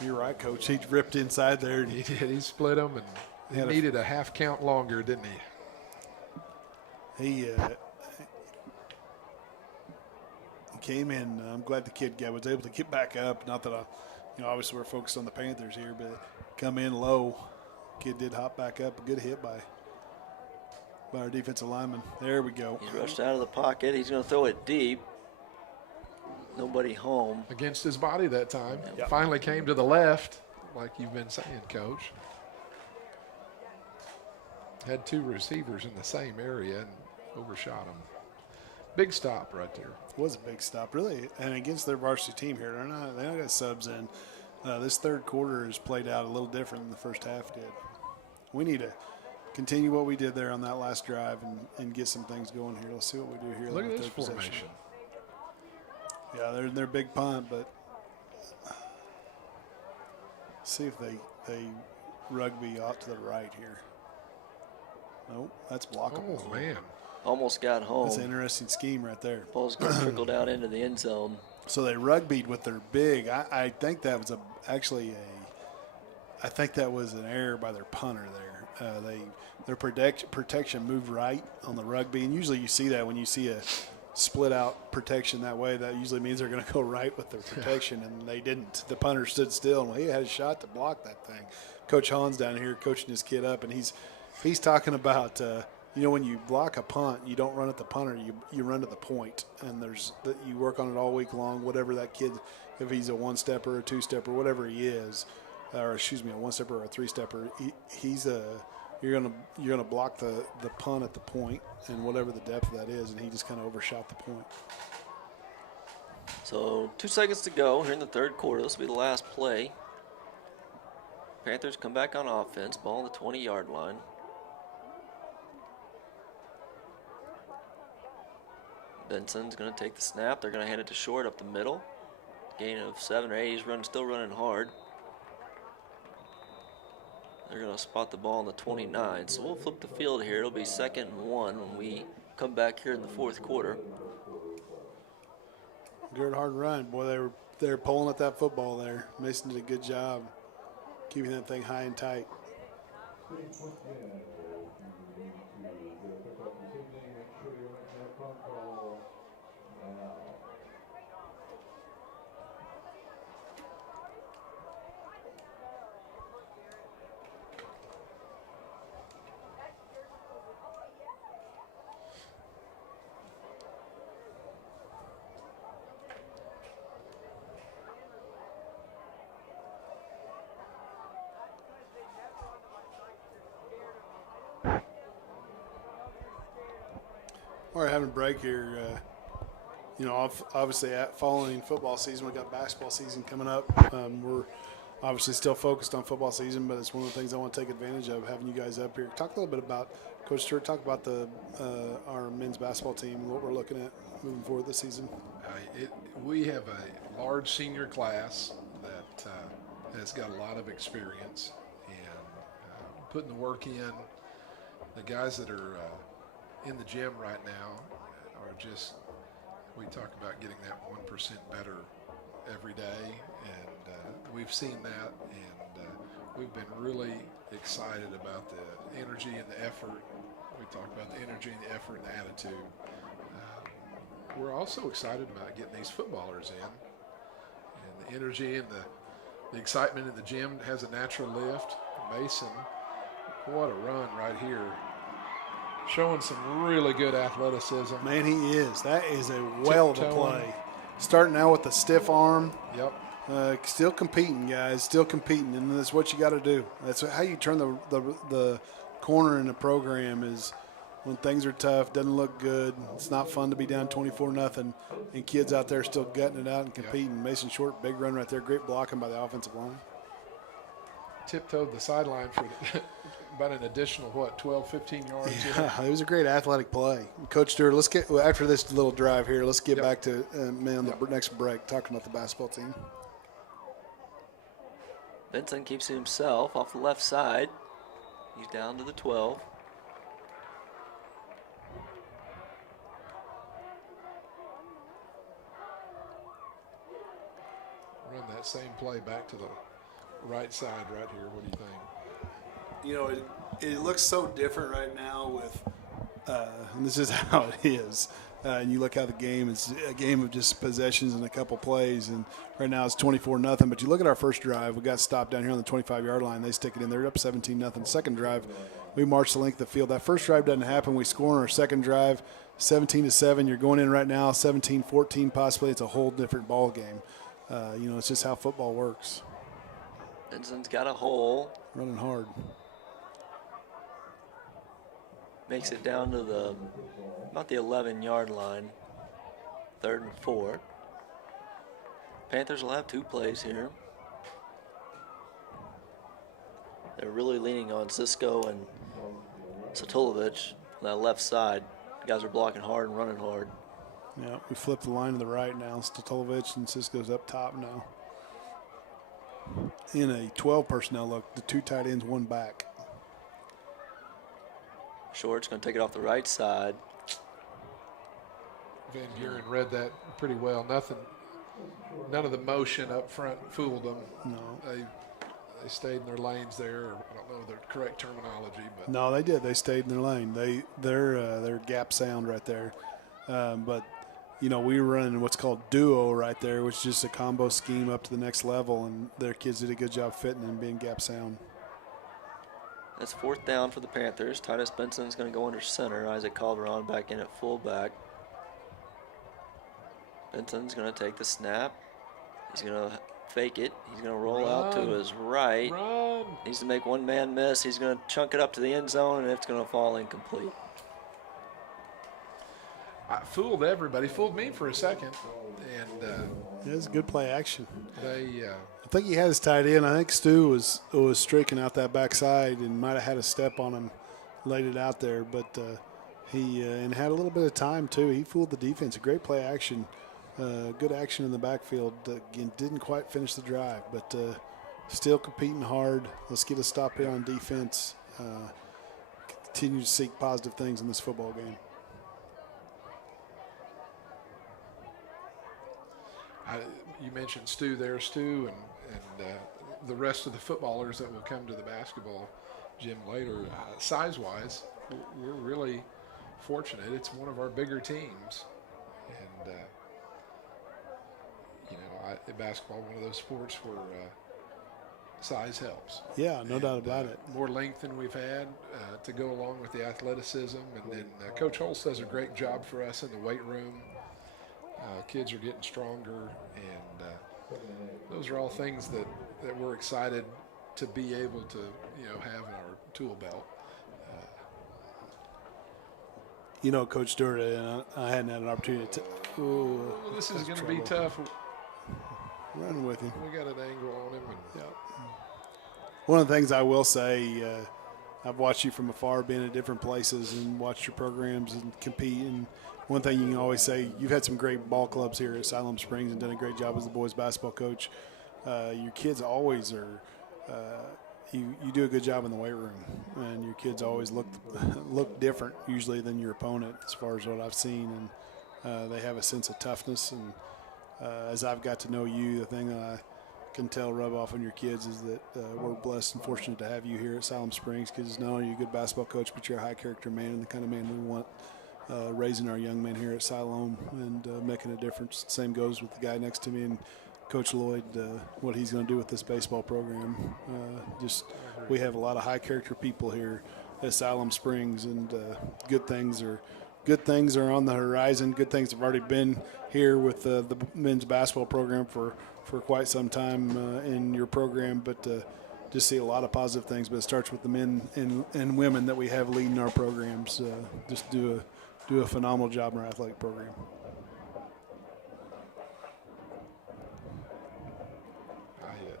You're right, Coach. He ripped inside there. He did. He split them, and he needed a half count longer, didn't he? He came in. I'm glad the kid was able to get back up. Not that obviously we're focused on the Panthers here, but come in low. Kid did hop back up. A good hit by our defensive lineman. There we go. He rushed out of the pocket. He's going to throw it deep. Nobody home. Against his body that time. Yep. Finally came to the left, like you've been saying, Coach. Had 2 receivers in the same area and overshot them. Big stop right there. It was a big stop, really, and against their varsity team here. They don't got subs in. This third quarter has played out a little different than the first half did. We need to continue what we did there on that last drive and get some things going here. Let's see what we do here. Look on at the this third formation. possession. Yeah, they're in their big punt, but see if they rugby out to the right here. Nope, that's blockable. Oh, man. Almost got home. That's an interesting scheme right there. Ball's going to trickle down into the end zone. So they rugbyed with their big. I think that was I think that was an error by their punter there. Their protection moved right on the rugby, and usually you see that when you see a split out protection that way. That usually means they're going to go right with their protection, and they didn't. The punter stood still, and he had a shot to block that thing. Coach Hahn's down here coaching his kid up, and he's talking about when you block a punt, you don't run at the punter, you run to the point, and you work on it all week long. Whatever that kid, if he's a 1-stepper or a 2-stepper, whatever he is, or excuse me, a 1-stepper or a 3-stepper, you're gonna block the punt at the point, and whatever the depth of that is, and he just kind of overshot the point. So 2 seconds to go here in the third quarter. This will be the last play. Panthers come back on offense. Ball on the 20-yard line. Benson's going to take the snap. They're going to hand it to Short up the middle. Gain of 7 or 8. He's still running hard. They're going to spot the ball on the 29. So we'll flip the field here. It'll be 2nd and 1 when we come back here in the fourth quarter. Good hard run. Boy, they were pulling at that football there. Mason did a good job keeping that thing high and tight. We're having a break here. Obviously following football season, we've got basketball season coming up. We're obviously still focused on football season, but it's one of the things I want to take advantage of, having you guys up here. Talk a little bit about, Coach Stewart, talk about our men's basketball team and what we're looking at moving forward this season. We have a large senior class that has got a lot of experience and putting the work in. The guys that are in the gym right now are just, we talk about getting that 1% better every day, and we've seen that, and we've been really excited about the energy and the effort. We talk about the energy and the effort and the attitude. we're also excited about getting these footballers in. And the energy and the excitement in the gym has a natural lift. Mason, what a run right here. Showing some really good athleticism. Man, he is. That is a well of a Tiptoeing. play. Starting out with the stiff arm. Yep. Still competing, guys. Still competing, and that's what you got to do. That's how you turn the corner in the program is when things are tough, doesn't look good. It's not fun to be down 24-0, and kids out there still gutting it out and competing. Yep. Mason Short, big run right there. Great blocking by the offensive line. Tiptoed the sideline for about an additional, 12, 15 yards? Yeah, it was a great athletic play. Coach Stewart, let's get, after this little drive here, let's get back to, the next break, talking about the basketball team. Benson keeps it himself off the left side. He's down to the 12. Run that same play back to the right side right here. What do you think? You know, it looks so different right now with, and this is how it is. And you look how the game is a game of just possessions and a couple plays. And right now it's 24-0. But you look at our first drive, we got stopped down here on the 25-yard line. They stick it in. They're up 17-0. Second drive, we march the length of the field. That first drive doesn't happen. We score on our second drive, 17-7. You're going in right now, 17-14 possibly. It's a whole different ball game. It's just how football works. Benson's got a hole. Running hard. Makes it down to about the 11-yard line. 3rd and 4. Panthers will have 2 plays here. They're really leaning on Cisco and Satulovic on that left side. Guys are blocking hard and running hard. Yeah, we flipped the line to the right now. Statolovich and Cisco's up top now. In a 12 personnel look, the 2 tight ends, 1 back. Short's going to take it off the right side. Van Buren read that pretty well. None of the motion up front fooled them. No. They stayed in their lanes there. I don't know the correct terminology, but no, they did. They stayed in their lane. They're gap sound right there. But we were running what's called duo right there, which is just a combo scheme up to the next level, and their kids did a good job fitting and being gap sound. That's 4th down for the Panthers. Titus Benson's going to go under center. Isaac Calderon back in at fullback. Benson's going to take the snap. He's going to fake it. He's going to roll out to his right. Run. Needs to make one man miss. He's going to chunk it up to the end zone, and it's going to fall incomplete. I fooled everybody. Fooled me for a second. And it was good play action. I think he had his tight end. I think Stu was streaking out that backside and might have had a step on him, laid it out there. But he and had a little bit of time, too. He fooled the defense. A great play action. Good action in the backfield. Again, didn't quite finish the drive, but still competing hard. Let's get a stop here on defense. Continue to seek positive things in this football game. You mentioned Stu there, Stu, and the rest of the footballers that will come to the basketball gym later. Size-wise, we're really fortunate. It's one of our bigger teams, and basketball, one of those sports where size helps. Yeah, no doubt about it. More length than we've had to go along with the athleticism, and then Coach Holtz does a great job for us in the weight room. Kids are getting stronger, and those are all things that we're excited to be able to have in our tool belt. Coach Stewart, I hadn't had an opportunity to. This is going to be tough. Running with him. We got an angle on him. Yeah. One of the things I will say, I've watched you from afar, being at different places, and watched your programs and compete. And one thing you can always say, you've had some great ball clubs here at Siloam Springs and done a great job as the boys basketball coach. Your kids always are. You do a good job in the weight room, and your kids always look different usually than your opponent as far as what I've seen, and they have a sense of toughness. And as I've got to know you, the thing that I can tell rub off on your kids is that we're blessed and fortunate to have you here at Siloam Springs, because not only are you a good basketball coach, but you're a high character man and the kind of man we want raising our young men here at Siloam and making a difference. Same goes with the guy next to me and Coach Lloyd, what he's going to do with this baseball program. We have a lot of high character people here at Siloam Springs, and good things are on the horizon. Good things have already been here with the men's basketball program for quite some time in your program, but just see a lot of positive things. But it starts with the men and women that we have leading our programs. Just do a phenomenal job in our athletic program.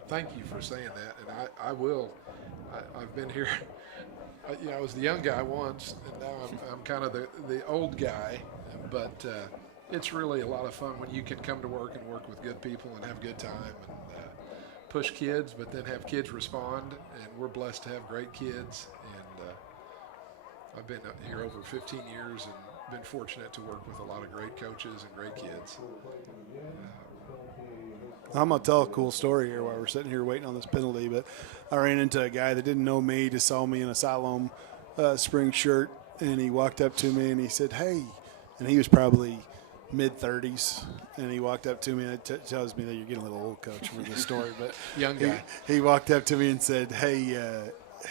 Thank you for saying that, and I will. I've been here. I was the young guy once, and now I'm kind of the old guy. But it's really a lot of fun when you can come to work and work with good people and have a good time and push kids, but then have kids respond. And we're blessed to have great kids. And I've been here over 15 years and been fortunate to work with a lot of great coaches and great kids. I'm going to tell a cool story here while we're sitting here waiting on this penalty, but I ran into a guy that didn't know me, just saw me in a Siloam Springs shirt, and he walked up to me and he said, "Hey," and he was probably mid-30s, and he walked up to me, and it tells me that you're getting a little old, Coach, for this story, but young guy. He walked up to me and said, hey,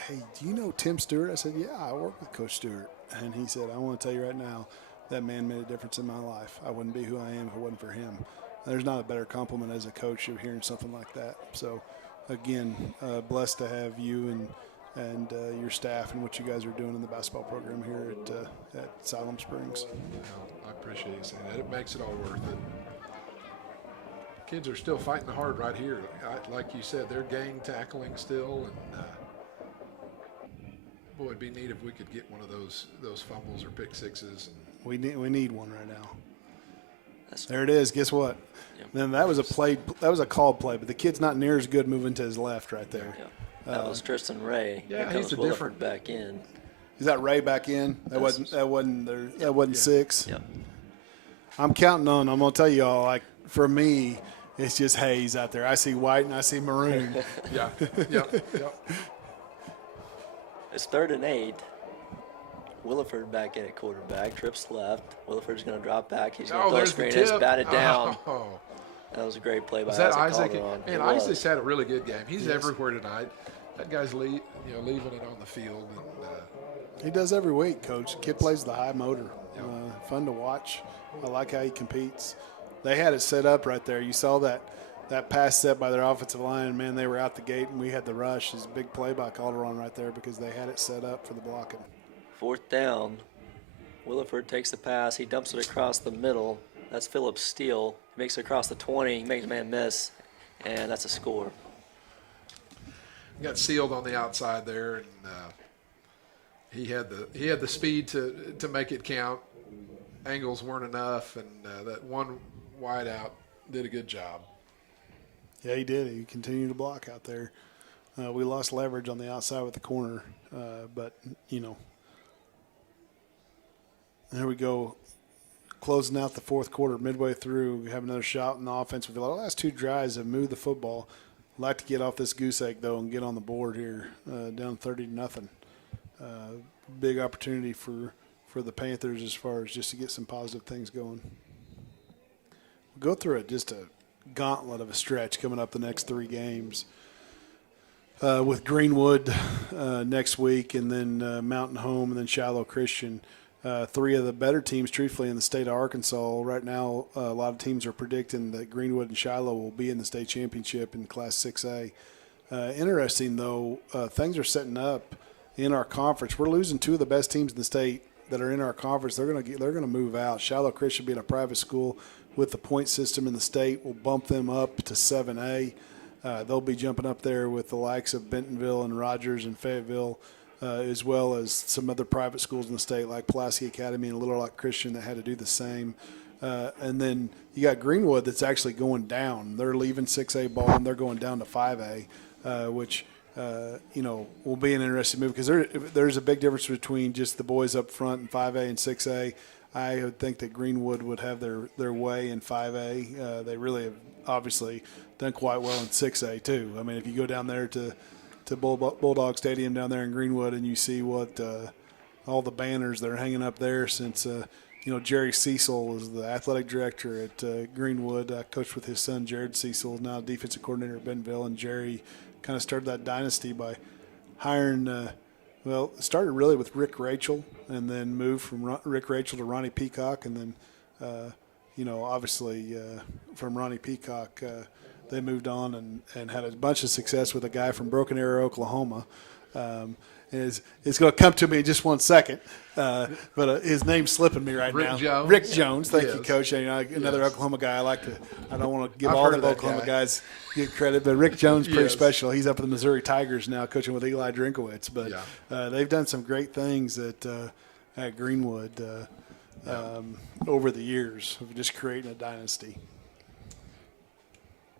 do you know Tim Stewart? I said, yeah, I work with Coach Stewart. And he said, I want to tell you right now, that man made a difference in my life. I wouldn't be who I am if it wasn't for him. There's not a better compliment as a coach of hearing something like that. So, again, blessed to have you and your staff and what you guys are doing in the basketball program here at Siloam Springs. I appreciate you saying that. It makes it all worth it. Kids are still fighting hard right here. Like you said, they're gang tackling still, and boy, it'd be neat if we could get one of those fumbles or pick sixes. We need one right now. There it is. Guess what? Yep. Then that was a called play, but the kid's not near as good moving to his left right there. Yep. That was Tristan Ray. Yeah, Here he's comes a different back in. Is that Ray back in? That wasn't six. Yep. I'm counting on. I'm gonna tell you all. Like for me, it's just haze out there. I see white and I see maroon. Yeah. It's 3rd and 8. Williford back in at quarterback. Trips left. Williford's going to drop back. He's going to throw a screen. It's batted down. Oh. That was a great play by Isaac. Calderon. Man, Isaac's had a really good game. He's everywhere tonight. That guy's leaving it on the field. And, he does every week, Coach. Kid plays the high motor. Fun to watch. I like how he competes. They had it set up right there. You saw that pass set by their offensive line. Man, they were out the gate, and we had the rush. It's a big play by Calderon right there because they had it set up for the blocking. 4th down. Williford takes the pass. He dumps it across the middle. That's Philip Steele. He makes it across the 20. He makes a man miss, and that's a score. got sealed on the outside there, and he had the speed to make it count. Angles weren't enough, and that one wide out did a good job. Yeah, he did. He continued to block out there. We lost leverage on the outside with the corner, but, there we go. Closing out the fourth quarter, midway through, we have another shot in the offense. The last two drives have moved the football. I'd like to get off this goose egg, though, and get on the board here, down 30-0. Big opportunity for the Panthers as far as just to get some positive things going. We'll go through just a gauntlet of a stretch coming up the next 3 games. With Greenwood next week, and then Mountain Home, and then Shiloh Christian. 3 of the better teams, truthfully, in the state of Arkansas. Right now, a lot of teams are predicting that Greenwood and Shiloh will be in the state championship in Class 6A. Interesting, though, things are setting up in our conference. We're losing 2 of the best teams in the state that are in our conference. They're gonna move out. Shiloh Christian, being a private school with the point system in the state, will bump them up to 7A. They'll be jumping up there with the likes of Bentonville and Rogers and Fayetteville, as well as some other private schools in the state like Pulaski Academy and Little Rock Christian that had to do the same. And then you got Greenwood that's actually going down. They're leaving 6A ball and they're going down to 5A, which will be an interesting move because there's a big difference between just the boys up front in 5A and 6A. I would think that Greenwood would have their way in 5A. They really have obviously done quite well in 6A too. I mean, if you go down there to Bulldog Stadium down there in Greenwood and you see what all the banners that are hanging up there since Jerry Cecil is the athletic director at Greenwood. I coached with his son, Jared Cecil, now defensive coordinator at Bentonville. And Jerry kind of started that dynasty by hiring, it started really with Rick Rachel and then moved from Rick Rachel to Ronnie Peacock. And then, obviously from Ronnie Peacock, they moved on and had a bunch of success with a guy from Broken Arrow, Oklahoma. It's going to come to me in just 1 second, but his name's slipping me right now. Jones. Rick Jones. Thank Yes. you, Coach. Another Yes. Oklahoma guy. I don't want to give I've all heard the of that Oklahoma guy. guys get credit, but Rick Jones pretty Yes. special. He's up at the Missouri Tigers now, coaching with Eli Drinkowitz. But Yeah. they've done some great things at Greenwood over the years of just creating a dynasty.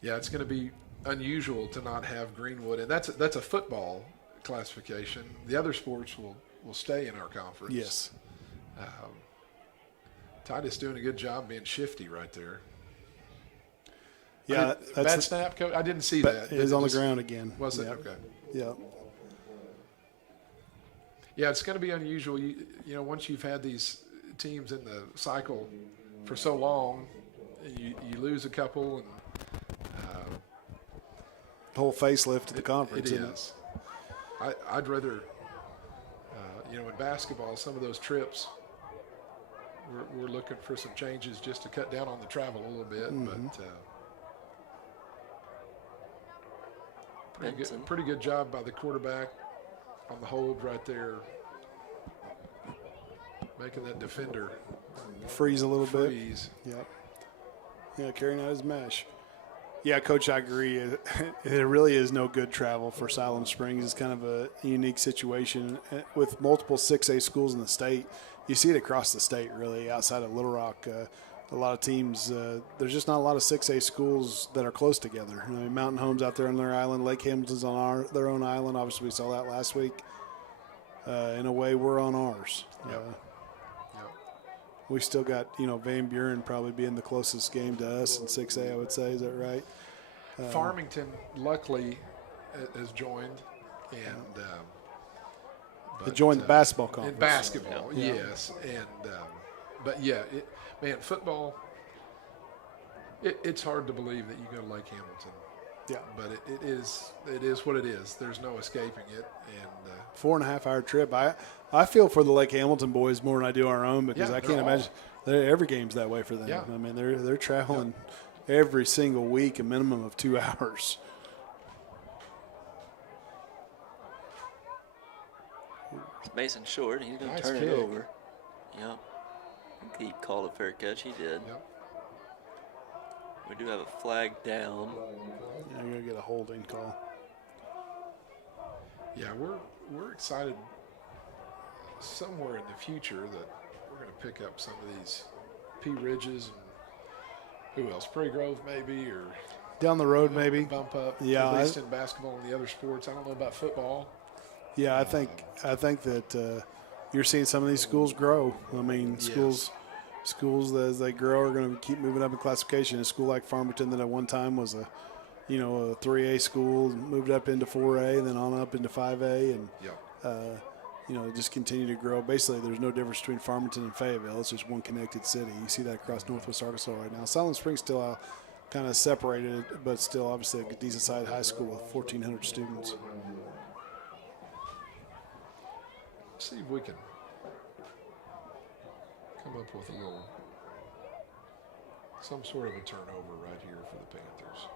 Yeah, it's going to be unusual to not have Greenwood, and that's a football classification. The other sports will stay in our conference. Yes. Titus doing a good job being shifty right there. Yeah, Bad snap, Coach? I didn't see that. It was on the ground again. Was it? Yeah. Okay. Yeah. Yeah, it's going to be unusual. Once you've had these teams in the cycle for so long, you lose a couple, and The whole facelift of the conference. it isn't is. I'd rather, in basketball, some of those trips, we're looking for some changes just to cut down on the travel a little bit, but pretty good job by the quarterback on the hold right there, making that defender freeze a little bit. Yep. Yeah, carrying out his mesh. Yeah, Coach, I agree. There really is no good travel for Siloam Springs. It's kind of a unique situation with multiple 6A schools in the state. You see it across the state, really, outside of Little Rock. A lot of teams, there's just not a lot of 6A schools that are close together. Mountain Home's out there on their island. Lake Hamilton's on their own island. Obviously, we saw that last week. In a way, we're on ours. We still got, Van Buren probably being the closest game to us in 6A, I would say. Is that right? Farmington, luckily, has joined, and they joined the basketball conference. In basketball, yes, and man, football. It's hard to believe that you go to Lake Hamilton. Yeah, but it is what it is. There's no escaping it, and 4.5 hour trip. I feel for the Lake Hamilton boys more than I do our own because I can't imagine every game's that way for them. Yeah. I mean, they're traveling every single week a minimum of 2 hours. It's Mason Short. He's going to Nice turn kick. it over. Yeah. I think he called a fair catch. He did. Yep. We do have a flag down. Yeah, you're going to get a holding call. Yeah, we're excited somewhere in the future that we're going to pick up some of these P Ridges and who else? Prairie Grove maybe, or down the road maybe. Bump up. Yeah, at least in basketball and the other sports. I don't know about football. Yeah, I think that you're seeing some of these schools grow. I mean, schools as they grow are going to keep moving up in classification. A school like Farmington that at one time was a 3A school, moved up into 4A, then on up into 5A, and just continue to grow. Basically, there's no difference between Farmington and Fayetteville. It's just one connected city. You see that across Northwest Arkansas right now. Siloam Springs still kind of separated, but still obviously a decent-sized high school with 1,400 students. See if we can come up with some sort of a turnover right here for the Panthers.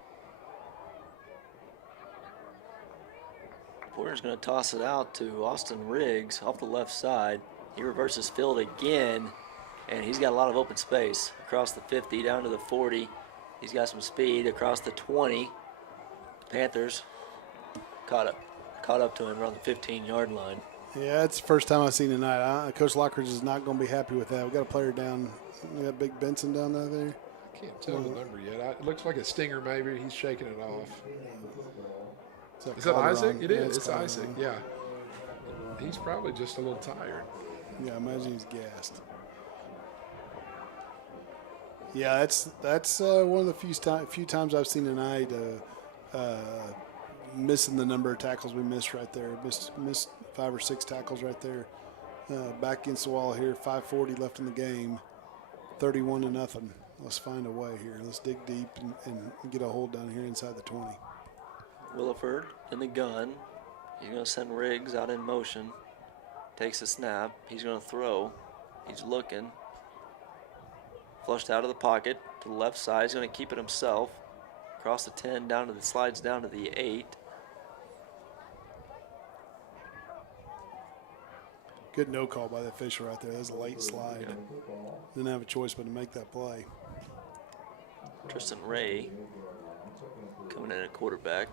Porter's going to toss it out to Austin Riggs off the left side. He reverses field again, and he's got a lot of open space across the 50 down to the 40. He's got some speed across the 20. Panthers caught up to him around the 15-yard line. Yeah, it's the first time I've seen tonight. Coach Lockridge is not going to be happy with that. We got a player down. We got Big Benson down there. I can't tell the number yet. It looks like a stinger maybe. He's shaking it off. Is that Isaac? It is. It's Isaac. Yeah. He's probably just a little tired. Yeah, I imagine he's gassed. Yeah, that's one of the few times I've seen tonight missing the number of tackles we missed right there. Missed 5 or 6 tackles right there. Back against the wall here, 5:40 left in the game. 31-0. Let's find a way here. Let's dig deep and get a hold down here inside the 20. Williford in the gun. He's going to send Riggs out in motion. Takes a snap. He's going to throw. He's looking. Flushed out of the pocket to the left side. He's going to keep it himself. Across the 10, down to the slides down to the 8. Good no call by the official right there. That was a late slide. Didn't have a choice but to make that play. Tristan Ray coming in at quarterback.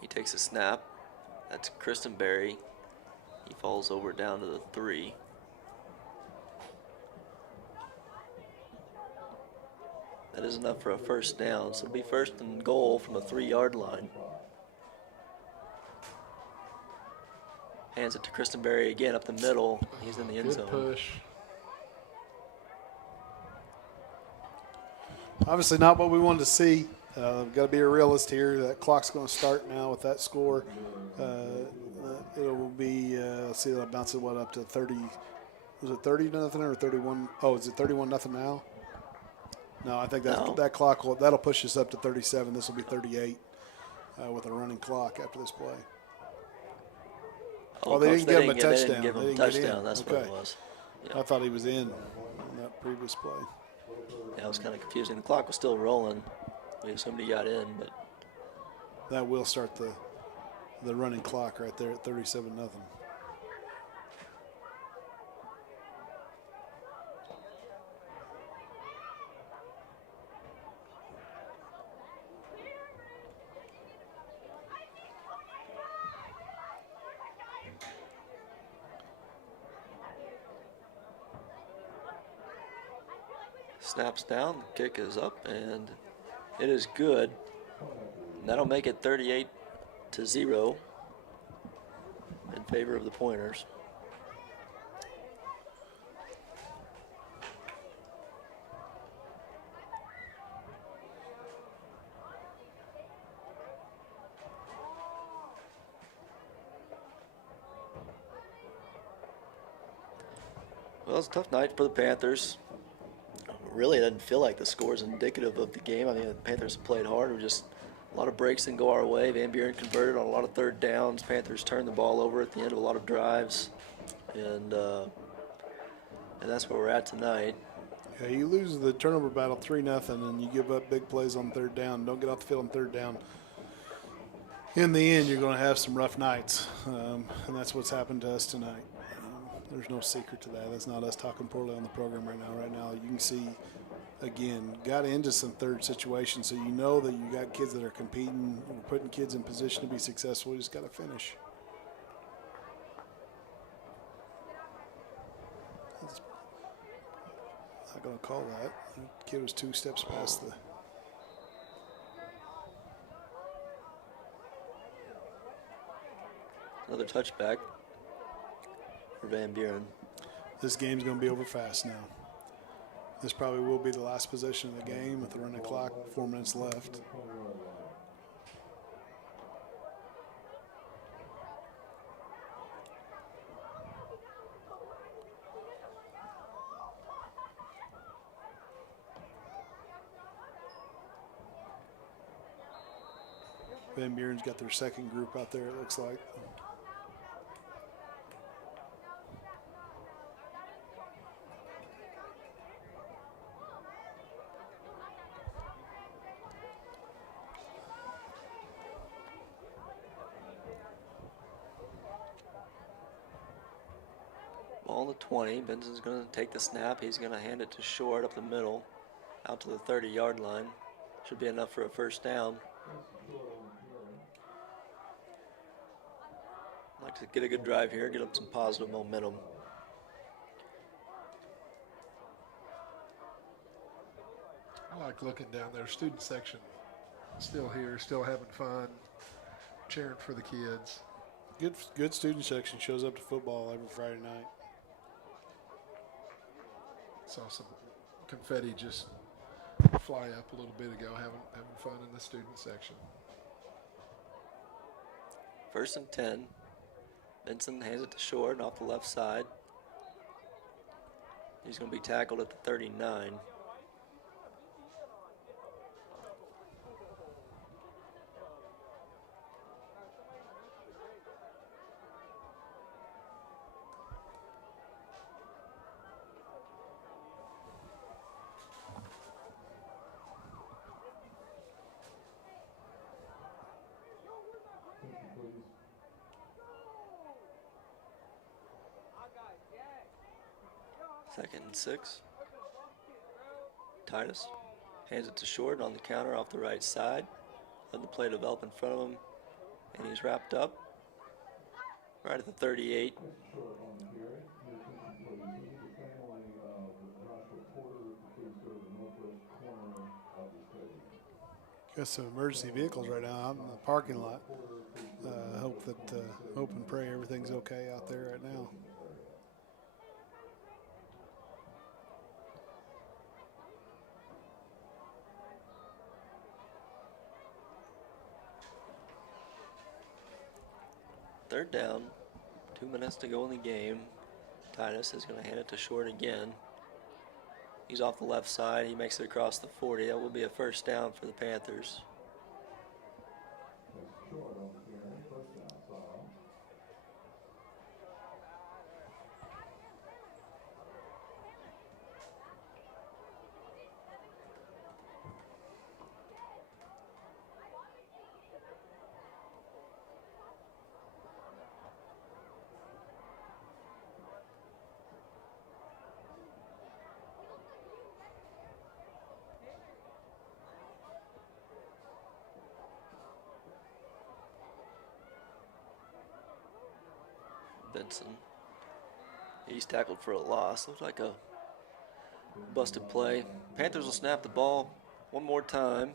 He takes a snap. That's Kristen Berry. He falls over down to the 3. That is enough for a first down. So it'll be first and goal from the 3-yard line. Hands it to Kristen Berry again up the middle. He's in the end zone. Good push. Obviously not what we wanted to see. We've got to be a realist here. That clock's going to start now with that score. It will be, let's see, that'll bounce it, up to 30. Was it 30-0 or 31? Oh, is it 31-0 now? No, I think that clock that'll push us up to 37. This will be 38 with a running clock after this play. Oh, they didn't give him a touchdown. They didn't give him a touchdown. That's what it was. Yeah. I thought he was in that previous play. Yeah, it was kind of confusing. The clock was still rolling. We assumed he got in, but that will start the running clock right there at 37-0. snaps down, the kick is up, and it is good. And that'll make it 38-0 in favor of the Pointers. Well, it's a tough night for the Panthers. Really, it doesn't feel like the score is indicative of the game. I mean, the Panthers have played hard. We just a lot of breaks didn't go our way. Van Buren converted on a lot of third downs. Panthers turned the ball over at the end of a lot of drives, and that's where we're at tonight. Yeah, you lose the turnover battle 3-0, and you give up big plays on third down. Don't get off the field on third down. In the end, you're going to have some rough nights, and that's what's happened to us tonight. There's no secret to that. That's not us talking poorly on the program right now. Right now, you can see, again, got into some third situations, so you know that you got kids that are competing. We're putting kids in position to be successful. You just got to finish. Not going to call that. The kid was 2 steps past the. Another touchback for Van Buren. This game's going to be over fast now. This probably will be the last possession of the game with the running clock, 4 minutes left. Van Buren's got their second group out there, it looks like. Ball on the 20. Benson's going to take the snap. He's going to hand it to Short up the middle, out to the 30-yard line. Should be enough for a first down. Like to get a good drive here, get up some positive momentum. I like looking down there. Student section still here, still having fun, cheering for the kids. Good student section shows up to football every Friday night. Saw some confetti just fly up a little bit ago, having fun in the student section. 1st and 10. Benson hands it to Short off the left side. He's going to be tackled at the 39. Second and 6. Titus hands it to Short on the counter off the right side. Let the play develop in front of him, and he's wrapped up right at the 38. Got some emergency vehicles right now out in the parking lot. Hope and pray everything's okay out there right now. Third down, 2 minutes to go in the game. Titus is going to hand it to Short again. He's off the left side. He makes it across the 40. That will be a first down for the Panthers. Benson. He's tackled for a loss. Looks like a busted play. Panthers will snap the ball one more time.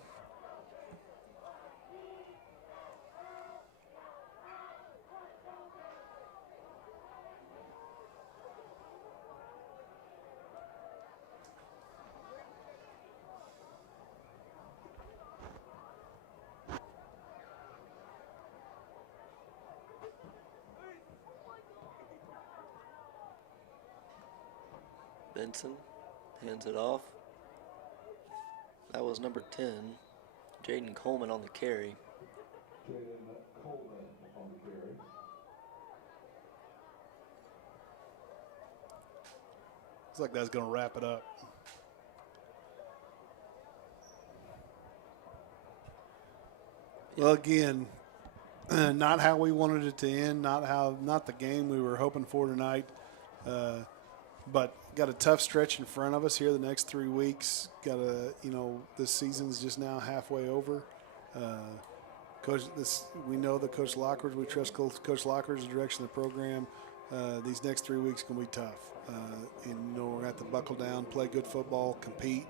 Benson hands it off. That was number 10, Jaden Coleman on the carry. Looks like that's going to wrap it up. Well, again, not how we wanted it to end, not the game we were hoping for tonight. But got a tough stretch in front of us here the next 3 weeks. This season's just now halfway over. We know that Coach Lockridge, we trust Coach Lockridge's direction of the program. These next 3 weeks can be tough. We're going to have to buckle down, play good football, compete.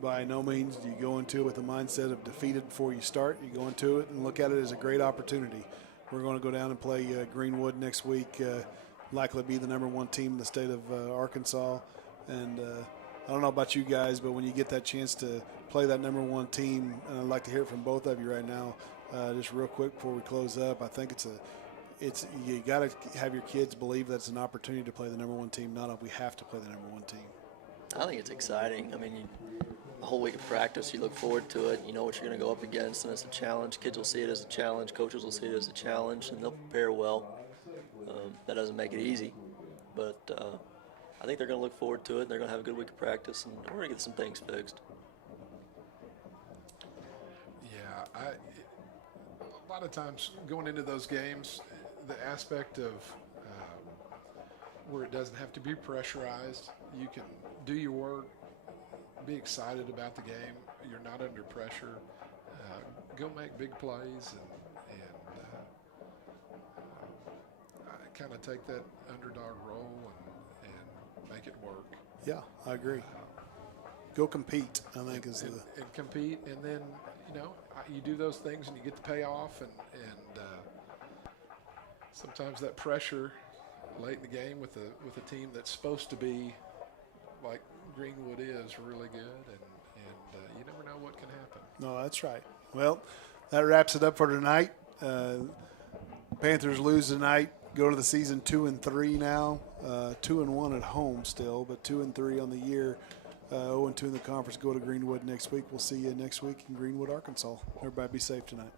By no means do you go into it with the mindset of defeated before you start. You go into it and look at it as a great opportunity. We're going to go down and play Greenwood next week. Likely be the #1 team in the state of Arkansas. And I don't know about you guys, but when you get that chance to play that #1 team, and I'd like to hear it from both of you right now, just real quick before we close up. I think you got to have your kids believe that's an opportunity to play the #1 team, not that we have to play the #1 team. I think it's exciting. I mean, the whole week of practice, you look forward to it. You know what you're going to go up against, and it's a challenge. Kids will see it as a challenge. Coaches will see it as a challenge, and they'll prepare well. That doesn't make it easy, but I think they're going to look forward to it. They're going to have a good week of practice, and we're going to get some things fixed. Yeah, a lot of times going into those games, the aspect of where it doesn't have to be pressurized, you can do your work, be excited about the game. You're not under pressure. Go make big plays and kind of take that underdog role and make it work. Yeah, I agree. Go compete, I think, is the... And compete, and then, you do those things and you get the payoff, and sometimes that pressure late in the game with a team that's supposed to be like Greenwood is really good, and you never know what can happen. No, that's right. Well, that wraps it up for tonight. Panthers lose tonight, go to the season 2-3 now, 2-1 at home still, but 2-3 on the year, 0-2 in the conference. Go to Greenwood next week. We'll see you next week in Greenwood, Arkansas. Everybody be safe tonight.